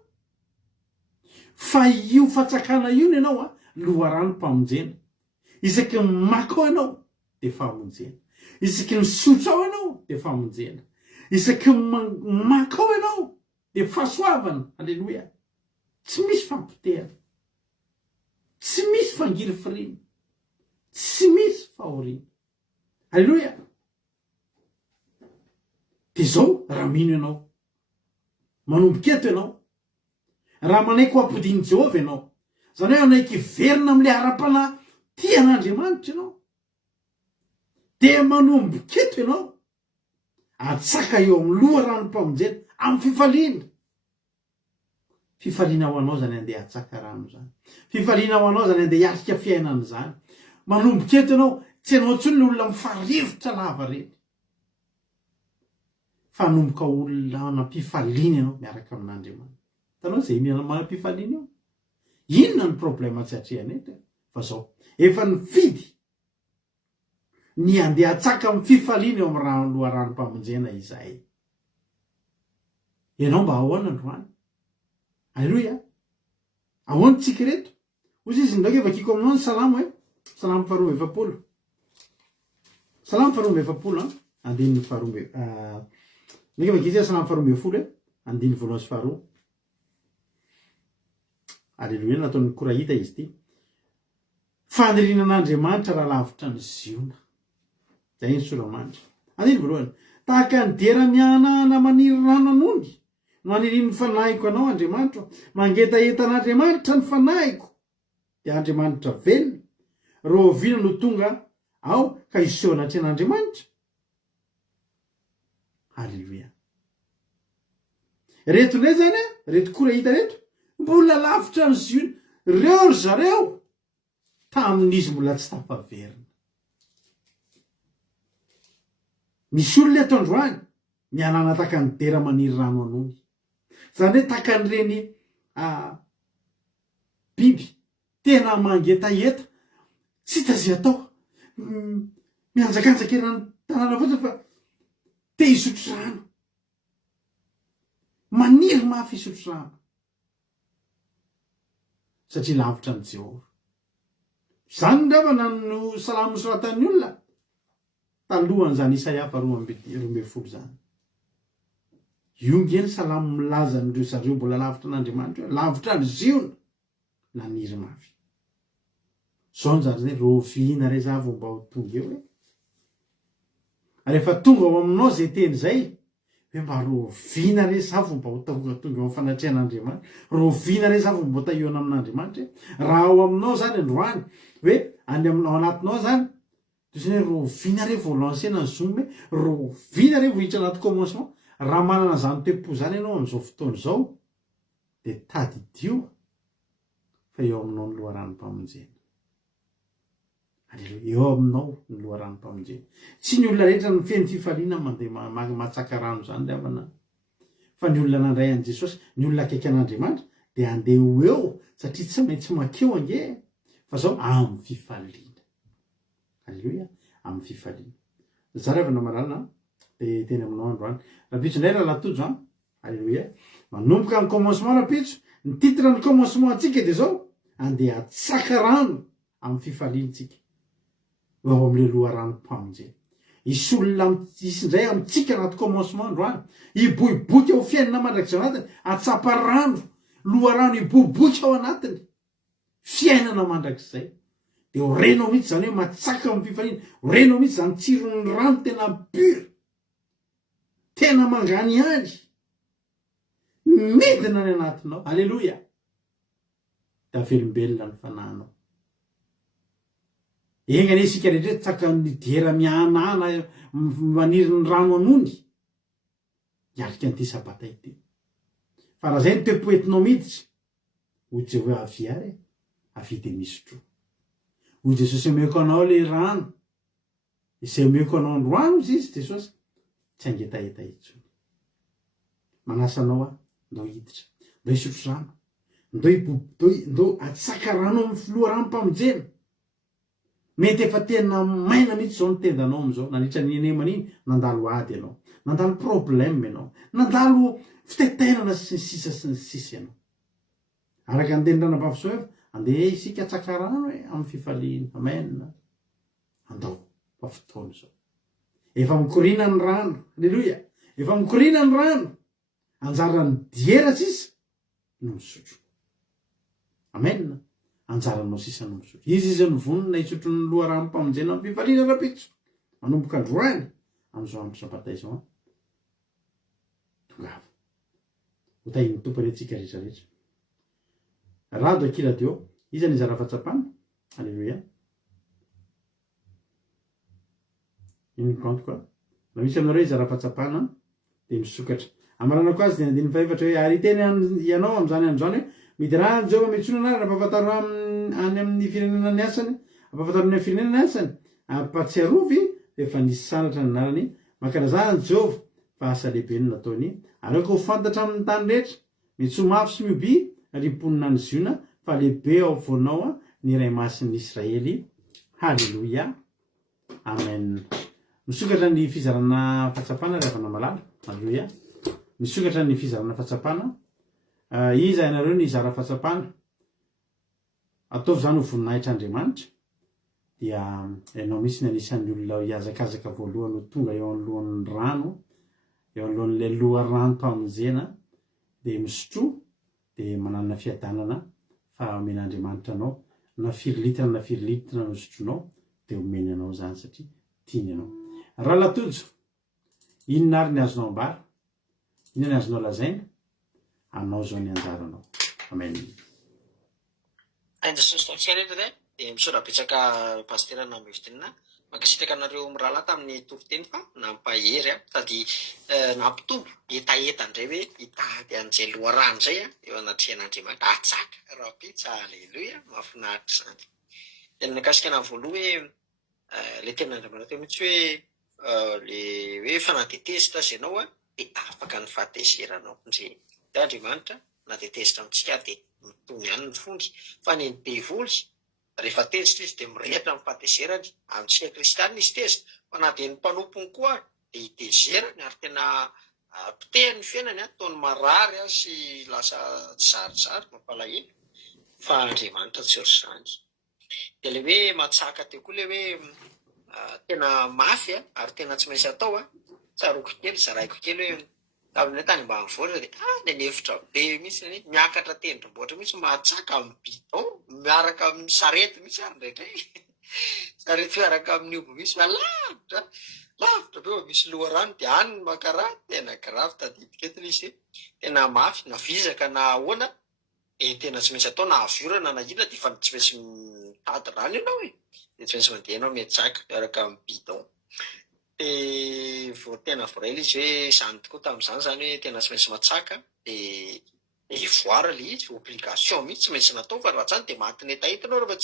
Fa io fatsakana io ny ianao loharano mpamonjena. Isaky ny maka ao ianao dia famonjena. Isaky ny sotro ao ianao dia famonjena. Isaky ny maka ao ianao dia fahasoavana. Alleluia. Tsy misy fampitehana, tsy misy fangiry firiana, tsy misy fahoriana. Alleluia. Dia zao raha mino ianao, manomboka eto ianao, raha manaiky ho ampodian'i Jehova ianao, zany hoe manaiky verina amin'le ara-panahy tian'Andriamanitra ianao, dia manomboka eto ianao atsaka eo amin'ny loharano mpamonjena amin'ny fifaliana. Fifaliana ho anao zany andeha atsaka rano zany. Fifaliana ho anao zany andeha hiatrika fiainana zany. Manomboka eto ianao tsy ianao intsony ny olona mifarivotra lava reny. Fa nomboka olona manam-pifaliana ianao miaraka amin'Andriamanitra. Hitanao zay manam-pifaliana io. Inona ny problème tsy hatrehany eto? Fa zao efa nifidy ny andeha atsaka amin'ny fifaliana eo amin'ny loharano mpamonjena izay. Ianao mba ahoana androany? Alleluia. Ahoana tsika reto? Ozy izy ndraiky vakiko aminao ny salamo salamo 2:20. Salamo 2:20 andininy 2. Ndraiky vakizy salamo 2:20 andininy 1 sy 2. Alleluia. Nataon'ny Koraita izy ity. Fanirianan'Andriamanitra raha lavitra ny ziona. Zay ny soramanitra. Andininy 1. Tahaka ny dera mianahana maniry rano an'ondy no aniriny fanahiko anao Andriamanitra. Mangetaheta an'Andriamanitra ny fanahiko dia Andriamanitra velona. Roviana no tonga ao ka iseho anaty an'Andriamanitra. Halleluia. Reto ndray zany reto Koraita reto mbola lavitra ny ziona. Reo ry zareo tamin'izy mbola tsy tafaverina. Misy olona eto androany mianana taka ny dera maniry rano an'ondy. Zany hoe taka an'ireny biby tena mangetaheta tsy hita zay atao. Mianjakanjaka erany tanàna fotsiny fa te hisotro rano. Maniry mafy hisotro rano. Satria lavitra ny Jehova. Zany ndravana no salamo soratan'ny olona talohan'izany Isaia 2:20 zany. iongeny salamo milaza n'ireo zareo mbola lavitra an'Andriamanitra hoe lavitra ny ziona naniry mafy. Zao njary zay roviana re za vao mba ho tonga eo rehefa tonga ao aminao zay teny zay hoe mba roviana re za vao mba ho tonga ao fanatrehan'Andriamanitra, roviana re za vao mba tahiona amin'Andriamanitra. Raha ao aminao zany androany hoe any aminao anatinao zany toy hoe roviana re vao lansena ny zomy hoe roviana re vao hitra anaty commencement. Raha manana zany tempo zany ianao am'izao fotoana zao de tadidio fa eo aminao ny loharanom-pamonjena. Aleluia, eo aminao ny loharanom-pamonjena. Tsy ny olona rehetra ny feny fifaliana mandeha matsaka rano zany ravana, fa ny olona nandray an' Jesosy, ny olona akaiky an'Andriamanitra de andeha eo satria tsy maintsy makeo ange fa zao amin'ny fifaliana. Aleluia, amin'ny fifaliana. Zary avana marana de teny aminao androany. Rapitso indray raha latojo a. Aleluia. Manomboka ny commencement rapitso. Ny titre ny commencement atsika de zao andeha atsaka rano amin'ny fifaliantsika. Eo amin'le loharanom-pamonjena. Isy olona isy indray amitsika anaty commencement androany. Iboiboika ao fiainana mandrakizay anatiny. Atsapa rano. Loharano iboiboika ao anatiny. Fiainana mandrakizay. De orenao mihitsy zany hoe matsaka amin'ny fifaliana. Orenao mihitsy zany tsiron'ny rano tena pur. Tena mangany any. Midina ny anatinao. Aleluia. Da velombelona ny fanahinao. Engany isika rehetra tsaka ny diera mianana maniry ny rano anony. Iarika an'ity sabata ity. Fa raha zay ny tepoetinao miditra. Hoy Jehovah aviary. Avy de misotro. Hoy Jesosy omeko anao le rano. Izay omeko anao androano izy Jesosy. Tsy angetaheta itsony. Manasa anao ndao hiditra. Ndao hisotro rano. Ndao atsaka rano amin'ny loharanom-pamonjena. Mety efa tena maina mihitsy zao ny tendanao am'izao. Nandritra ny enemana iny nandalo ady ianao. Nandalo problème ianao. Nandalo fitetenana sy ny sisa ianao. Araka ny tenin-dranam-pafisao andeha isika atsaka rano amin'ny fifaliana. Amen. Andao fa fotoana zao. Efa mikorina ny rano. Aleluia. Efa mikorina ny rano. Anjara ny diera sisa no misotro. Amen. Anjaranao sisa no misotro. Izy ny vonona isotro ny loharanom-pamonjena amin'ny fifaliana rapitso. Manomboka androany am'izao andro sabata izao. Tongava. Ho tahin'ny tompony antsika rehetrarehetra. Rado akila-deo. Iza ny zara fahatsapana. Aleluia. Iny kanto koa. Na misy aminareo izara fahatsapana de misokatra. Amaranako azy de andiny faefatra hoe ary teny ianao am'izany androany hoe mity raha Jehova metsona anary ampafantaro any amin'ny firenena ny asany, ampafantaro amin'ny firenena ny asany, ampatsiarovy efa nisy sanatra ny anarany. Mankalazana Jehova fa asa lehibe no nataony. Ary ko fantatra amin'ny tany rehetra, mety ho mafy sy mioby riponina ny ziona fa lehibe ao voanao ny ray masin'ny Israely. Halleluia. Amen. Misokatra ny fizarana fahatsapana rehefa malala. Halleluia. Misokatra ny fizarana fahatsapana. Iza ianareo ny zara fahatsapana. Ataovy zany ho voninahitr'Andriamanitra. Dia ianao misy ny anisan'ny olona hiazakazaka voalohany ho tonga eo anoloan'ny rano, eo anoloan'le loharanom-pamonjena, de misotro, de manana fiadanana fa omen'Andriamanitra anao na 4 litra no sotronao de omeny anao zany satria tiany anao. Raha latojo, inona ary ny azonao ambara? Inona ny azonao lazaina? Anao zao ny anjaranao. Amen. Jesosy taontsika rehetra de misorabetsaka pasitera na mivitinina makasitraka anareo mirala tamin'ny toriteny fa nampahery sady nampitombo etaeta indray hoe hitady an'izay loharano zay eo anatrehan'Andriamanitra atsaka rapitsa. Aleluia. Mahafinaritra zany. De nakasika na voaloha hoe le tenan'Andriamanitra mihitsy hoe le hoe fanatetezitra azy ianao de afaka ny fahatezeranao ndre de Andriamanitra na tetezitra amintsika de mitony ihany ny fondy fa ny devoly rehefa tezitra izy de mirehatra amin'ny fahatezerany. Amintsika kristianina izy tezitra fa na de ny mpanompony koa de hitezerany ary tena pitehany fiainany ataony marary sy lasa zarizary mampalahelo fa Andriamanitra tsy orzany. De le hoe matsaka teo koa le hoe tena mafy ary tena tsy maintsy atao tsaroako kely zaraiko kely hoe amin'ilay tany ambanivohitra dia nenefitra be mihitsy ny miakatra tendrombohitra mihitsy mahatsaka amin'ny bidon miaraka amin'ny sarety mihitsy ary ndraindray sarety miaraka amin'ny omby misy lavitra be misy loharano dia any makara tena grave tadidika etiny izy tena mafy na vizaka na ahoana tena tsy maintsy atao na aviorana na inona dia fa tsy maintsy mitady rano ianao dia tsy maintsy mandeha ianao miatsaka miaraka amin'ny bidon dia tena voraila izy hoe izany tokoa tamin'izany zany hoe tena tsy maintsy matsaka dia ivoara le izy obligation mihitsy tsy maintsy natao fa raha zany dia maty ny etahitanao rehefa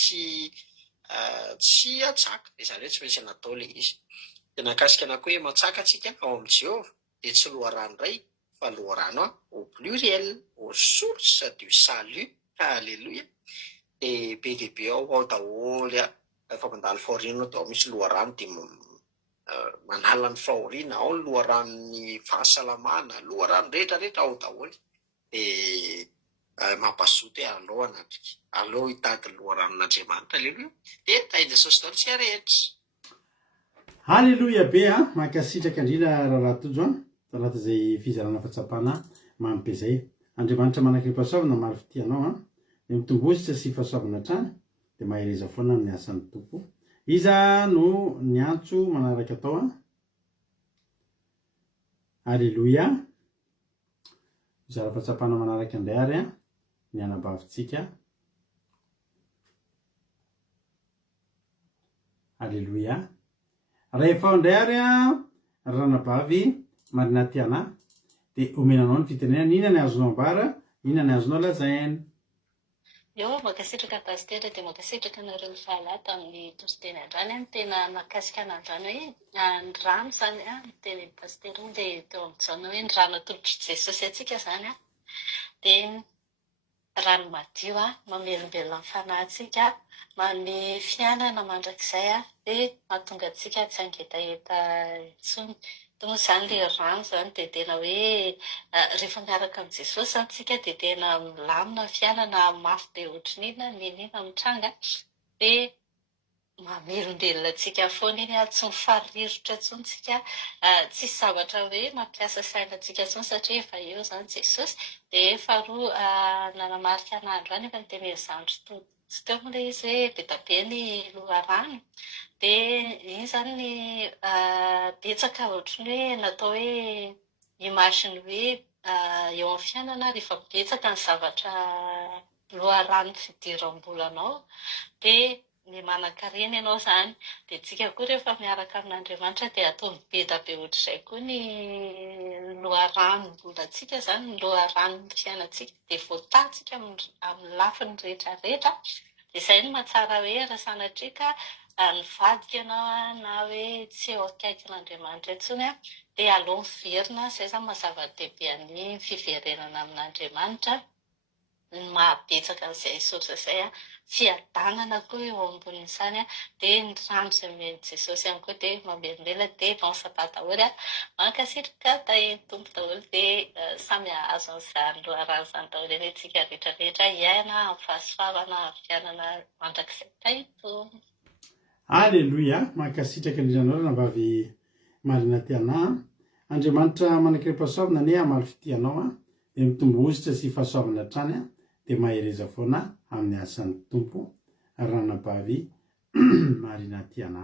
tsy atsaka dia izany hoe tsy maintsy natao le izy dia nakasika anako hoe matsaka atsika ao amin'ny Jehovah dia tsy loharano iray fa loharano au pluriel au source du salut alléluia dia be dia be ao daholy efa mandalo fahoriana dia ao misy loharano dia manala ny fahoriana ao ny loharanony fahasalamana loharano rehetrarehetra ao daholy dia mampazoto hoe aleo anatrika aleo hitady loharanon'Andriamanitra aleloia dia tain'i Jesosy daholo tsy rehetra. Halleluja be mankasitraka indrindra raha tojo raha izay fizarana fahatsapana mampe zay Andriamanitra manakripasoavana maro fitianao dia mitombositra sy fahasoavana hatrany dia mahereza foana amin'ny asan'ny tompo iza no ny antso manaraka atao Halleluja fizara fahatsapana manaraka indray ary ny anabavitsika Halleluja rehefa indray ary ranabavy marina tiana dia omenanao ny fitenenana inona ny azonao ambara inona ny azonao lazaina. Eo makasitraka pasitera dia makasitraka anareo ny fahalahy tamin'ny tositeny andrany tena makasika an'andrany hoe ny rano zany teny pasitera dia teo amin'izany hoe ny rano atolotry Jesosy atsika zany dia rano madio mamelombelona ny fanahintsika manome fiainana mandrakizay dia mahatonga antsika tsy angetaeta intsony toy izany ilay rano zany dia tena hoe rehefa miaraka amin'ny Jesosy zany tsika dia tena milamina fiainana mafy be ohatrin'inona ninina mitranga dia mamelombelona antsika foana iny tsy mifarirotra intsony tsika tsisy zavatra hoe mampiasa sainantsika intsony satria efa eo zany Jesosy dia faharoa nanamarika an'andro any efa niteny zandro tsy teo moa ilay izy hoe be da be ny loharano dia iny zany ny betsaka ohatrany hoe natao hoe imaginy hoe eo amin'ny fiainana rehefa betsaka ny zavatra loharano fidiram-bolanao dia ny manan-karena ianao zany dia tsika koa rehefa miaraka amin'Andriamanitra dia ataony be da be ohatr'izay koa ny loharanon'olonantsika zany ny loharanon'ny fiainantsika dia voatantsika amin'ny lafiny rehetrarehetra dia izay no mahatsara hoe rasanatria ny vadika ianao na hoe tsy eo akaikin'Andriamanitra intsony dia aleo miverina izay zany mahazava-dehibe ny fiverenana amin'Andriamanitra ny mahabetsaka an'izay sorsa izay fiadanana koa eo ambonin'izany dia ny rano izay omeny Jesosy ihany koa dia mamelombelona dia mansapa daholo mankasitraka tahin'ny tompo daholo dia samy ahazo an'izany loharano izany daholo eny antsika rehetrarehetra hiaina amin'ny fahasoavana amin'ny fiainana mandrakizay tahin'ny Halleluja mankasitraka indrindra anao ranavavy marina tiana Andriamanitra manakripasoavana ane amalo fitianao dia mitombositra sy fahasoavana hatrany dia mahereza foana amin'ny asan'ny tompo ranabavy marina tiana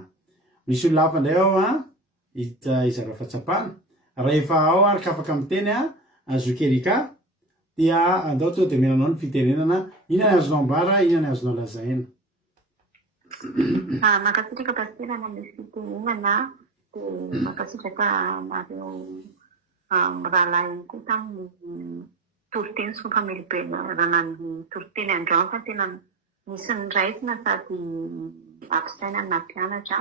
misy olona hafa indray ao hita izara fahatsapana rehefa ao araka afaka miteny azokerika dia andao to dia menanao ny fitenenana inona ny azonao ambara inona ny azonao lazaina. Makasitraka pasitera amin'ny fitenenana dia makasitraka nareo mirahalahy ihany koa tamin'ny toriteny sy famelombelana ny toriteny androany fa tena misy ny raisina sady ampisaina na mpianatra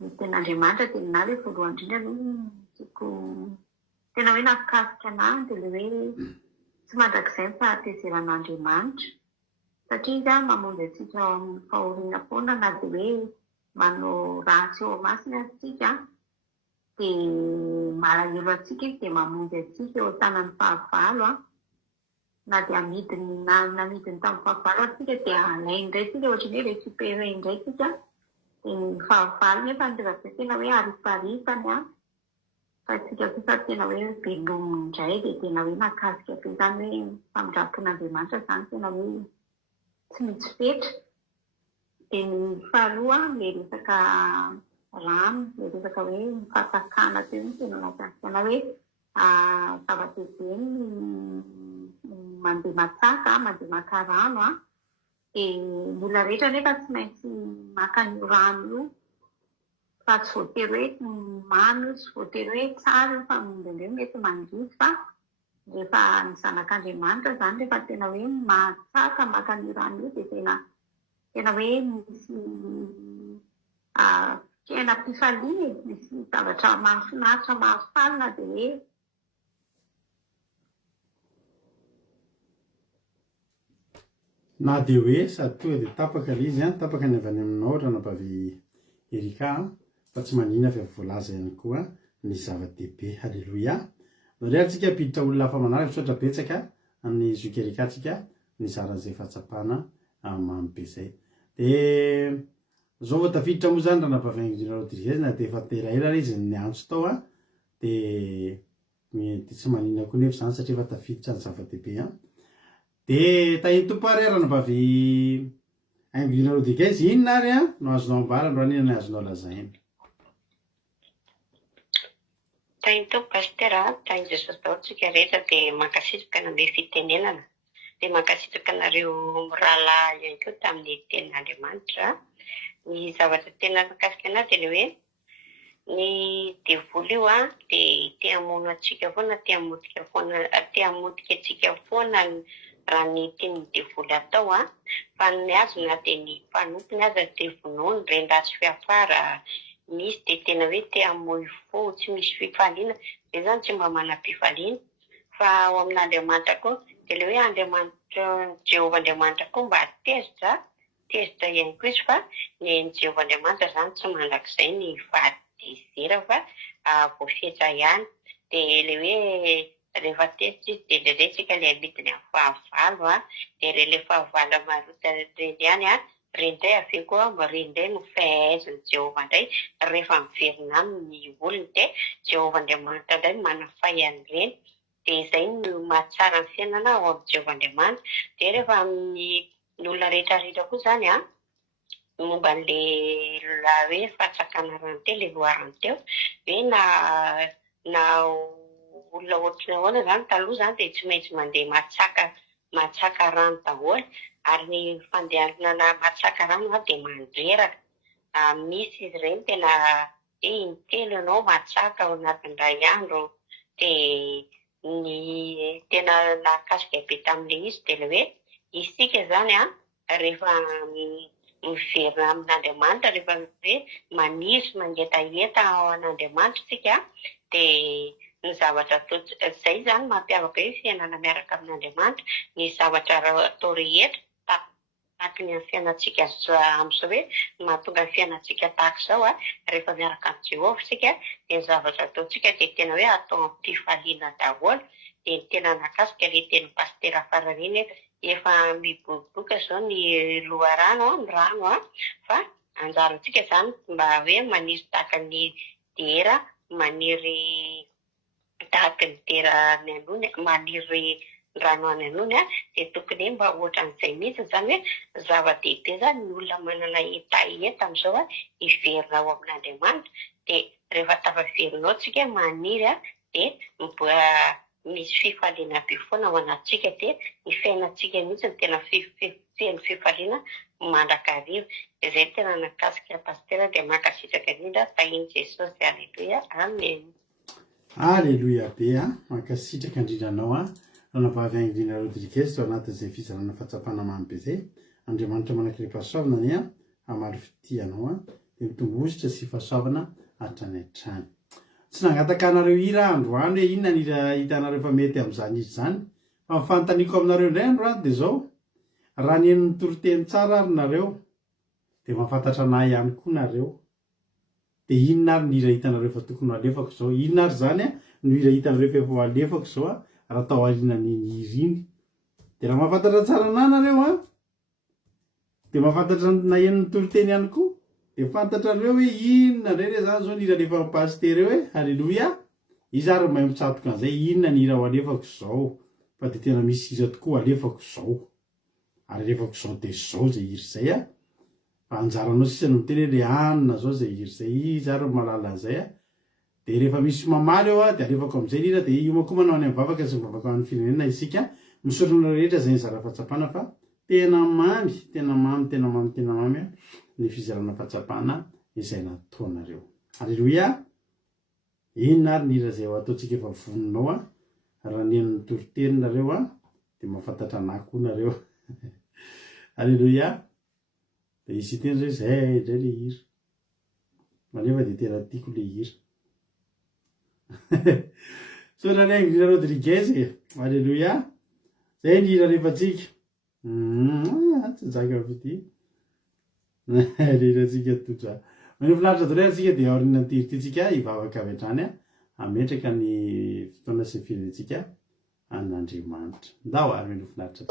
ny ten'Andriamanitra dia nina hoe voalohany indrindra aloha tiako tena hoe nakasika anahy dia le hoe tsy mandrakizay ny fahatezeran'Andriamanitra satria izy mamonjy antsika ao amin'ny fahoriana foana na dia hoe manao raha tsy eo masina antsika dia malahelo antsika izy dia mamonjy antsika eo tanan'ny fahavalo na dia amidiny namidiny tamin'ny fahavalo antsika dia alainy indray tsika ohatrany hoe récupéré indray tsika dia ny fahavalo nefa ny tena hoe ariparipany fa tsika kosa tena hoe velominy indray dia tena hoe mahakasika be zany hoe famindrampon'Andriamanitra zany tena hoe tsy misy fetra. Dia ny faharoa le resaka rano, le resaka hoe mifampakana teo ny tena mahakasika hoe zava-dehibe ny mandeha matsaka, mandeha maka rano dia ny olona rehetra nefa tsy maintsy maka an'io rano io fa tsy voatery hoe mamy, tsy voatery hoe tsara fa indraindray mety mangidy fa rehefa ny zanak'Andriamanitra zany rehefa tena hoe matsaka maka an'io rano io dia tena hoe misy fiainam-pifaliana, misy zavatra mahafinaritra mahafalina dia hoe na dia hoe sady tonga dia tapaka ilay izy tapaka ny avy any aminao ranabavy Erika fa tsy manina fa voalaza ihany koa ny zava-dehibe. Halleloia. Nareo antsika ampiditra olona hafa manaraka misaotra betsaka amin'ny zoky Erika antsika ny zaran'izay fahatsapana mamy be zay. Dia zao vao tafiditra moa zany ranabavy Angina Rodriguez na dia efa teraela izy ny antso tao dia mety tsy manina koa nefa zany satria efa tafiditra ny zava-dehibe dia tahiny tompary ranabavy Angina Rodriguez inona ary no azonao ambara no ranina ny azonao lazaina. Tahiny tompo pastera, tahiny Jesosy daholo tsika rehetra dia mankasitraka nandeha fitenenana dia mankasitraka nareo mirahalahy ihany koa tamin'ny tenin'Andriamanitra. Ny zavatra tena makasika anazy dia hoe ny devoly io dia te hamono antsika foana, te hamotika antsika foana raha ny tian'ny devoly atao fa ny azona dia ny mpanompiny aza dia vonoiny rendratsy fiafara misy dia tena hoe te hamohy fo, tsy misy fifaliana dia zany tsy mba manam-pifaliana fa ao amin'Andriamanitra koa dia le hoe Andriamanitra Jehovah Andriamanitra koa mba tezitra ihany koa izy fa ny Jehovah Andriamanitra zany tsy mandrakizay ny fahadizera fa voafetra ihany dia le hoe rehefa tezitra izy dia lerentsika le alidiny amin'ny fahavalo dia le fahavalo marota reny ihany rendray avy koa rendray no fahaizan'ny Jehovah indray rehefa miverina amin'ny olony dia Jehovah Andriamanitra indray manafay an'ireny dia izay no mahatsara ny fiainana ao amin'ny Jehovah Andriamanitra. Dia rehefa amin'ny olona rehetrarehetra koa zany momba n'le hoe fahatsakana rano teo, le loharano teo hoe na olona ohatrany ahoana zany taloha zany dia tsy maintsy mandeha matsaka rano daholo ary ny fandehanana matsaka rano dia mandreraka. Misy izy ireny tena intelo ianao matsaka ao anatin'ny iray andro dia ny tena nakasika be tamin'ilay izy dia le hoe isika zany rehefa miverina amin'Andriamanitra, rehefa hoe maniry mangetaheta ao an'Andriamanitra isika dia ny zavatra izay zany mampiavaka hoe fiainana miaraka amin'Andriamanitra, ny zavatra atao rehetra tahaka ny fiainantsika amin'izao hoe mahatonga ny fiainantsika tahaka izao rehefa miaraka amin'ny Jehovah isika dia ny zavatra ataontsika dia tena hoe atao am-pifaliana daholo. Dia ny tena nakasika ilay teny pastera farariny efa miboboka izao ny loharano ny rano fa anjarantsika zany mba hoe maniry tahaka ny dera, maniry tahaka ny dera ny anony, maniry rano any anony dia tokony mba ohatran'izay mihitsy zany hoe zava-dehibe zany ny olona manana hetaheta amin'izao hiverina ao amin'Andriamanitra dia rehefa tafaverinao tsika maniry dia mbola misy fifaliana be foana ao anatsika dia ny fiainantsika mihitsy ny tena feno fifaliana mandrakariva. Izay tena nakasika pastera dia mankasitraka indrindra tahiny Jesosy. Alleluia, amen. Alleluia be mankasitraka indrindra anao ranabavy Angina Rodriguez tao anatin'izay fizarana fahatsapana mamy be zay. Andriamanitra manankiray fahasoavana ny hamary fitianao dia mitombositra sy fahasoavana hatrany hatrany. Tsy nangataka anareo hira androany hoe inona ny hira hitanareo fa mety amin'izany izy zany fa mifanontaniako aminareo indray androany dia zao raha ny enony toroteny tsara ary nareo dia mahafantatra anahy ihany koa nareo dia inona ary ny hira hitanareo fa tokony ho alefako izao, inona ary zany no hira hitanareo fa efa ho alefako izao raha tao aorianan'iny hira iny. Dia raha mahafantatra tsara anahy nareo dia mahafantatra na enony toroteny ihany koa dia fantatrareo hoe inona indray zany zao ny hira alefa amin'ny pastera hoe halleluia. izy ary mahay mitsatoka an'izay inona ny ira ho alefako zao fa de tena misy ira tokoa alefako zao ary alefako zao de zao zay iry zay a fa anjaranao sisa no miteny hoe le anina zao zay iry zay izy ary malala an'izay a de rehefa misy mamaly eo a de alefako am'izay lira de io koa manao any am'vavaka sy mivavaka amin'ny firenena isika misorona rehetra zay ny zara-fahatsapana fa tena mamy ny fizarana fahatsapana izay nataonareo. Alleloia. Inona ary ny ira zay ataontsika efa voninao a raha nen'ny toriteny nareo a de mahafantatra anahy koa nareo. Alleloia. De izy teny zay zay indray le hira manefa de tena tiako le hira. So raha Nengy Rodriguez. Alleloia. Zay ny hira rehefatsika tsy jaka fity leratsika totra manofinaritra dorera tsika de aorina ntiritsika ivavaka avy hatrany a ametraka ny fotoana sy firenetsika an'Andriamanitra ndao ary manofinaritra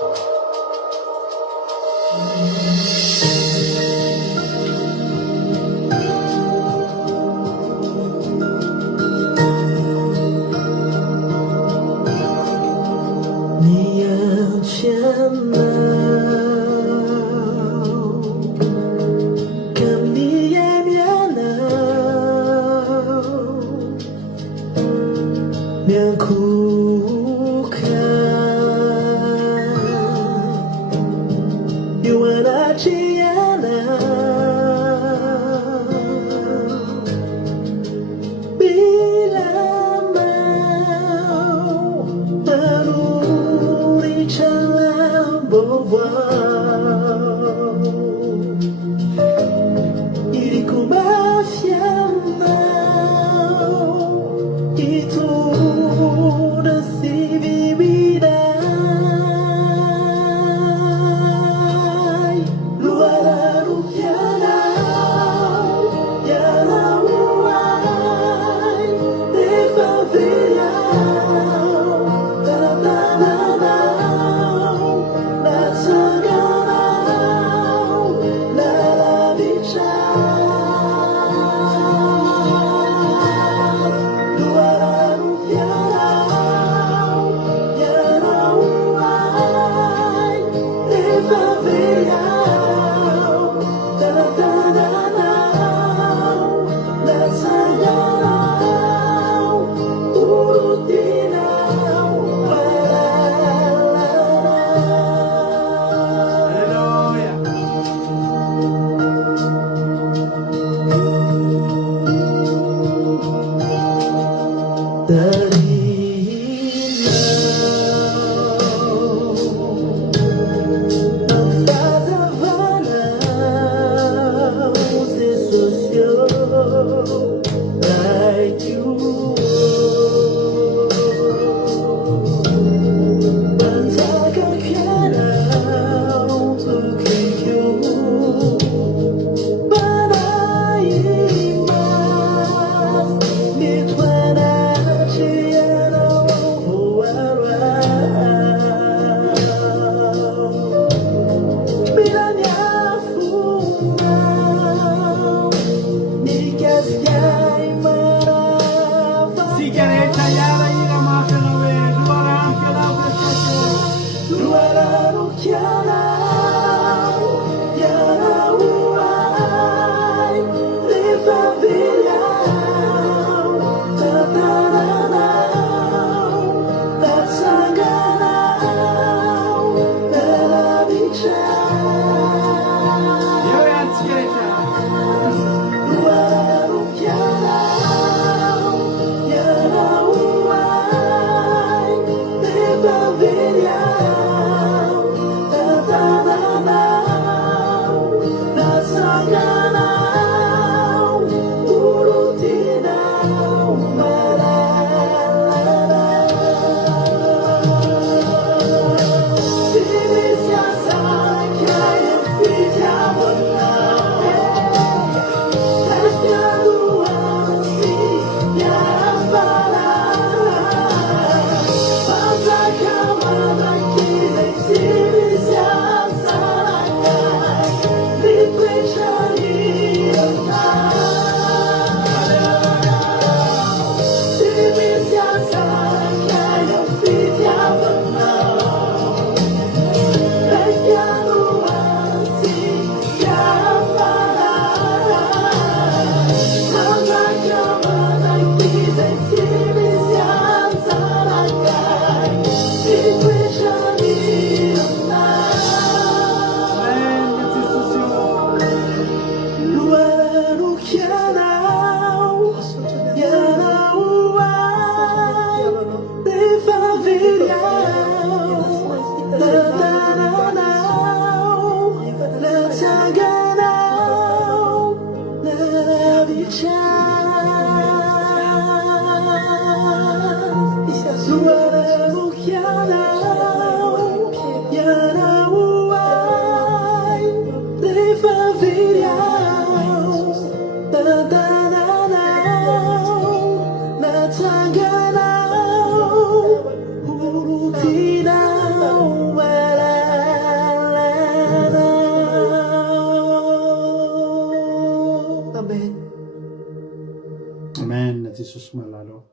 jesosy malala ao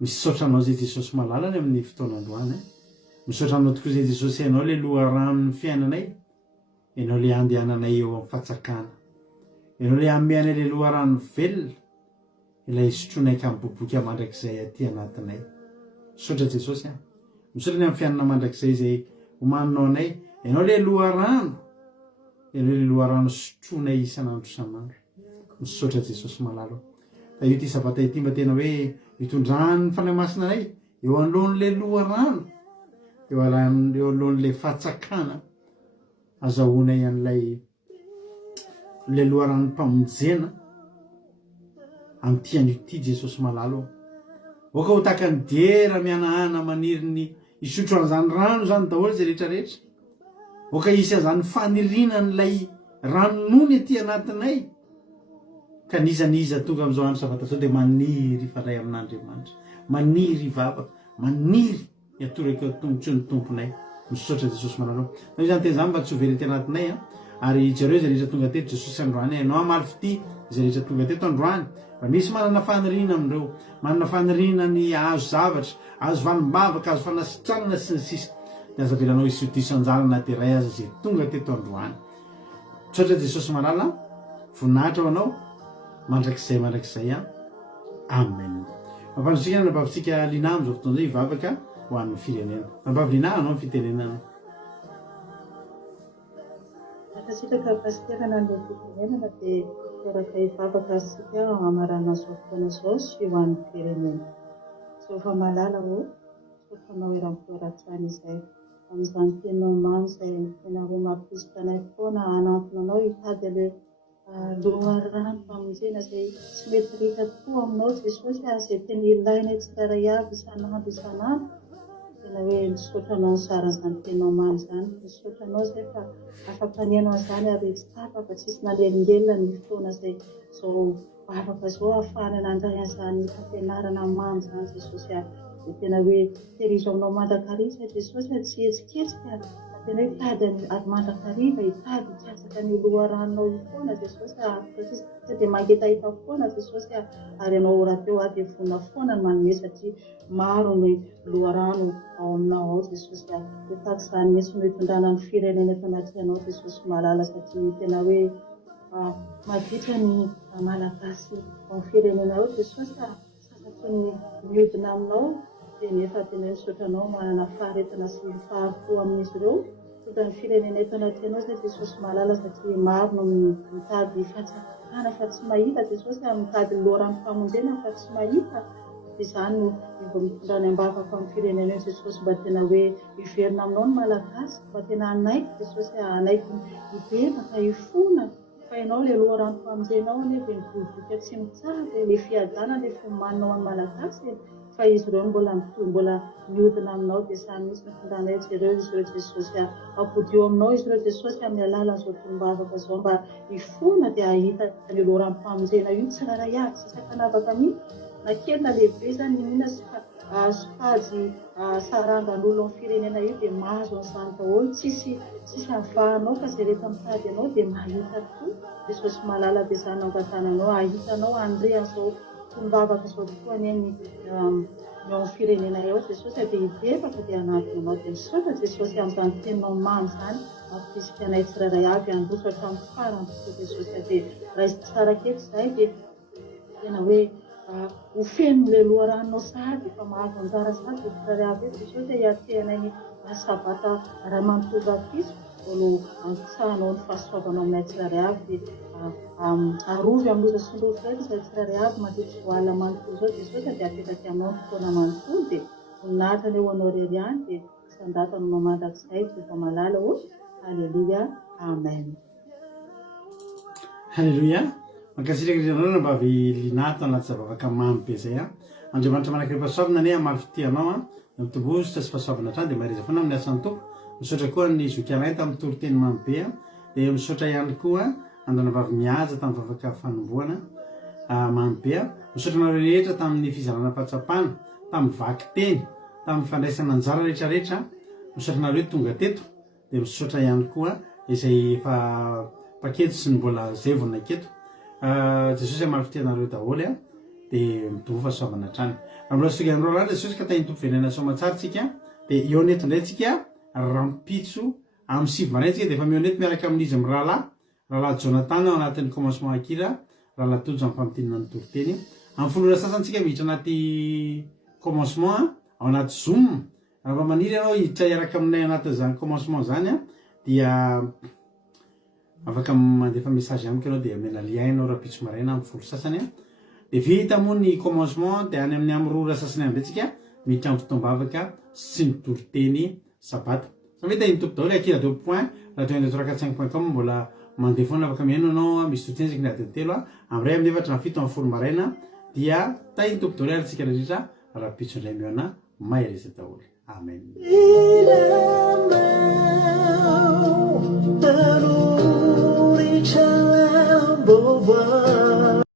misaotranao zay jesosy malalany amin'ny fotoanandroany misaotranao tokoa zay jesosy ianao le loha ranony fiainanay ianao le andehananay eo amin'ny fatsakana ianao le ameanay le loha rano velona ilay sotronay ka miboboky mandrakizay aty anatinay misaotra jesosy a misaotra ny amin'ny fiainana mandrakizay zay homaninao anay ianao le loha rano ianao le loha rano sotronay isanandro isanandro misaotra jesosy malala da io ty sabata ity mba tena hoe hitondrany ny fanahy masina anay eo alohan'le loha rano eo alohan'le fatsakana azahoanay an'ilay le loha rano mpamonjena am'ty an'ity jesosy malala ao oka ho taka ny dera mianahana maniry ny isotro an'izany rano zany daholo zay rehetrarehetra oka isy azany fanirinan'ilay ranonony aty anatinay ka nizaniza tonga am'izao andro sabata zao dia maniry faray amin'Andriamanitra maniry ivavaka maniry iatoraka tombontso ny tomponay misaotra jesosy malala ao izany teny zany mba tsy ho very ty anatinay ary jareo zay rehetra tonga teto jesosy androany ianao amalify ty zay rehetra tonga teto androany fa misy manana fanirina amindreo manana fanirina ny azo zavatra azo vanim-bavaka azo fanasitranana sy ny sisa dia aza velanao isy diso anjarana ty ray aza zay tonga teto androany misaotra jesosy malala voninahitra ho anao mandrakizay amen mampandrotsika nabavitsika lina am'izao fotoana zay ivavaka ho an'ny firenena mambavy lina anao fitenenana akasitraka pasitera nandeha fitenenana dia teraka ivavaka asika amarana zao fotoana zao sy ho an'ny firenena Jehovah malala o sofanao eram-poratrany izay amin'izany tenao mamy izay tena hoe mampisika anay foana anatonanao hitady le loha rano famonjena zay tsy mety rika tokoa aminao jesosy zay tena ilainay tsiraray avy isanandro tena hoe misaotranao ny saran'izany tenao mamy zany misaotranao zay fa afa-panianao an'izany ary tsy tapaka tsisy nalelingelina ny fotoana zay zao bavaka zao ahafahany anandray an'izany fampianarana mamy zany jesosy dia tena hoe terizo aminao mandrakariva jesosy tsy etsiketsika tena hoe tady ary mandrakariva hitady hikatsaka ny loha ranonao io foana jesosy tsy dia mangetaita foana jesosy ary ianao rahateo ady vonina foana ny manome satria maro ny loha rano ao aminao ao jesosy dia tahaka izany mihitsy no hitondrana ny firenena eto anaty ianao jesosy malala satria tena hoe maditra ny malagasy ao amin'ny firenena ao jesosy sasatry ny mihodina aminao dia nefa tena misaotranao manana faharetana sy faharoa amin'izy ireo tondra ny firenena eto anaty ianao zay jesosy malala satria maro no mitady fatsakana fa tsy mahita jesosy mitady loha rano famonjena fa tsy mahita dia izany no mitondrany ambavaka amin'ny firenena io jesosy mba tena hoe hiverina aminao ny malagasy mba tena anaiky jesosy anaiky hibebaka hifona fa ianao le loha rano famonjenao anefa dia miboboka tsy mitsara dia le fiadana le fomaninao amin'ny malagasy fa izy ireo mbola mihodina aminao dia samy misy mitondranay jereo izy ireo jesosy apodio aminao izy ireo jesosy amin'ny alalan'izao tombavaka zao mba hifona dia ahita ny loha rano famonjena io tsiraray avy sy sakanavaka mihitsy na kely na lehibe zany mihina sokajy sarangan'olo amin'ny firenena io dia mahazo an'izany daholo tsisy ahafahanao fa zay rehetra mitady anao dia mahita tokoa jesosy malala dia zany angatananao ahitanao andrean'izao tombavaka zao tokoa ny eo amin'ny firenena eo jesosy dia hibebaka dia anatinanao dia misaotra jesosy amin'izany teninao mamy zany mampisika anay tsiraray avy androso hatramin'ny farany tokoa jesosy dia raha izy tsara keky izay dia tena hoe ho feno le loha ranonao sady fa mahazo anjara sady tsiraray avy eto jesosy hiatehanay ny sabata raha manontolo kristo olo antsahanao ny fahasoavanao aminay tsiraray avy dia arovy amin'loza sondrovo rehetra izay tsiraray avy mandritry voalina manontolo zao jesosy dia apetraky aminao ny fotoana manontolo dia voninahitra ny eo anao reriany dia sandatana no mandrakizay Jehovah malala o halleluia amen halleluia mankasitraka rianarana mba avy linata anaty zavavaka mamy be zay andriamanitra manakary fahasoavana ane amalify ty anao mitombozotra sy fahasoavana hatrany dia mareza foana amin'ny asan'ny tompo misaotra koa ny zokianay tamin'ny toroteny mamy be dia misaotra ihany koa andranavavy mihaja tamin'ny vavaka fanomboana mamy be misaotra nareo rehetra tamin'ny fizarana fahatsapana tamin'ny vaky teny tamin'ny fandraisana anjara rehetrarehetra misaotra nareo tonga teto dia misaotra ihany koa izay efa paketo sy ny mbola zay vonina keto jesosy amalify ty anareo daholo dia mitovy fahasoavana trany amilosika am'reo raha jesosy ka tahiny tompo venena soamantsaratsika dia ioneto indraytsika rampitso amin'ny sivy maraintsika dia efa mioneto miaraka amin'izy amin'ny rahalahy jonathan ao anatin'ny commencement akira rahalahy tojo amin'ny fampitinana ny toriteny amin'ny folora sasantsika miditra anaty commencement ao anaty zoom raha maniry ianao hiditra iaraka aminay anaty zany commencement zany a dia afaka mandefa message amiko ianao dia mena liainao raha pitso maraina amin'ny folo sasany a dia vita moa ny commencement dia any amin'ny amin'ny rora sasany amdratsika miditra amin'ny fotoam-bavaka sy ny toriteny sabata samby tahiny tompo daholo akira 2 point raha toy 345.com mbola mandeha foana afaka mihaino anao misy totenziky ny adiny telo a am'ray amin'ny efatra ny fito amin'ny folo maraina dia tahiny tompo daholo arytsika rehetra raha pitso indray miona mahereza daholo amen Bova